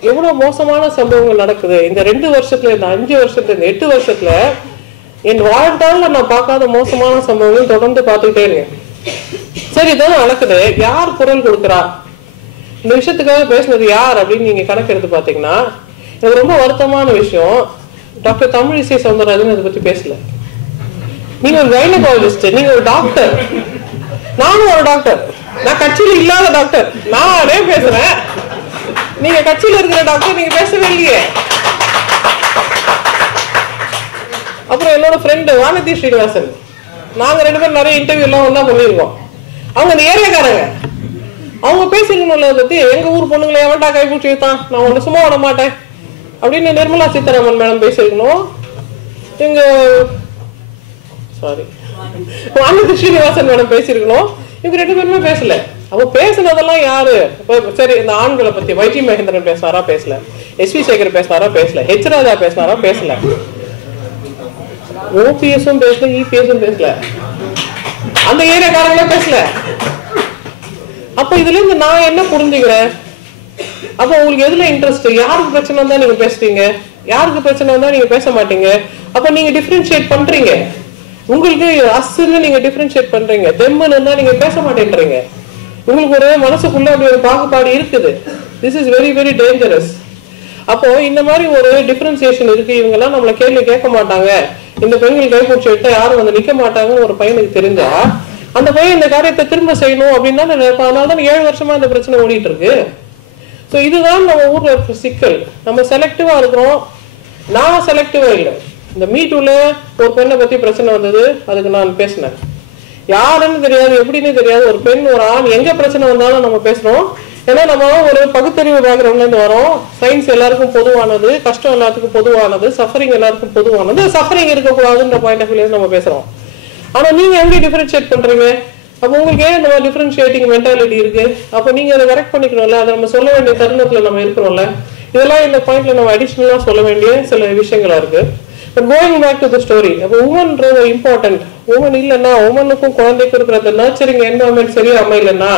எவ்வளவு மோசமான சம்பவங்கள் நடக்குது. இந்த 2 வருஷத்துல, இந்த 5 வருஷத்துல, இந்த 8 வருஷத்துல என் வாழ்ந்தால நான் பார்க்காத மோசமான சம்பவங்கள் தொடர்ந்து பார்த்துக்கிட்டே இருக்கேன். சரி, இதெல்லாம் நடக்குது, யார் குரல் கொடுக்குறா? இந்த விஷயத்துக்காக பேசுனது யார் அப்படின்னு நீங்க கணக்கு எடுத்து பாத்தீங்கன்னா எனக்கு ரொம்ப வருத்தமான விஷயம், டாக்டர் தமிழிசை சவுந்தரராஜன் அதை பத்தி பேசல. நீங்க ஒரு கைனகாலஜிஸ்ட், நீங்க ஒரு டாக்டர், நானும் ஒரு டாக்டர், நான் கட்சியில இல்லாத டாக்டர், நானே பேசுறேன். நீங்க கட்சியில இருக்கிற டாக்டர், நீங்க பேசவே இல்லையே. அப்புறம் என்னோட ஃப்ரெண்டு வானதி ஸ்ரீனிவாசன், நாங்க 2 பேரும் நிறைய இன்டர்வியூ எல்லாம் ஒண்ணா பண்ணிருக்கோம். அவங்க அந்த ஏரியாக்காரங்க, அவங்க பேசிக்கணும்ல பத்தி, எங்க ஊர் பொண்ணுங்களை எவன்டா கைப்பூச்சி வைத்தான், நான் ஒண்ணு சும்மா விட மாட்டேன் அப்படின்னு நிர்மலா சீதாராமன் மேடம் பேசிருக்கணும். எங்க வானதி ஸ்ரீனிவாசன் மேடம் பேசிருக்கணும். இவங்க 2 பேருமே பேசல. அப்ப பேசுனதெல்லாம் யாரு? சரி, இந்த ஆண்களை பத்தி வைஜி மகேந்திரன் பேசினாரா? பேசல. எஸ்வி சேகர் பேசினாரா? பேசல. ஹெச் ராஜா பேசினாரா? பேசல. ஓபிஎஸும் பேசல, இபிஎஸும் பேசல, அந்த ஏரியாக்காரங்களே பேசல. அப்ப இதுல இருந்து நான் என்ன புரிஞ்சுக்கிறேன்? அப்ப உங்களுக்கு எதுல இன்ட்ரெஸ்ட்? யாருக்கு பிரச்சனை வந்தா நீங்க பேசுறீங்க, யாருக்கு பிரச்சனை வந்தா நீங்க பேச மாட்டீங்க. அப்ப நீங்க டிஃபரன்ஷியேட் பண்றீங்க, உங்களுக்கு அசுன்னு நீங்க டிஃபரன்ஷியேட் பண்றீங்க, தெம்முன்னு இருந்தா நீங்க பேச மாட்டேன்றீங்க. உங்களுக்கு ஒரு மனசுக்குள்ள அப்படி ஒரு பாகுபாடு இருக்குது. This is very very dangerous. அப்போ இந்த மாதிரி ஒரு டிஃபரன்சியேஷன் இருக்கு. இவங்க எல்லாம் நம்மள கேள்வி கேட்க மாட்டாங்க, இந்த பெண்கள் கைப்பூச்சி எடுத்தா யாரும் வந்து நிக்க மாட்டாங்கன்னு ஒரு பையனுக்கு தெரிஞ்சா அந்த பையன் இந்த காரியத்தை திரும்ப செய்யணும் அப்படின்னு தான் நினைப்பேன். அதனாலதான் 7 வருஷமா இந்த பிரச்சனை ஓடிட்டு இருக்கு. ஸோ இதுதான் நம்ம ஊர்ல இருக்கிற சிக்கல். நம்ம செலக்டிவா இருக்கிறோம். நான் செலக்டிவா இல்லை. இந்த மீட்டூல ஒரு பெண்ணை பத்தி பிரச்சனை வந்தது, அதுக்கு நான் பேசினேன். யாருன்னு தெரியாது, எப்படின்னு தெரியாது, ஒரு பெண் ஒரு ஆண் எங்க பிரச்சனை வந்தாலும் நம்ம பேசுறோம். ஏன்னா நம்ம ஒரு பகுத்தறிவு பேக்ரவுண்ட்ல இருந்து வரோம். சயின்ஸ் எல்லாருக்கும் பொதுவானது, கஷ்டம் எல்லாத்துக்கும் பொதுவானது, சஃபரிங் எல்லாருக்கும் பொதுவானது, சஃபரிங் இருக்கக்கூடாதுன்ற பாயிண்ட் ஆஃப் வியூல நம்ம பேசுறோம். ஆனா நீங்க எப்படி டிஃபரன்ஷியேட் பண்றீங்க? அப்போ உங்களுக்கு ஏன் இந்த மாதிரி டிஃபரன்ஷியேட்டிங் மென்டாலிட்டி இருக்கு? அப்போ நீங்க அதை கரெக்ட் பண்ணிக்கணும்ல, அதை நம்ம சொல்ல வேண்டிய தருணத்துல நம்ம இருக்கிறோம்ல. இதெல்லாம் இந்த பாயிண்ட்ல நம்ம அடிஷனலா சொல்ல வேண்டிய சில விஷயங்களா இருக்கு. But going back to the story, அப்போ உமன் ரொம்ப இம்பார்ட்டன்ட். உமன் இல்லைன்னா, உமனுக்கும் குழந்தைக்கும் இருக்கிற அந்த நர்ச்சரிங் என்வரன்மெண்ட் சரியா அமையலன்னா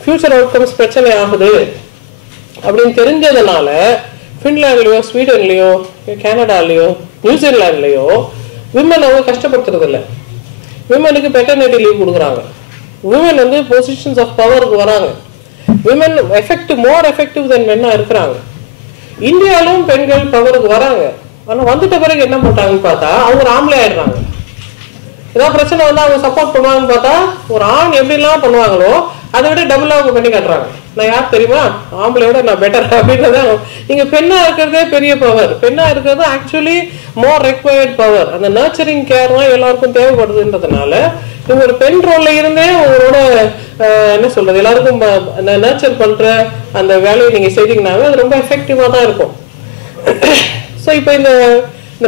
ஃபியூச்சர் அவுட்கம்ஸ் பிரச்சனை ஆகுது அப்படின்னு தெரிஞ்சதுனால ஃபின்லாண்ட்லயோ, ஸ்வீடன்லயோ, கனடாலயோ, நியூசிலாண்ட்லயோ விமன் அவங்க கஷ்டப்படுத்துறது இல்லை. விமனுக்கு பெட்டர்னிட்டி லீவ் கொடுக்குறாங்க. விமன் வந்து பொசிஷன்ஸ் ஆஃப் பவருக்கு வராங்க. விமன் மோர் எஃபெக்டிவ் தென் மென்னா இருக்கிறாங்க. இந்தியாவிலும் பெண்கள் பவருக்கு வராங்க. ஆனா வந்துட்ட பிறகு என்ன பண்றாங்கன்னு பார்த்தா அவங்க ஒரு ஆம்பளை ஆயிடுறாங்க. ஏதாவது பிரச்சனை வந்தா அவங்க சப்போர்ட் பண்ணுவாங்கன்னு பார்த்தா ஒரு ஆண் எப்படி எல்லாம் பண்ணுவாங்களோ அதை விட டபுளா அவங்க பண்ணி காட்டுறாங்க. நான் யார் தெரியுமா, ஆம்பளையோட நான் பெட்டர் அப்படின்றத. நீங்க பெண்ணா இருக்கிறதே பெரிய பவர். பெண்ணா இருக்கிறது ஆக்சுவலி மோர் ரெக்வயர்ட் பவர். அந்த நர்ச்சரிங் கேர் தான் எல்லாருக்கும் தேவைப்படுதுன்றதுனால இவங்க ஒரு பெண் ரோல்ல இருந்தே உங்களோட என்ன சொல்றது, எல்லாருக்கும் அந்த நர்ச்சர் பண்ற அந்த வேலையை நீங்க செய்தீங்கன்னாவே அது ரொம்ப எஃபெக்டிவா தான் இருக்கும். ஸோ இப்போ இந்த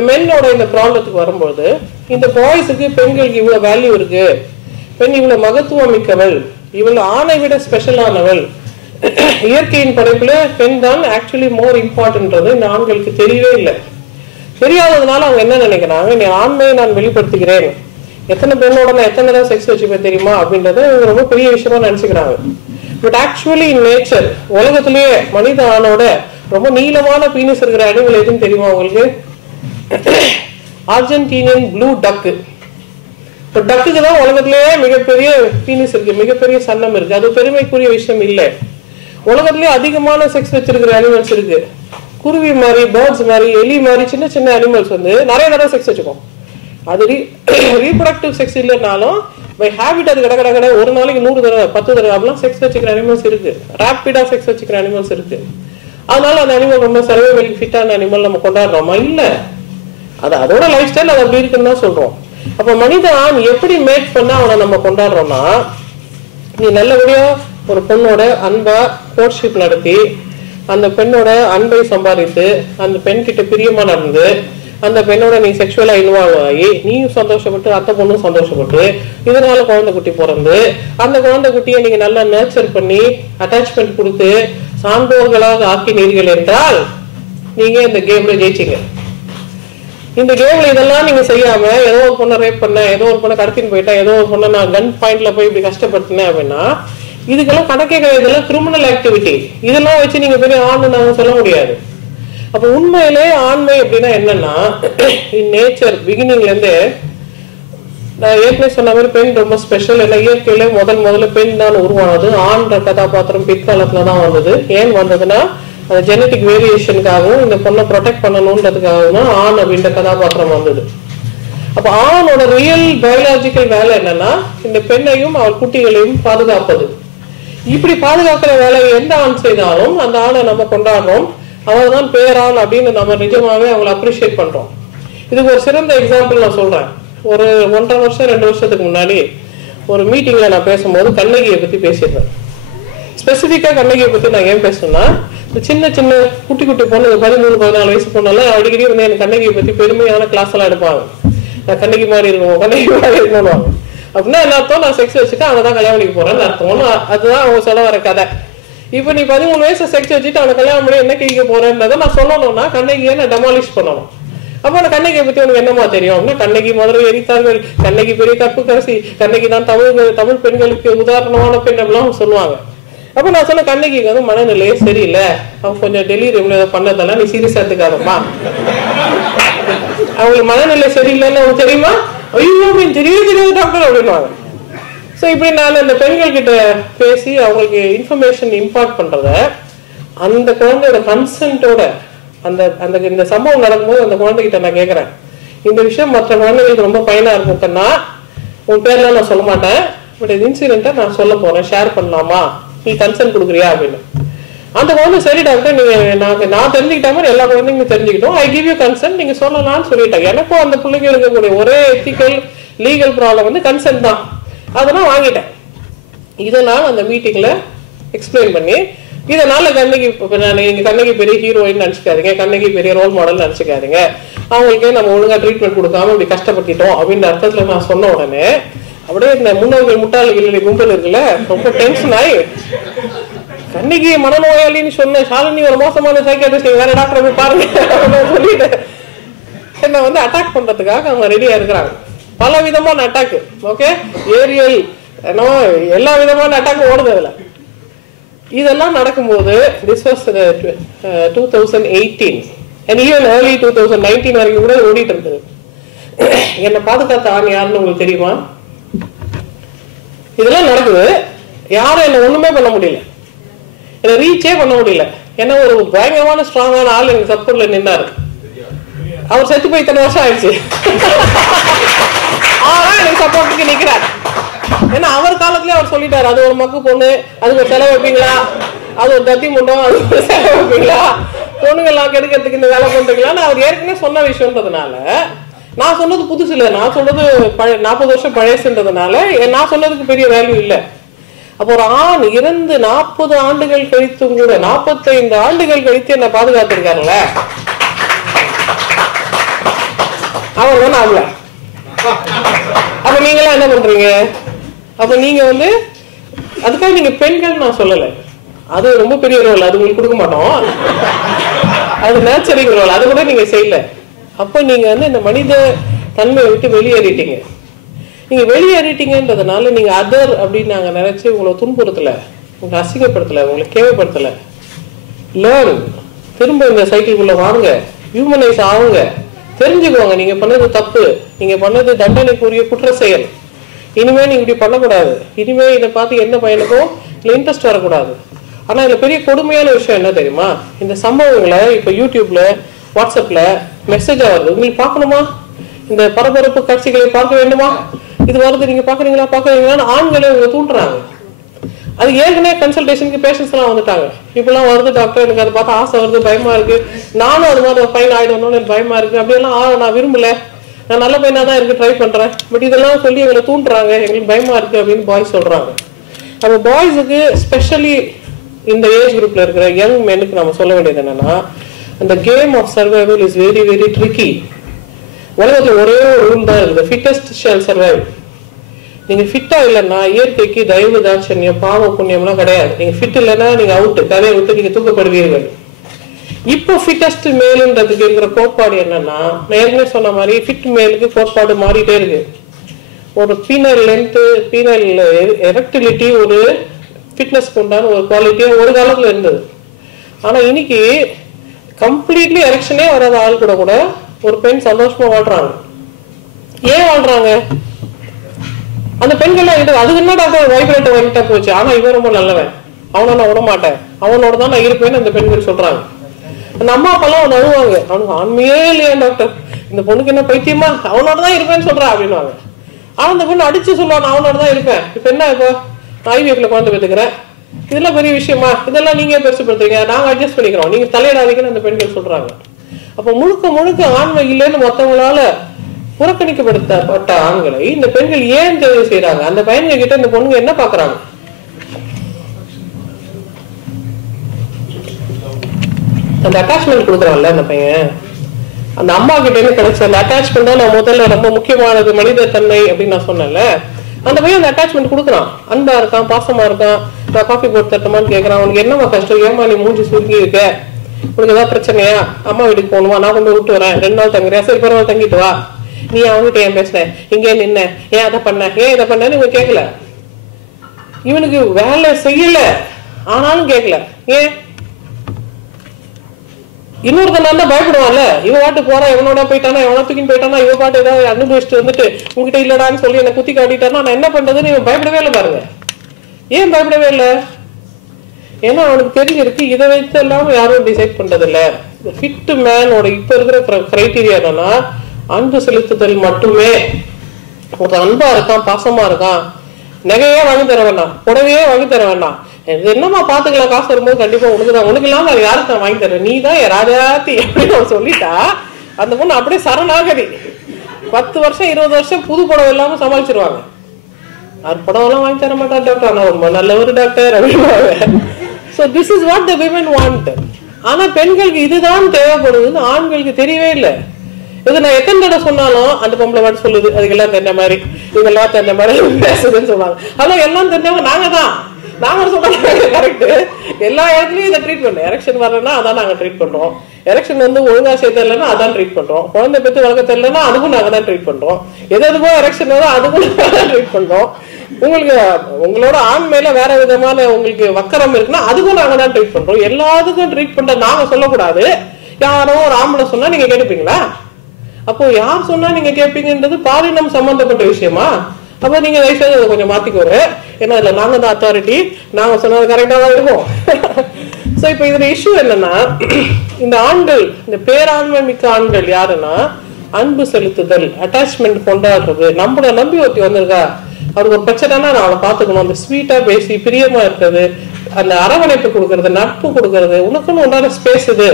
மென்னோட இந்த ப்ராப்ளத்துக்கு வரும்போது இந்த பாய்ஸுக்கு பெண்களுக்கு இவ்வளவு வேல்யூ இருக்கு, பெண் இவ்வளவு மகத்துவம் மிக்கவள், இவ்வளவு ஆணை விட ஸ்பெஷலானவள், இயற்கையின் படைப்புல பெண் தான் ஆக்சுவலி மோர் இம்பார்ட்டன்றது இந்த ஆண்களுக்கு தெரியவே இல்லை. தெரியாததுனால அவங்க என்ன நினைக்கிறாங்க, நீ ஆண்மையை நான் வெளிப்படுத்துகிறேன், எத்தனை பெண்ணோட நான் எத்தனை தான் செக்ஸ் வச்சுப்பேன் தெரியுமா அப்படின்றத இவங்க ரொம்ப பெரிய விஷயமா நினைச்சுக்கிறாங்க. பட் ஆக்சுவலி இன் நேச்சர் உலகத்திலேயே மனித ஆணோட ரொம்ப நீளமான பீனிஸ் இருக்கிற அனிமல் எதுன்னு தெரியுமா உங்களுக்கு? அர்ஜென்டினியன் ப்ளூ டக்கு. இப்போ டக்குக்கு தான் உலகத்திலேயே மிகப்பெரிய பீனிஸ் இருக்கு, மிகப்பெரிய சன்னம் இருக்கு. அது பெருமைக்குரிய விஷயம் இல்லை. உலகத்திலேயே அதிகமான செக்ஸ் வச்சிருக்கிற அனிமல்ஸ் இருக்கு. குருவி மாதிரி, பேர்ட்ஸ் மாதிரி, எலி மாதிரி சின்ன சின்ன அனிமல்ஸ் வந்து நிறைய தடவை செக்ஸ் வச்சுக்கோம். அது ரீப்ரொடக்டிவ் செக்ஸ் இல்லைனாலும் பை ஹேபிட் அது கடை கடை ஒரு நாளைக்கு 100 தடவை 10 தடவை அப்படிலாம் செக்ஸ் வச்சுக்கிற அனிமல்ஸ் இருக்கு. ரேப்பிடா செக்ஸ் வச்சுக்கிற அனிமல்ஸ் இருக்கு. அதனால அந்த அனிமல் ரொம்ப சர்வைவலுக்கு ஃபிட்டான அனிமல் நம்ம கொண்டாடுறோமா? இல்லை. அது அதோட லைஃப் ஸ்டைல் அது அப்படி இருக்குன்னு தான் சொல்றோம். அப்ப மனித ஆண் எப்படி மேட் பண்ண அவனை நம்ம கொண்டாடுறோம்னா, நீ நல்லபடியா ஒரு பொண்ணோட அன்பா கோர்ட்ஷிப் நடத்தி அந்த பெண்ணோட அன்பை சம்பாதித்து அந்த பெண் கிட்ட பிரியமா நடந்து அந்த பெண்ணோட நீ செக்ஷுவலா இன்வால்வ் ஆகி நீயும் சந்தோஷப்பட்டு அத்தை பொண்ணும் சந்தோஷப்பட்டு இதனால குழந்தை குட்டி பிறந்து அந்த குழந்தை குட்டியை நீங்க நல்லா நர்ச்சர் பண்ணி அட்டாச்மெண்ட் கொடுத்து சான்றோர்களாக ஆக்கினீர்கள் என்றால் நீங்க இந்த கேம்ல ஜெயிச்சிங்க. இந்த கேம்ல இதெல்லாம் நீங்க செய்யாம ஏதோ ஒரு பொண்ணை ரேப் பண்ண, ஏதோ ஒரு பொண்ணை கடத்தின்னு போயிட்டா, ஏதோ ஒரு பொண்ணை நான் கன் பாயிண்ட்ல போய் இப்படி கஷ்டப்படுத்தினேன் அப்படின்னா இதுக்கெல்லாம் கணக்கே கிடையாது. இதெல்லாம் கிரிமினல் ஆக்டிவிட்டி. இதெல்லாம் வச்சு நீங்க பெரிய ஆண் நாங்க சொல்ல முடியாது. அப்ப உண்மையிலே ஆண்மை அப்படின்னா என்னன்னா, இன் நேச்சர் பிகினிங்ல இருந்து நான் ஏற்கனவே சொன்ன மாதிரி பெண் ரொம்ப ஸ்பெஷல். ஏன்னா இயற்கையில முதல்ல பெண் தான் உருவானது. ஆண்ற கதாபாத்திரம் பிற்காலத்துலதான் வந்தது. ஏன் வந்ததுன்னா அந்த ஜெனட்டிக் வேரியேஷனுக்காகவும் இந்த பொண்ணை ப்ரொடெக்ட் பண்ணணும்ன்றதுக்காகவும் தான் ஆண் அப்படின்ற கதாபாத்திரம் வந்தது. அப்ப ஆணோட ரியல் பயாலஜிக்கல் வேலை என்னன்னா இந்த பெண்ணையும் அவள் குட்டிகளையும் பாதுகாப்பது. இப்படி பாதுகாக்கிற வேலையை எந்த ஆண் செய்தாலும் அந்த ஆணை நம்ம கொண்டாடுறோம். அவர் தான் பேரான் அப்படின்னு நம்ம நிஜமாவே அவங்களை அப்ரிஷியேட் பண்றோம். இதுக்கு ஒரு சிறந்த எக்ஸாம்பிள் நான் சொல்றேன். ஒரு 1.5 வருஷம் 2 வருஷத்துக்கு முன்னாடி ஒரு மீட்டிங்ல நான் பேசும்போது கண்ணகியை பத்தி பேசிடுறேன். ஸ்பெசிபிக்கா கண்ணகியை பத்தி நான் ஏன் பேசுறேன்னா, சின்ன சின்ன குட்டி குட்டி பொண்ணு 13-14 வயசு பொண்ணெல்லாம் அடிக்கடி வந்து எனக்கு கண்ணகியை பத்தி பெருமையான கிளாஸ் எல்லாம் எடுப்பாங்க. நான் கண்ணகி மாதிரி இருக்கணும், கண்ணகி மாதிரி இருக்கணும் அப்படின்னா என்ன அர்த்தம்? நான் செக்ஸ் வச்சுட்டு அவனதான் கல்யாணம் பண்ணிக்க போறேன்னு அர்த்தம். அதுதான் அவங்க சொல்ல வர கதை. இப்ப நீ 13 வயசு செக்ஸ் வச்சுட்டு அவனை கல்யாணம் பண்ணி என்ன கிழிக்க போறேன்றதை நான் சொல்லணும்னா கண்ணகியை நான் டெமாலிஷ் பண்ணணும். அப்ப அந்த கண்ணகியை பத்தி உனக்கு என்னமா தெரியும் அப்படின்னா, கண்ணகி மதுரை எரித்தார்கள், கண்ணகி பெரிய கற்புக்கரசி, கண்ணகி தான் தமிழ் பெண்களுக்கு உதாரணமான பெண் அப்படிலாம் சொல்லுவாங்க. அப்ப நான் சொன்ன கண்ணகிக்கு வந்து மனநிலையே சரியில்லை, அவன் கொஞ்சம் டெலிவரி பண்ணதெல்லாம் நீ சீரியஸா எடுத்துக்காதம்மா, அவங்களுக்கு மனநிலை சரியில்லைன்னு அவங்களுக்கு தெரியுமா? ஐயோ அப்படின்னு தெரியாது டாக்டர் அப்படின்வாங்க. ஸோ இப்படி நான் அந்த பெண்கள் கிட்ட பேசி அவங்களுக்கு இன்ஃபர்மேஷன் இம்பார்ட் பண்றத அந்த குழந்தையோட கன்சென்ட்டோட அந்த அந்த இந்த சம்பவம் நடக்கும்போது அந்த குழந்தைகிட்ட நான் கேட்கறேன், இந்த விஷயம் மற்ற குழந்தைகளுக்கு ரொம்ப பயனா இருக்குன்னா உன் பேர்லாம் நான் சொல்ல மாட்டேன், பட் இது இன்சிடென்ட்டை நான் சொல்ல போறேன், ஷேர் பண்ணலாமா, நீ கன்சென்ட் கொடுக்குறியா அப்படின்னு. அந்த குழந்தை சரி டாக்டர் நீங்க நான் தெரிஞ்சுக்கிட்ட மாதிரி எல்லா குழந்தைங்களும் தெரிஞ்சுக்கிட்டோம், ஐ கிவ் யூ கன்சென்ட், நீங்க சொல்லலாம்னு சொல்லிட்டாங்க. எனக்கும் அந்த பிள்ளைங்க இருக்கக்கூடிய ஒரே எத்திக்கல் லீகல் ப்ராப்ளம் வந்து கன்சென்ட் தான். அதெல்லாம் வாங்கிட்டேன். இதை நான் அந்த மீட்டிங்ல எக்ஸ்பிளைன் பண்ணி, இதனால கண்ணகி நீங்க கண்ணகி பெரிய ஹீரோயின் நினைச்சுக்காதீங்க, கண்ணகி பெரிய ரோல் மாடல் நினைச்சுக்காதீங்க, அவங்களுக்கு நம்ம ஒழுங்கா ட்ரீட்மெண்ட் கொடுக்காம இப்படி கஷ்டப்பட்டுட்டோம் அப்படின்ற அர்த்தத்துல நான் சொன்ன உடனே அப்படியே இந்த முன்னோர்கள் முட்டாளிகள் கும்பல் இருக்குல்ல ரொம்ப டென்ஷன் ஆகி, கண்ணகி மனநோயாளின்னு சொன்ன ஷாலினி ஒரு மோசமான சைக்கியாட்ரிஸ்ட், வேற டாக்டர் போய் பாருங்க சொல்லிட்டு என்ன வந்து அட்டாக் பண்றதுக்காக அவங்க ரெடியா இருக்கிறாங்க. பல விதமான அட்டாக், ஓகே, ஏரியல் எல்லா விதமான அட்டாக் ஓடுது அதுல. இதெல்லாம் நடக்கும்போது this was 2018 and even early 2019 வரைக்கும் கூட ஓடிட்டு இருந்தது. என்னை பாதுகாத்த ஆண் யாருன்னு உங்களுக்கு தெரியுமா? இதெல்லாம் நடக்குது, யாரும் என்ன ஒண்ணுமே பண்ண முடியல, என்ன ரீச்சே பண்ண முடியல. ஏன்னா ஒரு பயங்கரமான ஸ்ட்ராங்கான ஆள் எனக்கு சப்போர்ட்ல நின்னாரு. அவர் செத்து போய் இத்தனை வருஷம் ஆயிடுச்சு, ஆனா எனக்கு சப்போர்ட்டுக்கு நிக்கிறார். ஏன்னா அவர் காலத்திலேயே அவர் சொல்லிட்டாரு, அது ஒரு மக்கு பொண்ணு, அதுக்கு ஒரு செலவு வைப்பீங்களா, அது ஒரு தத்தி முண்டம், அது ஒரு செலவு வைப்பீங்களா, பொண்ணுங்கெல்லாம் கெடுக்கிறதுக்கு இந்த வேலை பண்றீங்களான்னு அவர் ஏற்கனவே சொன்ன விஷயம்ன்றதுனால நான் சொன்னது புதுசு இல்லை, நான் சொன்னது 40 வருஷம் பழசுன்றதுனால நான் சொன்னதுக்கு பெரிய வேல்யூ இல்லை. அப்போ ஒரு ஆண் இறந்து 40 ஆண்டுகள் கழித்தும் கூட 45 ஆண்டுகள் கழித்து என்ன பாதுகாத்திருக்காருல்ல, அவர் தானே ஆகல. அப்ப நீங்களாம் என்ன பண்றீங்க? அப்ப நீங்க வந்து அதுக்காக நீங்க பெண்கள் நான் சொல்லல, அது ரொம்ப பெரிய ரோல், அது உங்களுக்கு கொடுக்க மாட்டோம், அது நேச்சரிங் ரோல், அது கூட நீங்க செய்யல. அப்ப நீங்க வந்து இந்த மனித தன்மையை விட்டு வெளியேறிட்டீங்க. நீங்க வெளியேறிட்டீங்கன்றதுனால நீங்க அதர் அப்படின்னு நாங்க நினைச்சு உங்களை துன்புறுத்தல, உங்களை அசிங்கப்படுத்தலை, உங்களை கேவப்படுத்தலை. லேர்ன், திரும்ப இந்த சைக்கிள்குள்ள வாங்க, ஹியூமனைஸ் ஆகுங்க, தெரிஞ்சுக்குவாங்க நீங்க பண்ணது தப்பு, நீங்க பண்ணது தண்டனைக்குரிய குற்ற செயல், இனிமே நீங்க இப்படி பண்ணக்கூடாது, இனிமே இதை பார்த்து என்ன பையனுக்கும் இல்லை இன்ட்ரெஸ்ட் வரக்கூடாது. ஆனா இதுல பெரிய கொடுமையான விஷயம் என்ன தெரியுமா? இந்த சம்பவங்களை இப்ப யூடியூப்ல வாட்ஸ்அப்ல மெசேஜா வருது. உங்களுக்கு பார்க்கணுமா? இந்த பரபரப்பு காட்சிகளை பார்க்க வேண்டுமா? இது வருது, நீங்க பாக்குறீங்களான்னு ஆண்களை இவங்க தூண்டுறாங்க. அது ஏற்கனவே கன்சல்டேஷனுக்கு பேஷன்ஸ் எல்லாம் வந்துட்டாங்க. இப்பெல்லாம் வருது டாக்டர், எனக்கு அதை பார்த்து ஆசை வருது, பயமா இருக்கு, நானும் அது மாதிரி ஒரு பையன் ஆயிடணும்னு எனக்கு பயமா இருக்கு, அப்படியெல்லாம் நான் விரும்பல, நான் நல்ல பையனா தான் இருக்கு, ட்ரை பண்றேன், பட் இதெல்லாம் சொல்லி எங்களை தூண்டுறாங்க, எங்களுக்கு பயமா இருக்கு அப்படின்னு பாய்ஸ் சொல்றாங்க. அப்ப பாய்ஸுக்கு ஸ்பெஷலி இந்த ஏஜ் குரூப்ல இருக்கிற யங் மென்னுக்கு நம்ம சொல்ல வேண்டியது என்னன்னா, அந்த game of survival is very very tricky. உலகத்துல ஒரே ஒரு ரூல் தான் இருக்குது, ஃபிட்டஸ்ட் ஷால் சர்வைவ். நீங்க ஃபிட்டா இல்லைன்னா இயற்கைக்கு தயவு தாட்சண்யம் பாவ புண்ணியம்லாம் கிடையாது. நீங்க ஃபிட் இல்லைன்னா நீங்க அவுட்டு, கதையை விட்டு நீங்க தூக்கப்படுவீர்கள். இப்போ ஃபிட்டஸ்ட் மேலுன்றதுக்கு இருக்கிற கோட்பாடு என்னன்னா, நான் ஏற்கனவே சொன்ன மாதிரி ஃபிட் மேலுக்கு கோட்பாடு மாறிட்டே இருக்கு. ஒரு பீனல் லென்த், பீனல் எரெக்டிலிட்டி ஒரு ஃபிட்னஸ்க்கு உண்டான ஒரு குவாலிட்டியா ஒரு காலத்துல இருந்தது. ஆனா இன்னைக்கு கம்ப்ளீட்லி எரெக்ஷனே வராத ஆள் கூட கூட ஒரு பெண் சந்தோஷமா வாழ்றாங்க. ஏன் வாழ்றாங்க? அந்த பெண்கள் அதுக்கு என்ன டாக்டர் வைப்ரேட்டர் வாங்கிட்டா போச்சு, ஆனா இவன் ரொம்ப நல்லவன், அவனை நான் விட மாட்டேன், அவனோட தான் நான் இருப்பேன்னு அந்த பெண்கள் சொல்றாங்க. அந்த அம்மா அப்பெல்லாம் அவன் அழுவாங்க, அவனுக்கு ஆண்மையே இல்லையா டாக்டர், இந்த பொண்ணுக்கு என்ன பைத்தியமா, அவனோட தான் இருப்பேன்னு சொல்றா அப்படின்வாங்க. அவன் அந்த பொண்ணு அடிச்சு சொல்லுவான், நான் அவனோட தான் இருப்பேன். இப்ப என்ன, இப்போ ஐவிஎஃப்ல குழந்தை பெற்றுக்கிறேன், இதெல்லாம் பெரிய விஷயமா, இதெல்லாம் நீங்க பெருசுப்படுத்துறீங்க, நாங்க அட்ஜஸ்ட் பண்ணிக்கிறோம், நீங்க தலையிடாதீங்கன்னு அந்த பெண்கள் சொல்றாங்க. அப்ப முழுக்க முழுக்க ஆண்மை இல்லைன்னு மற்றவங்களால புறக்கணிக்கப்பட்ட ஆண்களை இந்த பெண்கள் ஏன் தேர்வு செய்யறாங்க? அந்த பையன்கள் கிட்ட இந்த பொண்ணுங்க என்ன பாக்குறாங்க? அந்த அட்டாச்மெண்ட் கொடுக்குறான்ல அந்த பையன், அந்த அம்மா கிட்ட இருந்து கிடைச்ச அந்த அட்டாச்மெண்ட் தான் நான் முதல்ல ரொம்ப முக்கியமானது, மனித தன்மை அப்படின்னு நான் சொன்னேன்ல. அந்த பையன் அந்த அட்டாச்மெண்ட் கொடுக்குறான், அன்பா இருக்கான், பாசமா இருக்கான், நான் காஃபி போட்டு தட்டமான்னு கேட்கறான். அவனுக்கு என்னமா கஷ்டம், ஏமா நீ மூஞ்சி சுருங்கி இருக்க, உனக்கு ஏதாவது பிரச்சனையா, அம்மா வீட்டுக்கு போகணுமா, நான் கொண்டு விட்டு வரேன், 2 நாள் தங்குறியா, சரி பரவாயில்ல தங்கிட்டு வா, நீ அவங்ககிட்ட ஏன் பேசுன, இங்கே நின்ன, ஏன் அதை பண்ண, ஏன் இதை பண்ணன்னு இவன் கேட்கல. இவனுக்கு வேலை செய்யல ஆனாலும் கேட்கல. ஏன்? இன்னொருத்தன் தான் பயப்படுவான்ல, இவன் பாட்டு போறான், இவனோட போயிட்டானா, எவனோ தூக்கின்னு போயிட்டானா, இவன் பாட்டு ஏதாவது அனுபவிச்சுட்டு வந்துட்டு உங்ககிட்ட இல்லடான்னு சொல்லி என்னை குத்தி காட்டிட்டானா நான் என்ன பண்றதுன்னு இவன் பயப்படவே இல்லை. பாருங்க, ஏன் பயப்படவே இல்லை? ஏன்னா அவனுக்கு தெரிஞ்சிருக்கு இதை வைத்து எல்லாம் யாரும் டிசைட் பண்றது இல்ல. ஃபிட் மேனோட இப்ப இருக்கிற கிரைட்டீரியா என்னன்னா, அன்பு செலுத்துதல் மட்டுமே. ஒரு அன்பா இருக்கான், பாசமா இருக்கான், நகையே வாங்கி தர வேண்டாம், புடவையே வாங்கி தர வேண்டாம், என்னமா பாத்துக்கலாம், காசு வரும்போது கண்டிப்பா உனக்குதான், உனக்கு இல்லாம அது யாருக்கு நான் வாங்கி தரேன், நீ தான் ராஜாத்தி அப்படின்னு அவன் சொல்லிட்டா அந்த பொண்ணு அப்படியே சரணாகதி. 10 வருஷம் 20 வருஷம் புது புடவை இல்லாம சமாளிச்சிருவாங்க. அது புடவை எல்லாம் வாங்கி தர மாட்டான் டாக்டர், ஆனா ரொம்ப நல்லவர் டாக்டர் அப்படின்னு. So this is what the women want. ஆனா பெண்களுக்கு இதுதான் தேவைப்படுதுன்னு ஆண்களுக்கு தெரியவே இல்லை. இது நான் எத்தனை தடவை சொன்னாலும் அந்த பொம்பளை வாட்டு சொல்லுது, அதுக்கெல்லாம் தெரிஞ்ச மாதிரி, இதெல்லாம் தெரிஞ்ச மாதிரி பேசுதுன்னு சொல்லுவாங்க. அதெல்லாம் எல்லாம் தெரிஞ்சவங்க நாங்க தான். நாங்க சொல்றாங்க கரெக்ட், எல்லா இடத்துலயும் இதை ட்ரீட் பண்ணோம். எரெக்ஷன் வரலன்னா அதான் நாங்க ட்ரீட் பண்றோம், எரெக்ஷன் ஒழுங்கா சேர்த்து இல்லைன்னா அதான் ட்ரீட் பண்றோம், குழந்தை பெற்று வளர்க்க தெரியலன்னா அதுக்கும் நாங்க தான் ட்ரீட் பண்றோம், எதுக்கோ எரெக்ஷன் வரும் அதுக்கும் நாங்க தான் ட்ரீட் பண்றோம். உங்களுக்கு உங்களோட ஆண் மேல வேற விதமான உங்களுக்கு வக்கரம் இருக்குன்னா அதுக்கும் நாங்க தான் ட்ரீட் பண்றோம். எல்லாத்துக்கும் ட்ரீட் பண்ற நாங்க சொல்லக்கூடாது. யாரோ ஒரு ஆம்பளை சொன்னா நீங்க கேட்டுப்பீங்களா? அப்போ யார் சொன்னா நீங்க கேட்பீங்கன்றது பாலினம் சம்பந்தப்பட்ட விஷயமா? அப்ப நீங்க தயவுசெய்து அதை கொஞ்சம் மாத்திக்கோங்க. ஏன்னா இதுல நாங்க தான் அத்தாரிட்டி, நாங்க சொன்னது கரெக்டா தான் இருக்கும். சோ இப்ப இதுல இஷ்யூ என்னன்னா, இந்த ஆண்கள், இந்த பேராண்மை மிக்க ஆண்கள் யாருன்னா, அன்பு செலுத்துதல், அட்டாச்மெண்ட் கொண்டாடுறது, நம்மள நம்பி ஒருத்தி வந்திருக்கா, அவருக்கு ஒரு பிரச்சனைனா நான் அவளை பாத்துக்கணும், அந்த ஸ்வீட்டா பேசி பிரியமா இருக்கிறது, அந்த அரவணைப்பு கொடுக்கறது, நட்பு கொடுக்கறது, உனக்குன்னு உண்டான ஸ்பேஸ் இது,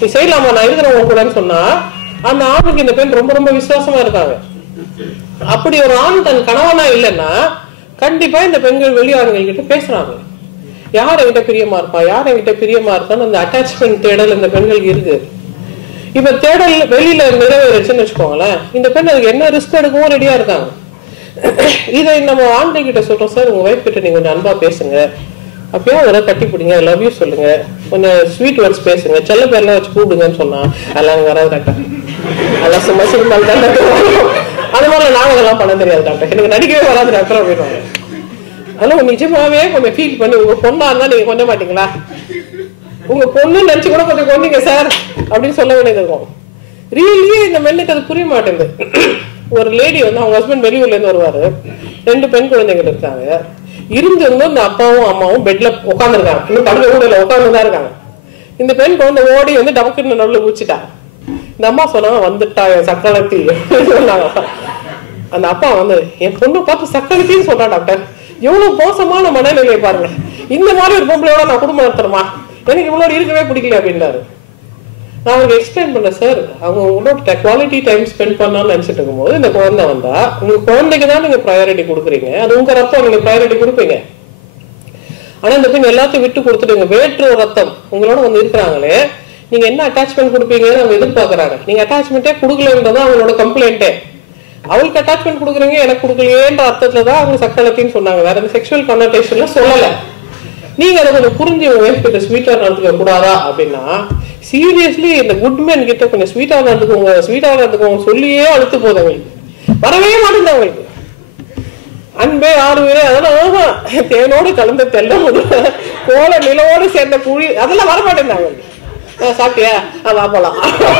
நீ செய்யலாமா, நான் இருக்கிறவங்க கூடன்னு சொன்னா அந்த ஆணுக்கு இந்த பெண் ரொம்ப ரொம்ப விசுவாசமா இருக்காங்க. அப்படி ஒரு ஆண் தன் கணவனா இல்லைன்னா கண்டிப்பா இந்த பெண்கள் வெளி ஆண்கள் கிட்ட பேசுறாங்க, யார் என்கிட்ட பிரியமா இருப்பா, யார் என்கிட்ட பிரியமா இருக்கான்னு அந்த அட்டாச்மெண்ட் தேடல் இந்த பெண்களுக்கு இருக்கு. இப்ப தேடல் வெளியில நிறைவேறுச்சுன்னு வச்சுக்கோங்களேன், இந்த பெண் அதுக்கு என்ன ரிஸ்க் எடுக்கவும் ரெடியா இருக்காங்க. இதை நம்ம ஆண்கள் கிட்ட சொல்றோம், சார் உங்க வைஃப் கிட்ட நீங்க கொஞ்சம் அன்பா பேசுங்க, அப்பயே அதெல்லாம் கட்டி பிடிங்க, லவ் யூ சொல்லுங்க, கொஞ்சம் ஸ்வீட் வேர்ட்ஸ் பேசுங்க, செல்ல பேர்லாம் வச்சு கூப்பிடுங்கன்னு சொன்னா அதெல்லாம் வராது டாக்டர், அதெல்லாம் சும்மா சினிமால் தான், அது மாதிரி நாங்க அதெல்லாம் பண்ண தெரியாது டாக்டர், எனக்கு நடிக்கவே வராது டாக்டர் அப்படின்னு. ஹலோ, நிஜமாவே கொஞ்சம் ஃபீல் பண்ணி உங்க பொண்ணா இருந்தா நீங்க கொஞ்ச மாட்டீங்களா? உங்க பொண்ணு நினைச்சு கூட கொஞ்சம் கொண்டீங்க சார் அப்படின்னு சொல்ல வேண்டியது இருக்கும். ரியலியே இந்த மென்னுக்கு அது புரிய மாட்டேங்குது. ஒரு லேடி வந்து அவங்க ஹஸ்பண்ட் வெளியூர்ல இருந்து வருவாரு, 2 பெண் குழந்தைகள் இருக்காங்க. இருந்திருந்தும் இந்த அப்பாவும் அம்மாவும் பெட்ல உட்காந்துருக்காங்க, இன்னும் படுக்க கூட இல்லை, உட்காந்துதான் இருக்காங்க. இந்த பெண் குழந்தை ஓடி வந்து டபக்குன்னு நடுவில் ஊச்சிட்டா. இந்த அம்மா சொன்னாங்க, வந்துட்டா என் சக்காலத்தி சொன்னாங்க. அந்த அப்பா வந்து, என் பொண்ணு பார்த்து சக்காலத்தின்னு சொல்றா டாக்டர். எவ்வளவு மோசமான மனநிலையை பாருங்க. இந்த மாதிரி ஒரு பொம்பளையோட நான் குடும்பம் நடத்துறமா, எனக்கு இவ்வளவு இருக்கவே பிடிக்கல அப்படின்னாரு. நான் அவங்களுக்கு எக்ஸ்பிளைன் பண்ணேன், சார் அவங்க உங்களோட குவாலிட்டி டைம் ஸ்பெண்ட் பண்ணான்னு நினைச்சிட்டு இருக்கும்போது இந்த குழந்தை வந்தா உங்க குழந்தைக்கு தான் நீங்க ப்ரையாரிட்டி கொடுக்குறீங்க, அது உங்க ரத்தம், நீங்க ப்ரையாரிட்டி கொடுப்பீங்க. ஆனா இந்த பெண் எல்லாத்தையும் விட்டு கொடுத்துடுங்க, வேற்று ரத்தம் உங்களோட வந்து இருக்கிறாங்களே, நீங்க என்ன அட்டாச்மெண்ட் கொடுப்பீங்கன்னு அவங்க எதிர்பார்க்கறாங்க. நீங்க அட்டாச்மெண்ட்டே கொடுக்கலன்றதான் அவங்களோட கம்ப்ளைண்ட்டே. அவளுக்கு அட்டாச்மெண்ட் கொடுக்குறீங்க, எனக்கு கொடுக்கலையேன்ற அர்த்தத்துலதான் அவங்க சக்களத்தின்னு சொன்னாங்க, வேற இந்த செக்ஷுவல் கன்னோட்டேஷன்ல சொல்லல. நீங்க அதை கொஞ்சம் புரிஞ்சு ஸ்வீட்டா நடந்துக்க கூடாதா அப்படின்னா, சீரியஸ்லி இந்த குட்மேன் கிட்ட கொஞ்சம் ஸ்வீட்டா நடந்துக்கோங்க சொல்லியே அழுத்து போகுது அவங்களுக்கு, வரவே மாட்டேங்குது அவங்களுக்கு. அன்பே ஆறுவே அதெல்லாம் தேனோடு கலந்த தெல்ல முதல் கோல நிலவோடு சேர்ந்த குழி அதெல்லாம் வரமாட்டேங்குது அவங்களுக்கு. சாப்பிட்டியா, வா போலாம்,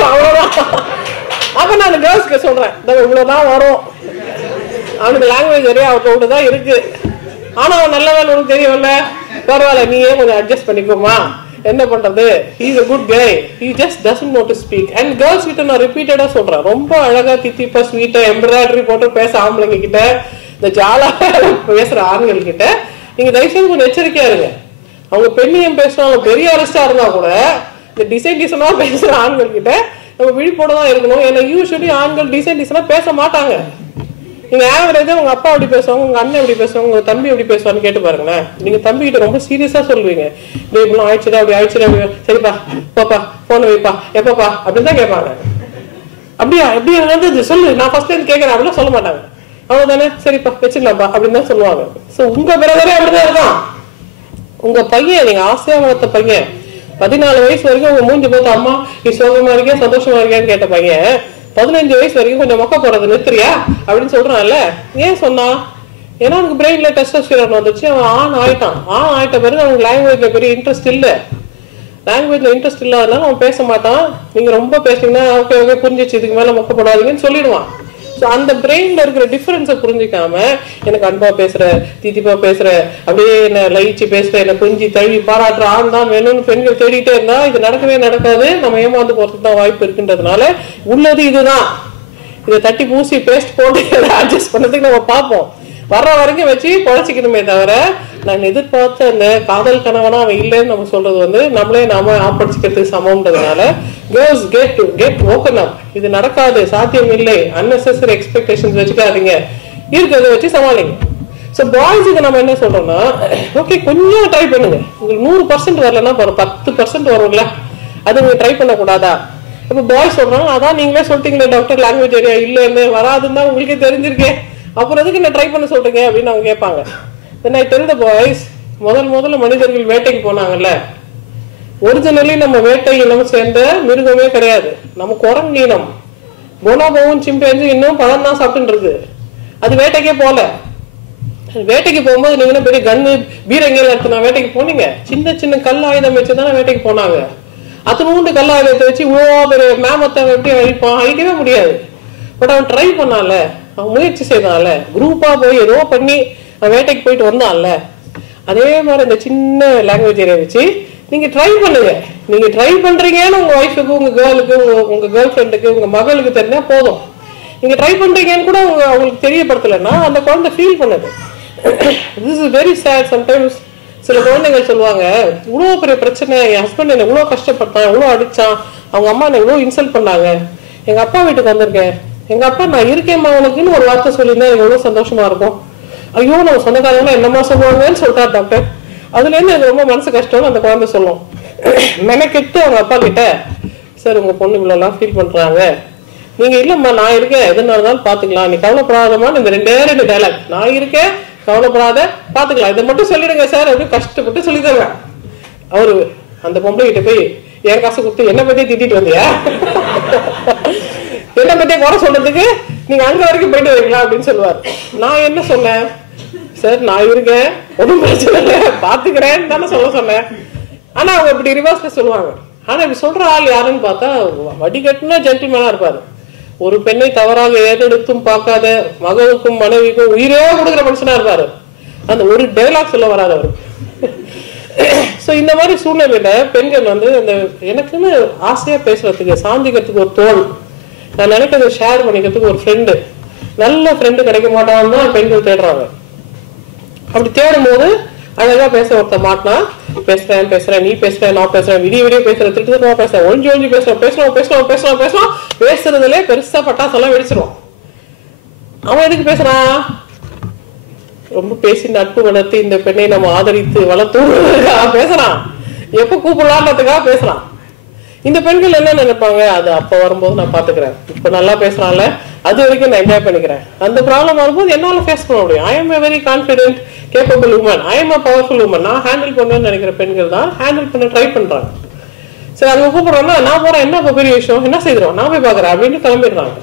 அவ்வளவுதான். அப்ப நான் கேர்ள்ஸ்க்கு சொல்றேன், இவ்வளவுதான் வரும், அவனுக்கு லாங்குவேஜ் நிறைய அவன் இருக்கு, ஆனா அவன் நல்லவன் உனக்கு தெரியும்ல, பரவாயில்ல நீயே கொஞ்சம் அட்ஜஸ்ட் பண்ணிக்கோமா, என்ன பண்றது, he is a good guy, he just doesn't know to speak. And girls கிட்ட நான் ரிப்பீட்டடா சொல்றேன், ரொம்ப அழகா தித்திப்பா ஸ்வீட்டா எம்ப்ராய்டரி போட்டு பேச ஆம்பளைங்க கிட்ட, இந்த ஜாலா பேசுற ஆண்கள் கிட்ட நீங்க தயவுசெய்து கொஞ்சம் எச்சரிக்கையா இருங்க. அவங்க பெண்ணியம் பேசினாலும் பெரிய அரஸ்டா இருந்தா கூட இந்த டிசைனா பேசுற ஆண்கள் கிட்ட நம்ம விழிப்போட தான் இருக்கணும். ஏன்னா யூஸ்வலி ஆண்கள் டிசைனா பேச மாட்டாங்க. நீங்க ஆவரேஜா உங்க அப்பா எப்படி பேசுவாங்க, உங்க அண்ணன் எப்படி பேசுவாங்க, உங்க தம்பி எப்படி பேசுவான்னு கேட்டு பாருங்களேன். நீங்க தம்பி கிட்ட ரொம்ப சீரியஸா சொல்லுவீங்க, இப்படிலாம் ஆயிடுச்சுடா, அப்படி ஆயிடுச்சுடா, சரிப்பா பாப்பா போன வைப்பா எப்பப்பா அப்படின்னு தான் கேட்பாங்க. அப்படியா எப்படி நடந்தது சொல்லு, நான் ஃபர்ஸ்ட்ல இருந்து கேட்கறேன் அப்படிலாம் சொல்ல மாட்டாங்க. அவ்வளவுதானே, சரிப்பா வச்சிடலாம்ப்பா அப்படின்னு தான் சொல்லுவாங்க. சோ உங்க பிரதரே அப்படிதான் இருக்கான். உங்க பையன், நீங்க ஆசையா வளர்த்த பையன் 14 வயசு வரைக்கும் உங்க மூஞ்சி பார்த்து அம்மா நீ சோகமா இருக்கியா சந்தோஷமா இருக்கியான்னு கேட்ட பையன் 15 வயசு வரைக்கும் கொஞ்சம் மொக்க போறது நிறுத்துறியா அப்படின்னு சொல்றான்ல. ஏன் சொன்னா, ஏன்னா அவனுக்கு பிரெயின்ல டெஸ்டோஸ்டெரான் வந்துச்சு, அவன் ஆண் ஆயிட்ட பிறகு அவனுக்கு லாங்குவேஜ்ல பெரிய இன்ட்ரெஸ்ட் இல்ல. லாங்குவேஜ்ல இன்ட்ரெஸ்ட் இல்லாதனால அவன் பேச மாட்டான். நீங்க ரொம்ப பேசிங்கன்னா ஓகே ஓகே புரிஞ்சிச்சு, இதுக்கு மேல மொக்க போடாதீங்கன்னு சொல்லிடுவான். அந்த பிரெயின்ல இருக்கிற டிஃபரன்ஸை புரிஞ்சுக்காம எனக்கு அன்பா பேசுற, தித்திப்பா பேசுற, அப்படியே என்ன லயிச்சு பேசுற, என்ன கொஞ்சி தழுவி பாராட்டுற ஆண் தான் வேணும்னு பெண்கள் தேடிட்டே இருந்தா இது நடக்கவே நடக்காது. நம்ம ஏமாந்து போறதுக்கு தான் வாய்ப்பு இருக்குன்றதுனால உள்ளது இதுதான். இதை தட்டி பூசி பேஸ்ட் போட்டு அட்ஜஸ்ட் பண்ணதுக்கு நம்ம பார்ப்போம். வர்ற வரைக்கும் வச்சு குறைச்சிக்கணுமே தவிர நான் எதிர்பார்த்த அந்த காதல் கணவனா அவன் இல்லைன்னு நம்ம சொல்றது வந்து நம்மளே நாம ஆப்படிச்சுக்கிறதுக்கு சமம்ன்றதுனால கேர்ள்ஸ் கெட் woken up. இது நடக்காது, சாத்தியம் இல்லை, unnecessary expectations வச்சுக்காதீங்க, இருக்கிறத வச்சு சமாளிங்க. ஸோ பாய்ஸுக்கு நம்ம என்ன சொல்றோம்னா, ஓகே கொஞ்சம் ட்ரை பண்ணுங்க, உங்களுக்கு 100% வரலன்னா 10% வரும்ல, அது நீங்க ட்ரை பண்ணக்கூடாதா? இப்போ பாய்ஸ் சொல்றாங்க, அதான் நீங்களே சொல்லிட்டீங்களே டாக்டர் லாங்குவேஜ் ஏரியா இல்லைன்னு, வராதுன்னு தான் உங்களுக்கே தெரிஞ்சிருக்கேன், அப்புறம் எதுக்கு என்ன ட்ரை பண்ண சொல்றீங்க அப்படின்னு அவங்க கேட்பாங்க. Then I tell the boys, முதல்ல மனிதர்கள் வேட்டைக்கு போனாங்கல்ல, ஒரிஜினலி நம்ம வேட்டை இனம் சேர்ந்த மிருகமே கிடையாது, நம்ம குரங்கு இனம். போனோபோவும் சிம்பேஞ்சு இன்னும் பழம் தான் சாப்பிட்டு இருக்கு, அது வேட்டைக்கே போல. வேட்டைக்கு போகும்போது நீங்க பெரிய கண்ணு பீரங்கில எடுத்து வேட்டைக்கு போனீங்க, சின்ன சின்ன கல் ஆயுதம் வச்சுதானே வேட்டைக்கு போனாங்க. அத்தனூண்டு கல் ஆயுதத்தை வச்சு இவ்வளோ பெரிய மேமத்தை எப்படி அழிக்கவே முடியாது. பட் அவன் ட்ரை பண்ணால, அவன் முயற்சி செய்தான்ல, குரூப்பா போய் ஏதோ பண்ணி அவன் வேட்டைக்கு போயிட்டு வந்தான்ல. அதே மாதிரி இந்த சின்ன லாங்குவேஜ் ஏரியா வச்சு நீங்க ட்ரை பண்ணுங்க. நீங்க ட்ரை பண்றீங்கன்னு உங்க ஒய்ஃபுக்கு, உங்க கேர்ளுக்கு, உங்க கேர்ள் ஃப்ரெண்டுக்கு, உங்க மகளுக்கு தெரிஞ்சா போதும். நீங்க ட்ரை பண்றீங்கன்னு கூட அவங்களுக்கு தெரியப்படுத்தலைன்னா அந்த குழந்தை ஃபீல் பண்ணுது. This is very sad. Sometimes சில குழந்தைகள் சொல்லுவாங்க, இவ்வளோ பெரிய பிரச்சனை, என் ஹஸ்பண்ட் என்ன இவ்வளோ கஷ்டப்பட்டான், இவ்வளோ அடிச்சான், அவங்க அம்மா என்ன இவ்வளோ இன்சல்ட் பண்ணாங்க, எங்க அப்பா வீட்டுக்கு வந்திருக்கேன், எங்க அப்பா நான் இருக்கேம்மா உனக்குன்னு ஒரு வார்த்தை சொல்லியிருந்தா எனக்கு எவ்வளவு சந்தோஷமா இருக்கும். ஐயோ நம்ம சொந்தக்காரங்க என்னமா சொல்லுவாங்கன்னு சொல்றாரு டாக்டர், அதுல இருந்து எனக்கு ரொம்ப மனசு கஷ்டம்னு அந்த குழந்தை சொல்லும். மெனக்கெட்டு அவங்க அப்பா கிட்ட, சார் உங்க பொண்ணு இவ்வளோலாம் ஃபீல் பண்றாங்க, நீங்க இல்லம்மா நான் இருக்கேன், எதுனா இருந்தாலும் பாத்துக்கலாம், நீ கவலைப்படாதமான்னு இந்த 2 டைலாக், நான் இருக்கேன் கவலைப்படாத பாத்துக்கலாம், இதை மட்டும் சொல்லிடுங்க சார் அப்படின்னு கஷ்டப்பட்டு சொல்லிதாங்க. அவரு அந்த பொம்பளை கிட்ட போய் என் காசு கொடுத்து என்ன பத்தியே திட்டிட்டு வந்தியா, என்ன பத்தியே குறை சொல்றதுக்கு நீங்க அங்க வரைக்கும் போயிட்டு வரீங்களா அப்படின்னு சொல்லுவார். நான் என்ன சொன்னேன், சார் நான் இருக்கேன், ஒன்றும் பிரச்சனை இல்லை, பாத்துக்கிறேன்னு தானே சொல்ல சொன்னேன். ஆனா அவங்க இப்படி ரிவர்ஸ்ல சொல்லுவாங்க. ஆனா இப்படி சொல்ற ஆள் யாருன்னு பார்த்தா வடிகட்டுனா ஜென்டில்மேனா இருப்பாரு. ஒரு பெண்ணை தவறாக ஏறெடுத்தும் பார்க்காத, மகளுக்கும் மனைவிக்கும் உயிரே கொடுக்குற மனுஷனா இருப்பாரு. அந்த ஒரு டைலாக் சொல்ல வராது அவரு. ஸோ இந்த மாதிரி சூழ்நிலையில பெண்கள் வந்து அந்த எனக்குன்னு ஆசையா பேசுறதுக்கு, சாந்திக்கிறதுக்கு ஒரு தோல், நான் நினைக்கிறத ஷேர் பண்ணிக்கிறதுக்கு ஒரு ஃப்ரெண்டு, நல்ல ஃப்ரெண்டு கிடைக்க மாட்டான்னு தான் பெண்கள் தேடுறாங்க. அப்படி தேடும் போது அழகா பேச ஒருத்தர் மாட்டினா, பேசுறேன் நீ பேசுறேன் நான் பேசுறேன், விடிய பேசுறேன், திட்டு பேசுறேன், ஒழிஞ்சு பேசுறோம், பேசுறதுல பெருசா பட்டாசெல்லாம் வெடிச்சிருவோம். அவன் எதுக்கு பேசுறான்? ரொம்ப பேசி நட்பு வளர்த்து இந்த பெண்ணை நம்ம ஆதரித்து வளர்த்துறதுக்காக பேசுறான், எப்ப கூப்பிடலான்றதுக்காக பேசுறான். இந்த பெண்கள் என்ன நினைப்பாங்க, அது அப்ப வரும்போது நான் பாத்துக்கிறேன், இப்ப நல்லா பேசுறான்ல அது வரைக்கும் நான் என்ஜாய் பண்ணிக்கிறேன். அந்த ப்ராப்ளம் வரும்போது என்னால ஃபேஸ் பண்ண முடியும். I am a very confident capable woman, I am a powerful woman, நான் ஹேண்டில் பண்ணுவேன்னு நினைக்கிற பெண்கள் தான் ஹேண்டில் பண்ண ட்ரை பண்றாங்க. சரி அவங்க கூப்பிடுறோம்னா நான் போறேன், என்ன பெரிய விஷயம், என்ன செய்யறோம், நான் போய் பாக்குறேன் அப்படின்னு கிளம்பிடுறாங்க.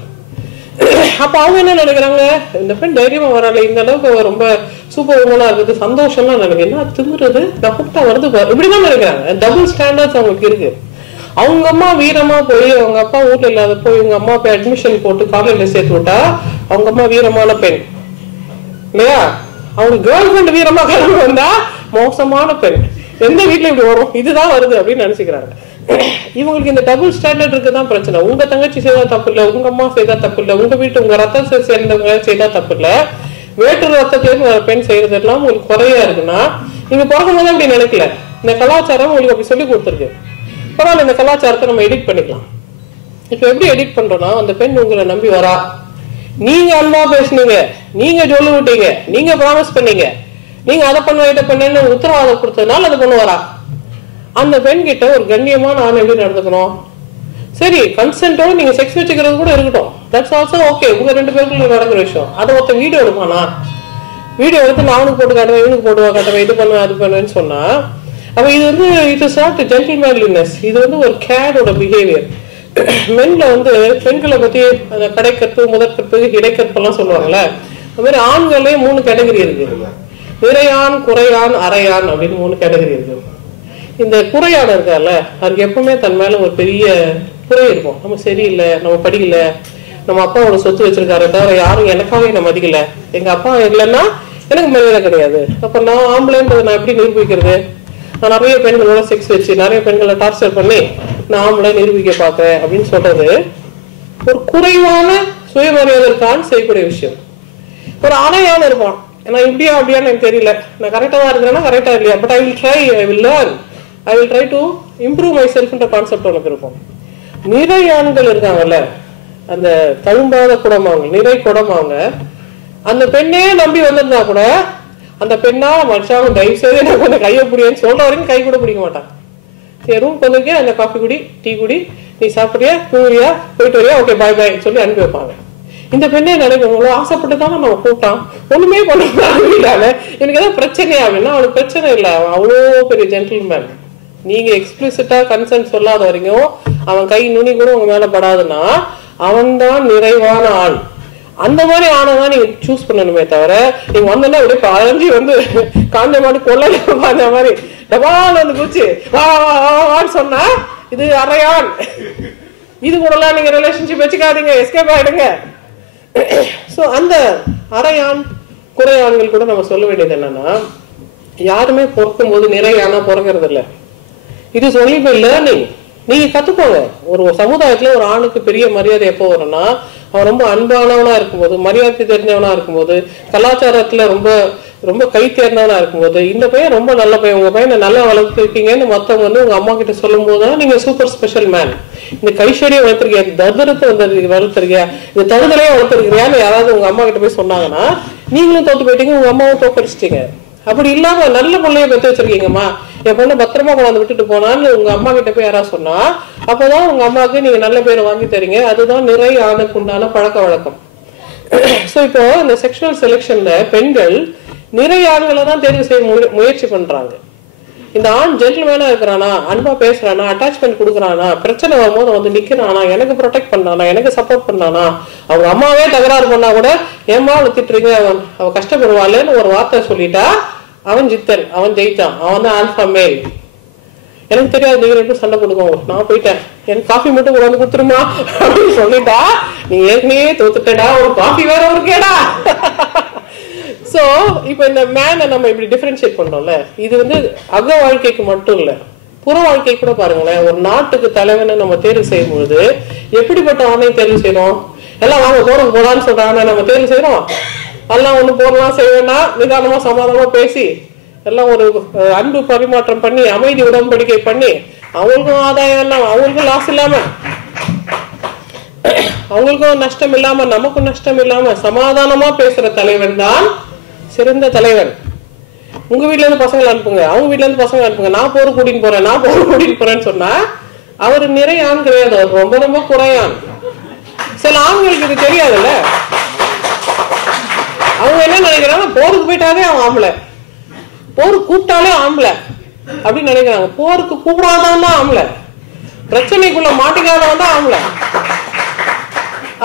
அப்ப அவங்க என்ன நினைக்கிறாங்க, இந்த பெண் தைரியமா வராது, இந்த அளவுக்கு ரொம்ப சூப்பர் உமனா இருக்குது, சந்தோஷம்லாம் நினைக்கிறேன், என்ன திமுறது, நான் கூப்பிட்டா வருது இப்படிதான் நினைக்கிறாங்க. டபுள் ஸ்டாண்டர்ட்ஸ் அவங்களுக்கு இருக்கு. அவங்க அம்மா வீரமா போய், அவங்க அப்பா வீட்டுல இல்லாத போய் இவங்க அம்மா போய் அட்மிஷன் போட்டு காலேஜ்ல சேர்த்து விட்டா அவங்க அம்மா வீரமான பெண் இல்லையா? அவங்க கேர்ள் ஃபிரெண்ட் வீரமா கிளம்பி வந்தா மோசமான பெண். எந்த வீட்டுல இப்படி வரும், இதுதான் வருது அப்படின்னு நினைச்சுக்கிறாங்க. இவங்களுக்கு இந்த டபுள் ஸ்டாண்டர்ட் இருக்குதான் பிரச்சனை. உங்க தங்கச்சி செய்தா தப்பு இல்ல, உங்க அம்மா செய்தா தப்பு இல்ல, உங்க வீட்டு உங்க ரத்தத்தை சேர்ந்தவங்க செய்தா தப்பு இல்ல, வேற்று ரத்தத்திலேருந்து பெண் செய்யறது எல்லாம் உங்களுக்கு குறையா இருக்குன்னா நீங்க பிறக்கும் போது அப்படி நினைக்கல. இந்த கலாச்சாரம் உங்களுக்கு அப்படி சொல்லி கொடுத்துருக்கு. பரவாயில்ல, இந்த கலாச்சாரத்தை நம்ம எடிட் பண்ணிக்கலாம். இப்ப எப்படி எடிட் பண்றோம்னா, அந்த பெண் உங்களை நம்பி வரா, நீங்க அன்பா பேசுனீங்க, நீங்க சொல்லி விட்டீங்க, நீங்க ப்ராமிஸ் பண்ணீங்க, நீங்க அதை பண்ண இதை பண்ணு உத்தரவாதம் கொடுத்ததுனால அது பண்ணு வரா. அந்த பெண் கிட்ட ஒரு கண்ணியமான ஆண் எப்படி நடந்துக்கணும்? சரி, கன்சென்ட்டோட நீங்க செக்ஸ் வச்சுக்கிறது கூட இருக்கட்டும், தட்ஸ் ஆல்சோ ஓகே, உங்க ரெண்டு பேருக்குள்ள நடக்கிற விஷயம். அதை ஒருத்த வீடியோ எடுப்பானா, வீடியோ எடுத்து நான் அவனுக்கு போட்டு காட்டுவேன், இவனுக்கு போட்டு காட்டுவேன், இது பண்ணுவேன் அது பண்ணுவேன்னு சொன்னா அப்ப இது வந்து இட் இஸ் நாட் ஜென்டில்மேன்லினஸ், இது வந்து ஒரு கேடோட பிஹேவியர். மென்ல வந்து பெண்களை பத்தி அந்த கடைக்கற்பு, முதற்கற்பு, இடைக்கற்பெல்லாம் சொல்லுவாங்கல்ல, அது மாதிரி ஆண்களே 3 கேட்டகரி இருக்கு. நிறையான், குறையான், அரையான் அப்படின்னு 3 கேட்டகரி இருக்கு. இந்த குறையான் இருக்கால, அதுக்கு எப்பவுமே தன் மேல ஒரு பெரிய குறை இருக்கும். நம்ம சரியில்லை, நம்ம படிக்கல, நம்ம அப்பாவோட சொத்து வச்சிருக்காரு தவிர யாரும் எனக்காக என்ன மதிக்கல, எங்க அப்பா இல்லைன்னா எனக்கு மரியாதை கிடையாது, அப்ப நான் ஆம்பளைன்றதை நான் எப்படி நிரூபிக்கிறது, நான் நிறைய பெண்களோட செக்ஸ் வச்சு நிறைய பெண்களை டார்ச்சர் பண்ணி நான் ஆம்பளை நிரூபிக்க பாக்குறேன் அப்படின்னு சொல்றது ஒரு குறைவான சுயமரியாதை இருக்கான்னு செய்யக்கூடிய விஷயம். ஒரு அணையான இருப்பான், நான் இப்படியா அப்படியான்னு எனக்கு தெரியல, நான் கரெக்டா தான் இருக்கிறேன்னா கரெக்டா இல்லையா, but I will try, I will learn, I will try to improve my செல்ஃப்ன்ற கான்செப்ட் உனக்கு இருக்கும். நிறை ஆண்கள் இருக்காங்கல்ல, அந்த தழும்பாத குடமாங்க, நிறை குடமாங்க, அந்த பெண்ணே நம்பி வந்திருந்தா கூட அந்த பெண்ணா மனுஷாவும் தயவு செய்து எனக்கு கொஞ்சம் கையை பிடின்னு சொல்ற வரைக்கும் கை கூட பிடிக்க மாட்டான். சரி ரூம் கொஞ்சம் அந்த காஃபி குடி, டீ குடி, நீ சாப்பிட்றியா, தூங்குறியா, போயிட்டு வரியா, ஓகே பாய் பாய் சொல்லி அனுப்பி வைப்பாங்க. இந்த பெண்ணே நினைக்கும், ஆசைப்பட்டு தானே நம்ம கூப்பிட்டான், ஒண்ணுமே பண்ணால எனக்கு ஏதாவது பிரச்சனையா அப்படின்னா அவனுக்கு பிரச்சனை இல்லை, அவன் அவ்வளோ பெரிய ஜென்டில்மேன். நீங்க எக்ஸ்பிளிசிட்டா கன்சென்ட் சொல்லாத வரைக்கும் அவன் கை நுனி கூட உங்க மேல படாதுன்னா அவன் தான் நிறைவான ஆண். அந்த மாதிரி ஆனதான் நீங்க சூஸ் பண்ணணுமே தவிர நீங்க வந்தோன்னா அப்படியே பழஞ்சி வந்து காஞ்ச மாட்டு கொள்ள அந்த மாதிரி டபால் வந்து குச்சி வான்னு சொன்னா இது அரையான். இது கூடலாம் நீங்க ரிலேஷன்ஷிப் வச்சுக்காதீங்க, எஸ்கேப் ஆயிடுங்க. சோ அந்த அரையான் குறையான்கள் கூட நம்ம சொல்ல வேண்டியது என்னன்னா, யாருமே பிறக்கும் போது நிறையானா பிறக்கிறது இல்லை. It is only by learning. நீங்க கத்துக்கோங்க. ஒரு சமுதாயத்துல ஒரு ஆணுக்கு பெரிய மரியாதை எப்போ வரும்னா, அவன் ரொம்ப அன்பானவனா இருக்கும்போது, மரியாதை தெரிஞ்சவனா இருக்கும்போது, கலாச்சாரத்துல ரொம்ப ரொம்ப கை தேர்ந்தவனா இருக்கும்போது, இந்த பையன் ரொம்ப நல்ல பையன், உங்க பையனை நல்லா வளர்த்துருக்கீங்கன்னு மத்தவங்க வந்து உங்க அம்மா கிட்ட சொல்லும் போதுதான் நீங்க சூப்பர் ஸ்பெஷல் மேன், இந்த கைஷடியை வளர்த்துருக்கியா, தர்தரத்தை வளர்த்துருக்கியா, இந்த தருதலையே வளர்த்துருக்கியான்னு யாராவது உங்க அம்மா கிட்ட போய் சொன்னாங்கன்னா நீங்களும் தோத்து போயிட்டீங்க, உங்க அம்மாவும் தோக்கடிச்சிட்டீங்க. அப்படி இல்லாம நல்ல பிள்ளைய பெற்று வச்சிருக்கீங்கம்மா, என் பொண்ணை பத்திரமா கொண்டாந்து விட்டுட்டு போனான்னு உங்க அம்மா கிட்ட போய் யாராவது சொன்னா அப்பதான் உங்க அம்மாவுக்கு நீங்க நல்ல பேரை வாங்கி தரீங்க. அதுதான் நிறை ஆணுக்கு உண்டான பழக்க வழக்கம். சோ இப்போ இந்த செக்ஷுவல் செலெக்ஷன்ல பெண்கள் நிறை ஆண்களை தான் தேர்வு செய்ய முயற்சி பண்றாங்க. இந்த ஆண் ஜென்டில்மேனா இருக்கிறானா, அன்பா பேசுறானா, அட்டாச்மெண்ட் கொடுக்குறானா, பிரச்சனை வரும்போது வந்து நிக்கிறானா, எனக்கு ப்ரொடெக்ட் பண்ணானா, எனக்கு சப்போர்ட் பண்ணானா, அவங்க அம்மாவே தகராறு பண்ணா கூட ஏமா அவளை திட்டுறீங்க, அவன் கஷ்டப்படுவாள்னு ஒரு வார்த்தை சொல்லிட்டா அவன் ஜித்தன், அவன் ஜெயித்தான், அவன் தான் ஆல்பா மேல். எனக்கு தெரியாது நீங்க எப்படி சண்டை கொடுக்கும், நான் போயிட்டேன், எனக்கு காஃபி மட்டும் கூட வந்து கொடுத்துருமா அப்படின்னு சொல்லிட்டா நீ ஏற்கனவே தோத்துட்டா, ஒரு காஃபி வேற ஒரு கேடா. சோ இப்ப இந்த மேனை நம்ம இப்படி டிஃபரன்ஷியேட் பண்றோம்ல, இது வந்து அக வாழ்க்கைக்கு மட்டும் இல்ல, புற வாழ்க்கை கூட பாருங்களேன். ஒரு நாட்டுக்கு தலைவனை நம்ம தேர்வு செய்யும் பொழுது எப்படிப்பட்ட ஆணை தேர்வு செய்யறோம்? எல்லாம் வாங்க போறோம் போலான்னு சொல்றாங்க, நம்ம தேர்வு செய்யறோம். எல்லாம் ஒண்ணு போறலாம் செய்வேன்னா நிதானமா சமாதானமா பேசி எல்லாம் ஒரு அன்பு பரிமாற்றம் பண்ணி அமைதி உடன்படிக்கை பண்ணி அவங்களுக்கும் ஆதாயம் இல்லாம, அவங்களுக்கும் லாஸ் இல்லாம, அவங்களுக்கும் நஷ்டம் இல்லாம, நமக்கும் நஷ்டம் இல்லாம சமாதானமா பேசுற தலைவன் தான் சிறந்த தலைவன். உங்க வீட்டுல இருந்து பசங்களை அனுப்புங்க, அவங்க வீட்டுல இருந்து பசங்க அனுப்புங்க, நான் போர் கூட்டின்னு போறேன், நான் போர் கூட்டின்னு போறேன்னு சொன்னா அவர் நிறைய ஆண் கிடையாது, அவர் ரொம்ப ரொம்ப குறையான். சில ஆண்களுக்கு இது தெரியாதுல்ல, அவங்க என்ன நினைக்கிறாங்க, போருக்கு போயிட்டாலே அவன் ஆம்பளை, போருக்கு கூப்பிட்டாலே ஆம்பளை அப்படின்னு நினைக்கிறாங்க. போருக்கு கூப்பிடாதான் தான் ஆம்பளை, பிரச்சனைக்குள்ள மாட்டிக்காதவன் தான் ஆம்பளை.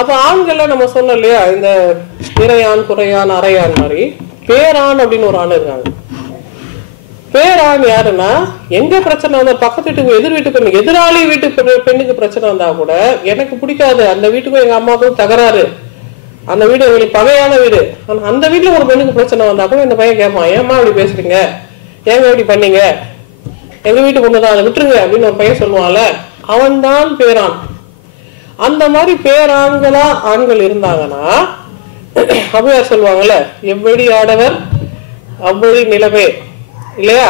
அப்ப ஆண்கள்ல நம்ம சொன்னோம் இல்லையா, இந்த இறையான் குறையான் அரையான் மாதிரி பேரான் அப்படின்னு ஒரு ஆண் இருக்காங்க. பேரான் யாருன்னா, எங்க பிரச்சனை வந்தா பக்கத்து வீட்டுக்கு எதிர் வீட்டு பெண்ணு, எதிராளி வீட்டு பெண்ணுக்கு பிரச்சனை வந்தா கூட எனக்கு பிடிக்காது, அந்த வீட்டுக்கும் எங்க அம்மாவுக்கும் தகராறு, அந்த வீடு எங்களுக்கு பகையான வீடு, ஆனா அந்த வீட்டுல ஒரு பெண்ணுக்கு பிரச்சனை வந்தா கூட இந்த பையன் கேட்பான், ஏமா அப்படி பேசுறீங்க, ஏங்க இப்படி பண்ணீங்க, எங்க வீட்டு பொண்ணுதான் அதை விட்டுருங்க அப்படின்னு ஒரு பையன் சொல்லுவான்ல, அவன் தான் பேரான். அந்த மாதிரி பேராண்களா ஆண்கள் இருந்தாங்கன்னா அவையார் சொல்லுவாங்கல்ல, எவ்வளி ஆடவர் அவ்வளி நிலவே இல்லையா,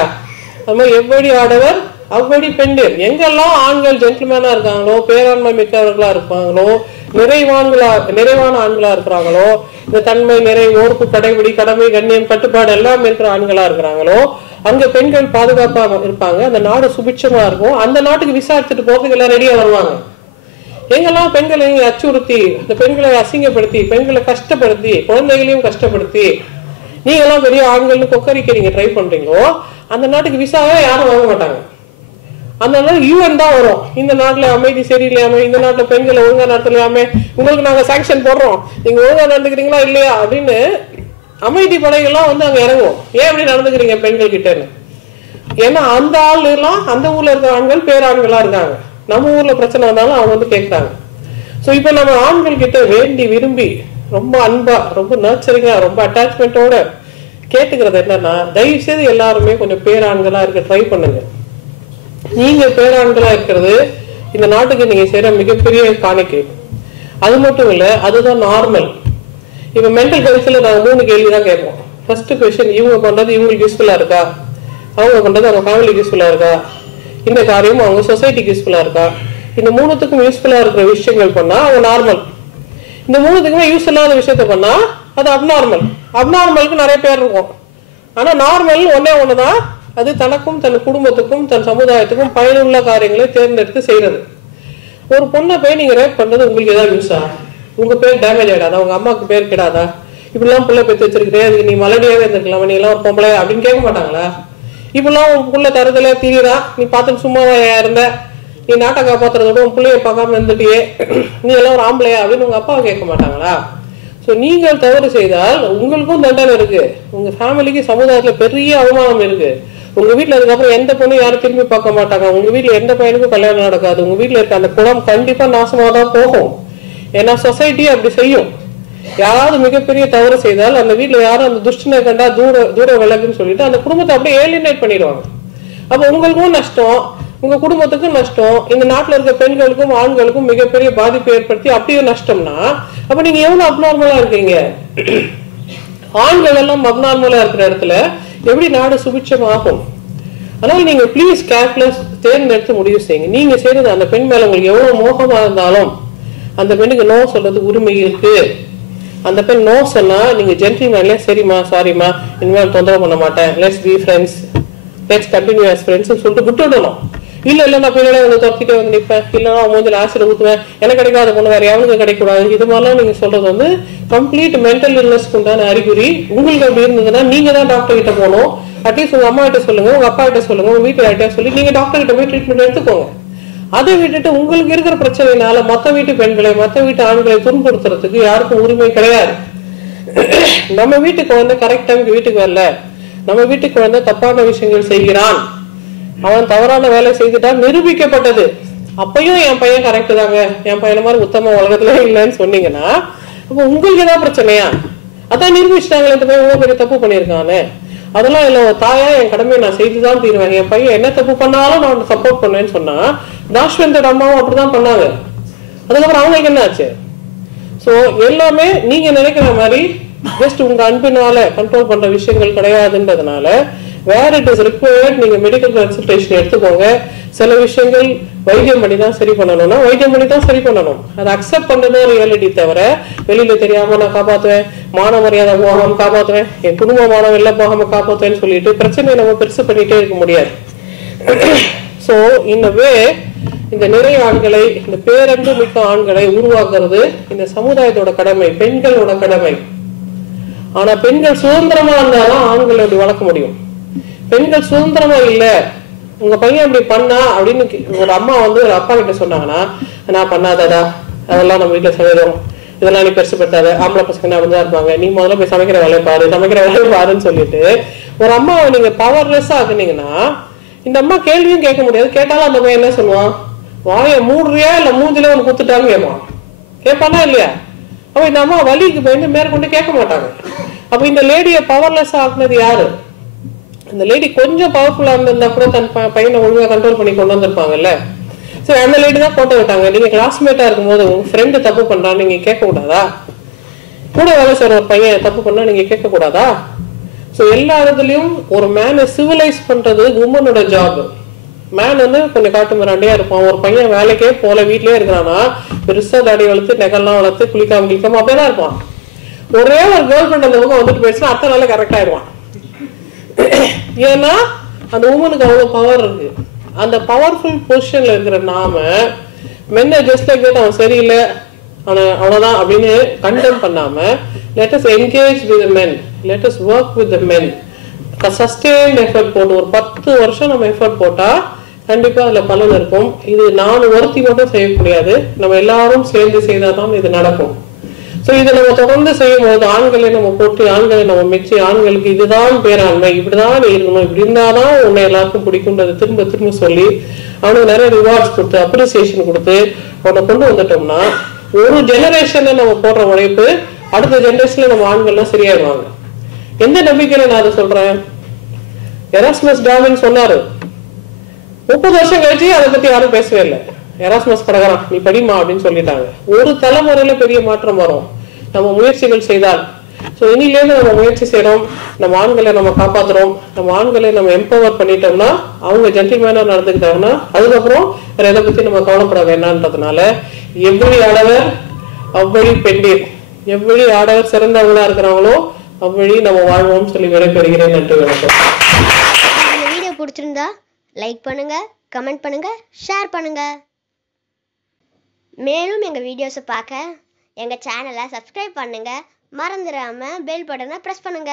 அது மாதிரி எவ்வளி ஆடவர் அவ்வளி பெண்டீர். எங்கெல்லாம் ஆண்கள் ஜென்டில்மேனா இருக்காங்களோ, பேராண்மை மிக்கவர்களா இருப்பாங்களோ, நிறைவான ஆண்களா இருக்கிறாங்களோ, இந்த தன்மை, நிறை, ஓர்ப்பு, கடைபிடி, கடமை, கண்ணியம், கட்டுப்பாடு எல்லாம் இருக்கிற ஆண்களா இருக்கிறாங்களோ, அங்க பெண்கள் பாதுகாப்பா இருப்பாங்க, அந்த நாடு சுபிட்சமா இருக்கும், அந்த நாட்டுக்கு விசாரிச்சுட்டு போறதுக்கு எல்லாம் ரெடியா வருவாங்க. எங்கெல்லாம் பெண்களை அச்சுறுத்தி, இந்த பெண்களை அசிங்கப்படுத்தி, பெண்களை கஷ்டப்படுத்தி, குழந்தைகளையும் கஷ்டப்படுத்தி நீங்க எல்லாம் பெரிய ஆண்கள்னு கொக்கரிக்க நீங்க ட்ரை பண்றீங்களோ, அந்த நாட்டுக்கு விசாவே யாரும் வாங்க மாட்டாங்க. அந்த நாள் யூஎன் தான் வரும், இந்த நாட்டுல அமைதி சரியில்லையாம, இந்த நாட்டுல பெண்களை ஒழுங்கா நடத்தலையாம, உங்களுக்கு நாங்க சாங்ஷன் போடுறோம், நீங்க ஒழுங்கா நடந்துக்கிறீங்களா இல்லையா அப்படின்னு அமைதி படைகள்லாம் வந்து அங்க இறங்குவோம். ஏன் அப்படி நடந்துக்கிறீங்க பெண்கள் கிட்டன்னு? ஏன்னா அந்த ஆள் எல்லாம் அந்த ஊர்ல இருக்கிற ஆண்கள் பேராண்களா இருக்காங்க, நம்ம ஊர்ல பிரச்சனை வந்தாலும் அவங்க வந்து கேட்கிறாங்க. சோ இப்ப நம்ம ஆண்கள் கிட்ட வேண்டி விரும்பி ரொம்ப அன்பா, ரொம்ப நர்ச்சரிங்கா, ரொம்ப அட்டாச்மெண்டோட கேட்டுக்கிறது என்னன்னா, தயவு செய்து எல்லாருமே கொஞ்சம் பேராண்களா இருக்க ட்ரை பண்ணுங்க. நீங்க பேராண்களா இருக்கிறது இந்த நாட்டுக்கு நீங்க செய்யற மிகப்பெரிய காணிக்கை. அது மட்டும் இல்ல, அதுதான் நார்மல். இப்ப மென்டல் ஹெல்த்ல நாங்க 3 கேள்விதான் கேட்போம். ஃபர்ஸ்ட் கொஸ்டின், இவங்க பண்றது இவங்களுக்கு யூஸ்ஃபுல்லா இருக்கா, அவங்க பண்றது அவங்க ஃபேமிலிக்கு யூஸ்ஃபுல்லா இருக்கா, இந்த காரியம் அவங்க சொசைட்டிக்கு யூஸ்ஃபுல்லா இருக்கா. இந்த 3த்துக்கும் யூஸ்ஃபுல்லா இருக்கிற விஷயங்கள் பண்ணா அவங்க நார்மல். இந்த 3த்துக்குமே யூஸ் இல்லாத விஷயத்த பண்ணா அது அப்நார்மல். அப்நார்மலுக்கு நிறைய பேர் இருக்கும், ஆனா நார்மல் ஒன்னே ஒண்ணுதான், அது தனக்கும் தன் குடும்பத்துக்கும் தன் சமுதாயத்துக்கும் பயனுள்ள காரியங்களை தேர்ந்தெடுத்து செய்யறது. ஒரு பொண்ணை போய் நீங்க ரேப் பண்றது உங்களுக்கு ஏதாவது யூஸா? உங்க பேர் டேமேஜ் ஆயிடாதா? உங்க அம்மாவுக்கு பேர் கிடாதா? இப்படிலாம் பிள்ளை பெற்று வச்சிருக்கிறேன், அதுக்கு நீ மலடியாவே இருந்திருக்கலாம், நீ எல்லாம் ஒரு பொம்பளை அப்படின்னு கேட்க மாட்டாங்களா? இப்பெல்லாம் உன் புள்ள தருதல தீரா, நீ பார்த்துட்டு சும்மாவா இருந்த, நீ நாட்டை காப்பாத்துறதோட உன் பிள்ளைய பார்க்காம இருந்துட்டியே, நீ எல்லாம் ஒரு ஆம்பளையா அப்படின்னு உங்க அப்பாவை கேட்க மாட்டாங்களா? சோ நீங்கள் தவறு செய்தால் உங்களுக்கும் தண்டனை இருக்கு, உங்க ஃபேமிலிக்கு சமுதாயத்துல பெரிய அவமானம் இருக்கு. உங்க வீட்டுல அதுக்கப்புறம் எந்த பொண்ணும் யாரும் திரும்பி பார்க்க மாட்டாங்க, உங்க வீட்டுல எந்த பையனுக்கும் கல்யாணம் நடக்காது, உங்க வீட்டுல இருக்க அந்த குலம் கண்டிப்பா நாசமாதான் போகும். ஏன்னா சொசைட்டி அப்படி செய்யும். யாராவது மிகப்பெரிய தவறு செய்தால் அந்த வீட்டுல யாரும் அந்த துஷ்டனை கண்டா தூர விலகுன்னு சொல்லிட்டு அந்த குடும்பத்தை அப்படியே ஏலியனேட் பண்ணிடுவாங்க. அப்ப உங்களுக்கும் நஷ்டம், உங்க குடும்பத்துக்கும் நஷ்டம், இந்த நாட்டுல இருக்க பெண்களுக்கும் ஆண்களுக்கும் மிகப்பெரிய பாதிப்பு ஏற்படுத்தி அப்படியே நஷ்டம்னா அப்ப நீங்க எவ்வளவு அப்நார்மலா இருக்கீங்க? ஆண்கள் எல்லாம் அப்நார்மலா இருக்கிற இடத்துல எப்படி நாடு சுபிட்சம் ஆகும்? அதனால நீங்க பிளீஸ் கேர்லெஸ் தேர்ந்தெடுத்து முடிவு செய்யுங்க. நீங்க செய்யறது அந்த பெண் மேல உங்களுக்கு எவ்வளவு மோகமா இருந்தாலும் அந்த பெண்ணுக்கு நோ சொல்றது உரிமை இருக்கு. அந்த பெண் நோ சொன்னா நீங்க ஜென்டில்மேன்ல சரிமா சாரிமா இனிமேல் தொந்தரவு பண்ண மாட்டேன், let's be friends, let's continue as friends சொல்லிட்டு விட்டுடணும். இல்ல நான் பின்னாலே வந்து துரத்திட்டே வந்து நிற்பேன், இல்லைன்னா மூஞ்சில் ஆசிட் ஊற்றுவேன், எனக்கு கிடைக்காத பொண்ணு வேற எவனுக்கு கிடைக்கூடாது, இது மாதிரிலாம் நீங்க சொல்றது வந்து கம்ப்ளீட் மென்டல் இல்னஸ்க்கு உண்டான அறிகுறி. உங்களுக்கு அப்படி இருந்ததுன்னா நீங்க தான் டாக்டர் கிட்ட போகணும். அட்லீஸ்ட் உங்க அம்மா கிட்ட சொல்லுங்க, உங்க அப்பா கிட்ட சொல்லுங்க, உங்க வீட்டு யார்கிட்ட சொல்லி நீங்க டாக்டர் கிட்ட போய் ட்ரீட்மெண்ட் எடுத்துக்கோங்க. அதை விட்டுட்டு உங்களுக்கு இருக்கிற பிரச்சனைனால மத்த வீட்டு பெண்களை மத்த வீட்டு ஆண்களை துன்புறுத்துறதுக்கு யாருக்கும் உரிமை கிடையாது. நம்ம வீட்டு குழந்தை கரெக்ட் டைமுக்கு வீட்டுக்கு வரல, நம்ம வீட்டு குழந்தை தப்பான விஷயங்கள் செய்கிறான், அவன் தவறான வேலை செய்துட்டா நிரூபிக்கப்பட்டது, அப்பயும் என் பையன் கரெக்ட் தாங்க, என் பையன மாதிரி உத்தம உலகத்துல இல்லைன்னு சொன்னீங்கன்னா அப்ப உங்களுக்கு ஏதாவது பிரச்சனையா? அதான் நிரூபிச்சிட்டாங்களே இந்த பையன் பெரிய தப்பு பண்ணியிருக்கானே. அதெல்லாம் இல்ல, தாயா என் கடமையை நான் செய்துதான் தீருவேன், என் பையன் என்ன தப்பு பண்ணாலும் நான் சப்போர்ட் பண்ணுவேன்னு சொன்னா தாஷ்வந்தோட அம்மாவும் அப்படிதான் பண்ணாங்க. அதுக்கப்புறம் அவங்களுக்கு என்ன ஆச்சு? சோ எல்லாமே நீங்க நினைக்கிற மாதிரி ஜஸ்ட் உங்க அன்பினால கண்ட்ரோல் பண்ற விஷயங்கள் கிடையாதுன்றதுனால வேர் இட் இஸ் ரிக்வயர்ட் நீங்க மெடிக்கல் கன்சல்டேஷன் எடுத்துக்கோங்க. சில விஷயங்கள் வைத்தியம் பண்ணி தான் சரி பண்ணணும்னா வைத்தியம் பண்ணி தான் சரி பண்ணணும். அதை அக்செப்ட் பண்ணணும் ரியாலிட்டி தவிர வெளியில தெரியாம நான் காப்பாத்துவேன், மான மரியாதை போகாம காப்பாத்துவேன், என் குடும்ப மானம் எல்லாம் போகாம காப்பாத்துவேன்னு சொல்லிட்டு பிரச்சனையை நம்ம பெருசு பண்ணிட்டே இருக்க முடியாது. சோ இன்னவே இந்த நிறைய ஆண்களை, இந்த பேரன்பு மிக்க ஆண்களை உருவாக்குறது இந்த சமுதாயத்தோட கடமை, பெண்களோட கடமை. ஆனா பெண்கள் சுதந்திரமா இருந்தாலும் ஆண்களை அப்படி வளர்க்க முடியும். பெண்கள் சுதந்திரமா இல்ல, உங்க பையன் அப்படி பண்ணா அப்படின்னு ஒரு அம்மா வந்து ஒரு அப்பா கிட்ட சொன்னாங்கன்னா, நான் பண்ணாதடா, அதெல்லாம் நம்ம வீட்டுல சமைக்கிறோம், இதெல்லாம் நீ பெருசுப்படுத்தாத, ஆம்பளை பசங்க அப்படிதான் இருப்பாங்க, நீ முதல்ல போய் சமைக்கிற வேலையை பாரு, சமைக்கிற வேலையை பாருன்னு சொல்லிட்டு ஒரு அம்மாவை நீங்க பவர்லெஸ் ஆக்குனீங்கன்னா இந்த அம்மா கேள்வியும் கேட்க முடியாது. கேட்டாலும் அந்த பையன் என்ன சொல்லுவான்? வாய மூடுறியா இல்ல மூஞ்சில ஒண்ணு குத்துட்டான்னு கேட்பான். கேட்பானா இல்லையா? அப்ப இந்த அம்மா வலிக்கு போயிட்டு மேற்கொண்டு கேட்க மாட்டாங்க. அப்ப இந்த லேடிய பவர்லெஸ் ஆக்குனது யாரு? இந்த லேடி கொஞ்சம் பவர்ஃபுல்லா இருந்திருந்தா கூட தன் பையனை ஒழுங்கா கண்ட்ரோல் பண்ணி கொண்டு வந்திருப்பாங்கல்ல. சரி, அந்த லேடி தான் போட்டு விட்டாங்க. நீங்க கிளாஸ்மேட்டா இருக்கும்போது உங்க ஃப்ரெண்டு தப்பு பண்றான்னு நீங்க கேட்க கூடாதா? கூட வேலை செய்யற ஒரு பையன் தப்பு பண்ணா நீங்க கேட்க கூடாதா? சோ எல்லா இடத்துலயும் ஒரு மேனை சிவிலைஸ் பண்றது உமனோட ஜாப். மேன் வந்து கொஞ்சம் காட்டு மிராண்டியா இருப்பான். ஒரு பையன் வேலைக்கே போல வீட்லயே இருக்கிறான்னா பெருசா தாடி வளர்த்து நெகல்லாம் வளர்த்து குளிக்காம அப்படியேதான் இருப்பான். ஒரே ஒரு கேர்ள் ஃப்ரெண்ட் அந்த பக்கம் வந்துட்டு போயிடுச்சுன்னா அத்தனை நாள் கரெக்ட் ஆயிடுவான். ஏன்னா அந்த உமனுக்கு அவ்வளவு பவர் இருக்கு. அந்த பவர்ஃபுல் பொசிஷன்ல இருக்கிற நாம மென்ன ஜஸ்ட் லைக் தட் அவன் சரியில்லை அவ்வளவுதான் அப்படின்னு கண்டெம் பண்ணாம let us engage with the men, let us work with the men, sustained effort போட்டு ஒரு 10 வருஷம் நம்ம எஃபர்ட் போட்டா கண்டிப்பா அதுல பலன் இருக்கும். இது நான் ஒருத்தி மட்டும் செய்ய முடியாது, நம்ம எல்லாரும் சேர்ந்து செய்தாதான் இது நடக்கும். சோ இதை நம்ம தொடர்ந்து செய்யும் போது ஆண்களை நம்ம போட்டு, ஆண்களை நம்ம மெச்சி, ஆண்களுக்கு இதுதான் பேராண்மை, இப்படிதான் இருக்கணும், இப்படி இருந்தாதான் உன்னை எல்லாருக்கும் பிடிக்கும்ன்றது திரும்ப திரும்ப சொல்லி அவனுக்கு நிறைய ரிவார்ட்ஸ் கொடுத்து அப்ரிசியேஷன் கொடுத்து அவனை கொண்டு வந்துட்டோம்னா ஒரு ஜெனரேஷன்ல நம்ம போடுற உழைப்பு அடுத்த ஜெனரேஷன்ல நம்ம ஆண்கள்லாம் சரியாயிடுவாங்க. எந்த நம்பிக்கையில நான் அதை சொல்றேன்? எராஸ்மஸ் டார்வின் சொன்னாரு, 30 வருஷம் கழிச்சு அதை பத்தி யாரும் பேசவே இல்லை. எராஸ்மஸ் கடகரான் நீ படிமா அப்படின்னு சொல்லிட்டாங்க. ஒரு தலைமுறையில பெரிய மாற்றம் வரும் நம்ம முயற்சிகள் செய்தால். சோ இனிலேருந்து நம்ம முயற்சி செய்யறோம், நம்ம ஆண்களை நம்ம காப்பாத்துறோம், நம்ம ஆண்களை நம்ம எம்பவர் பண்ணிட்டோம்னா அவங்க ஜென்டில்மேனா நடந்துக்கிட்டாங்கன்னா அதுக்கப்புறம் வேற எதை பத்தி நம்ம கவலைப்பட வேண்டாம்ன்றதுனால எவ்வளி ஆடவர் அவ்வளி பெண்டீர், எவ்வளி ஆடவர் சிறந்தவங்களா இருக்கிறாங்களோ அவ்வளி நம்ம வாழ்வோம் சொல்லி விடைபெறுகிறேன். நன்றி, வணக்கம். இந்த வீடியோ பிடிச்சிருந்தா லைக் பண்ணுங்க, கமெண்ட் பண்ணுங்க, ஷேர் பண்ணுங்க. மேலும் எங்கள் வீடியோஸை பார்க்க எங்கள் சேனலை சப்ஸ்கிரைப் பண்ணுங்க. மறந்துடாம பெல் பட்டனை ப்ரெஸ் பண்ணுங்க.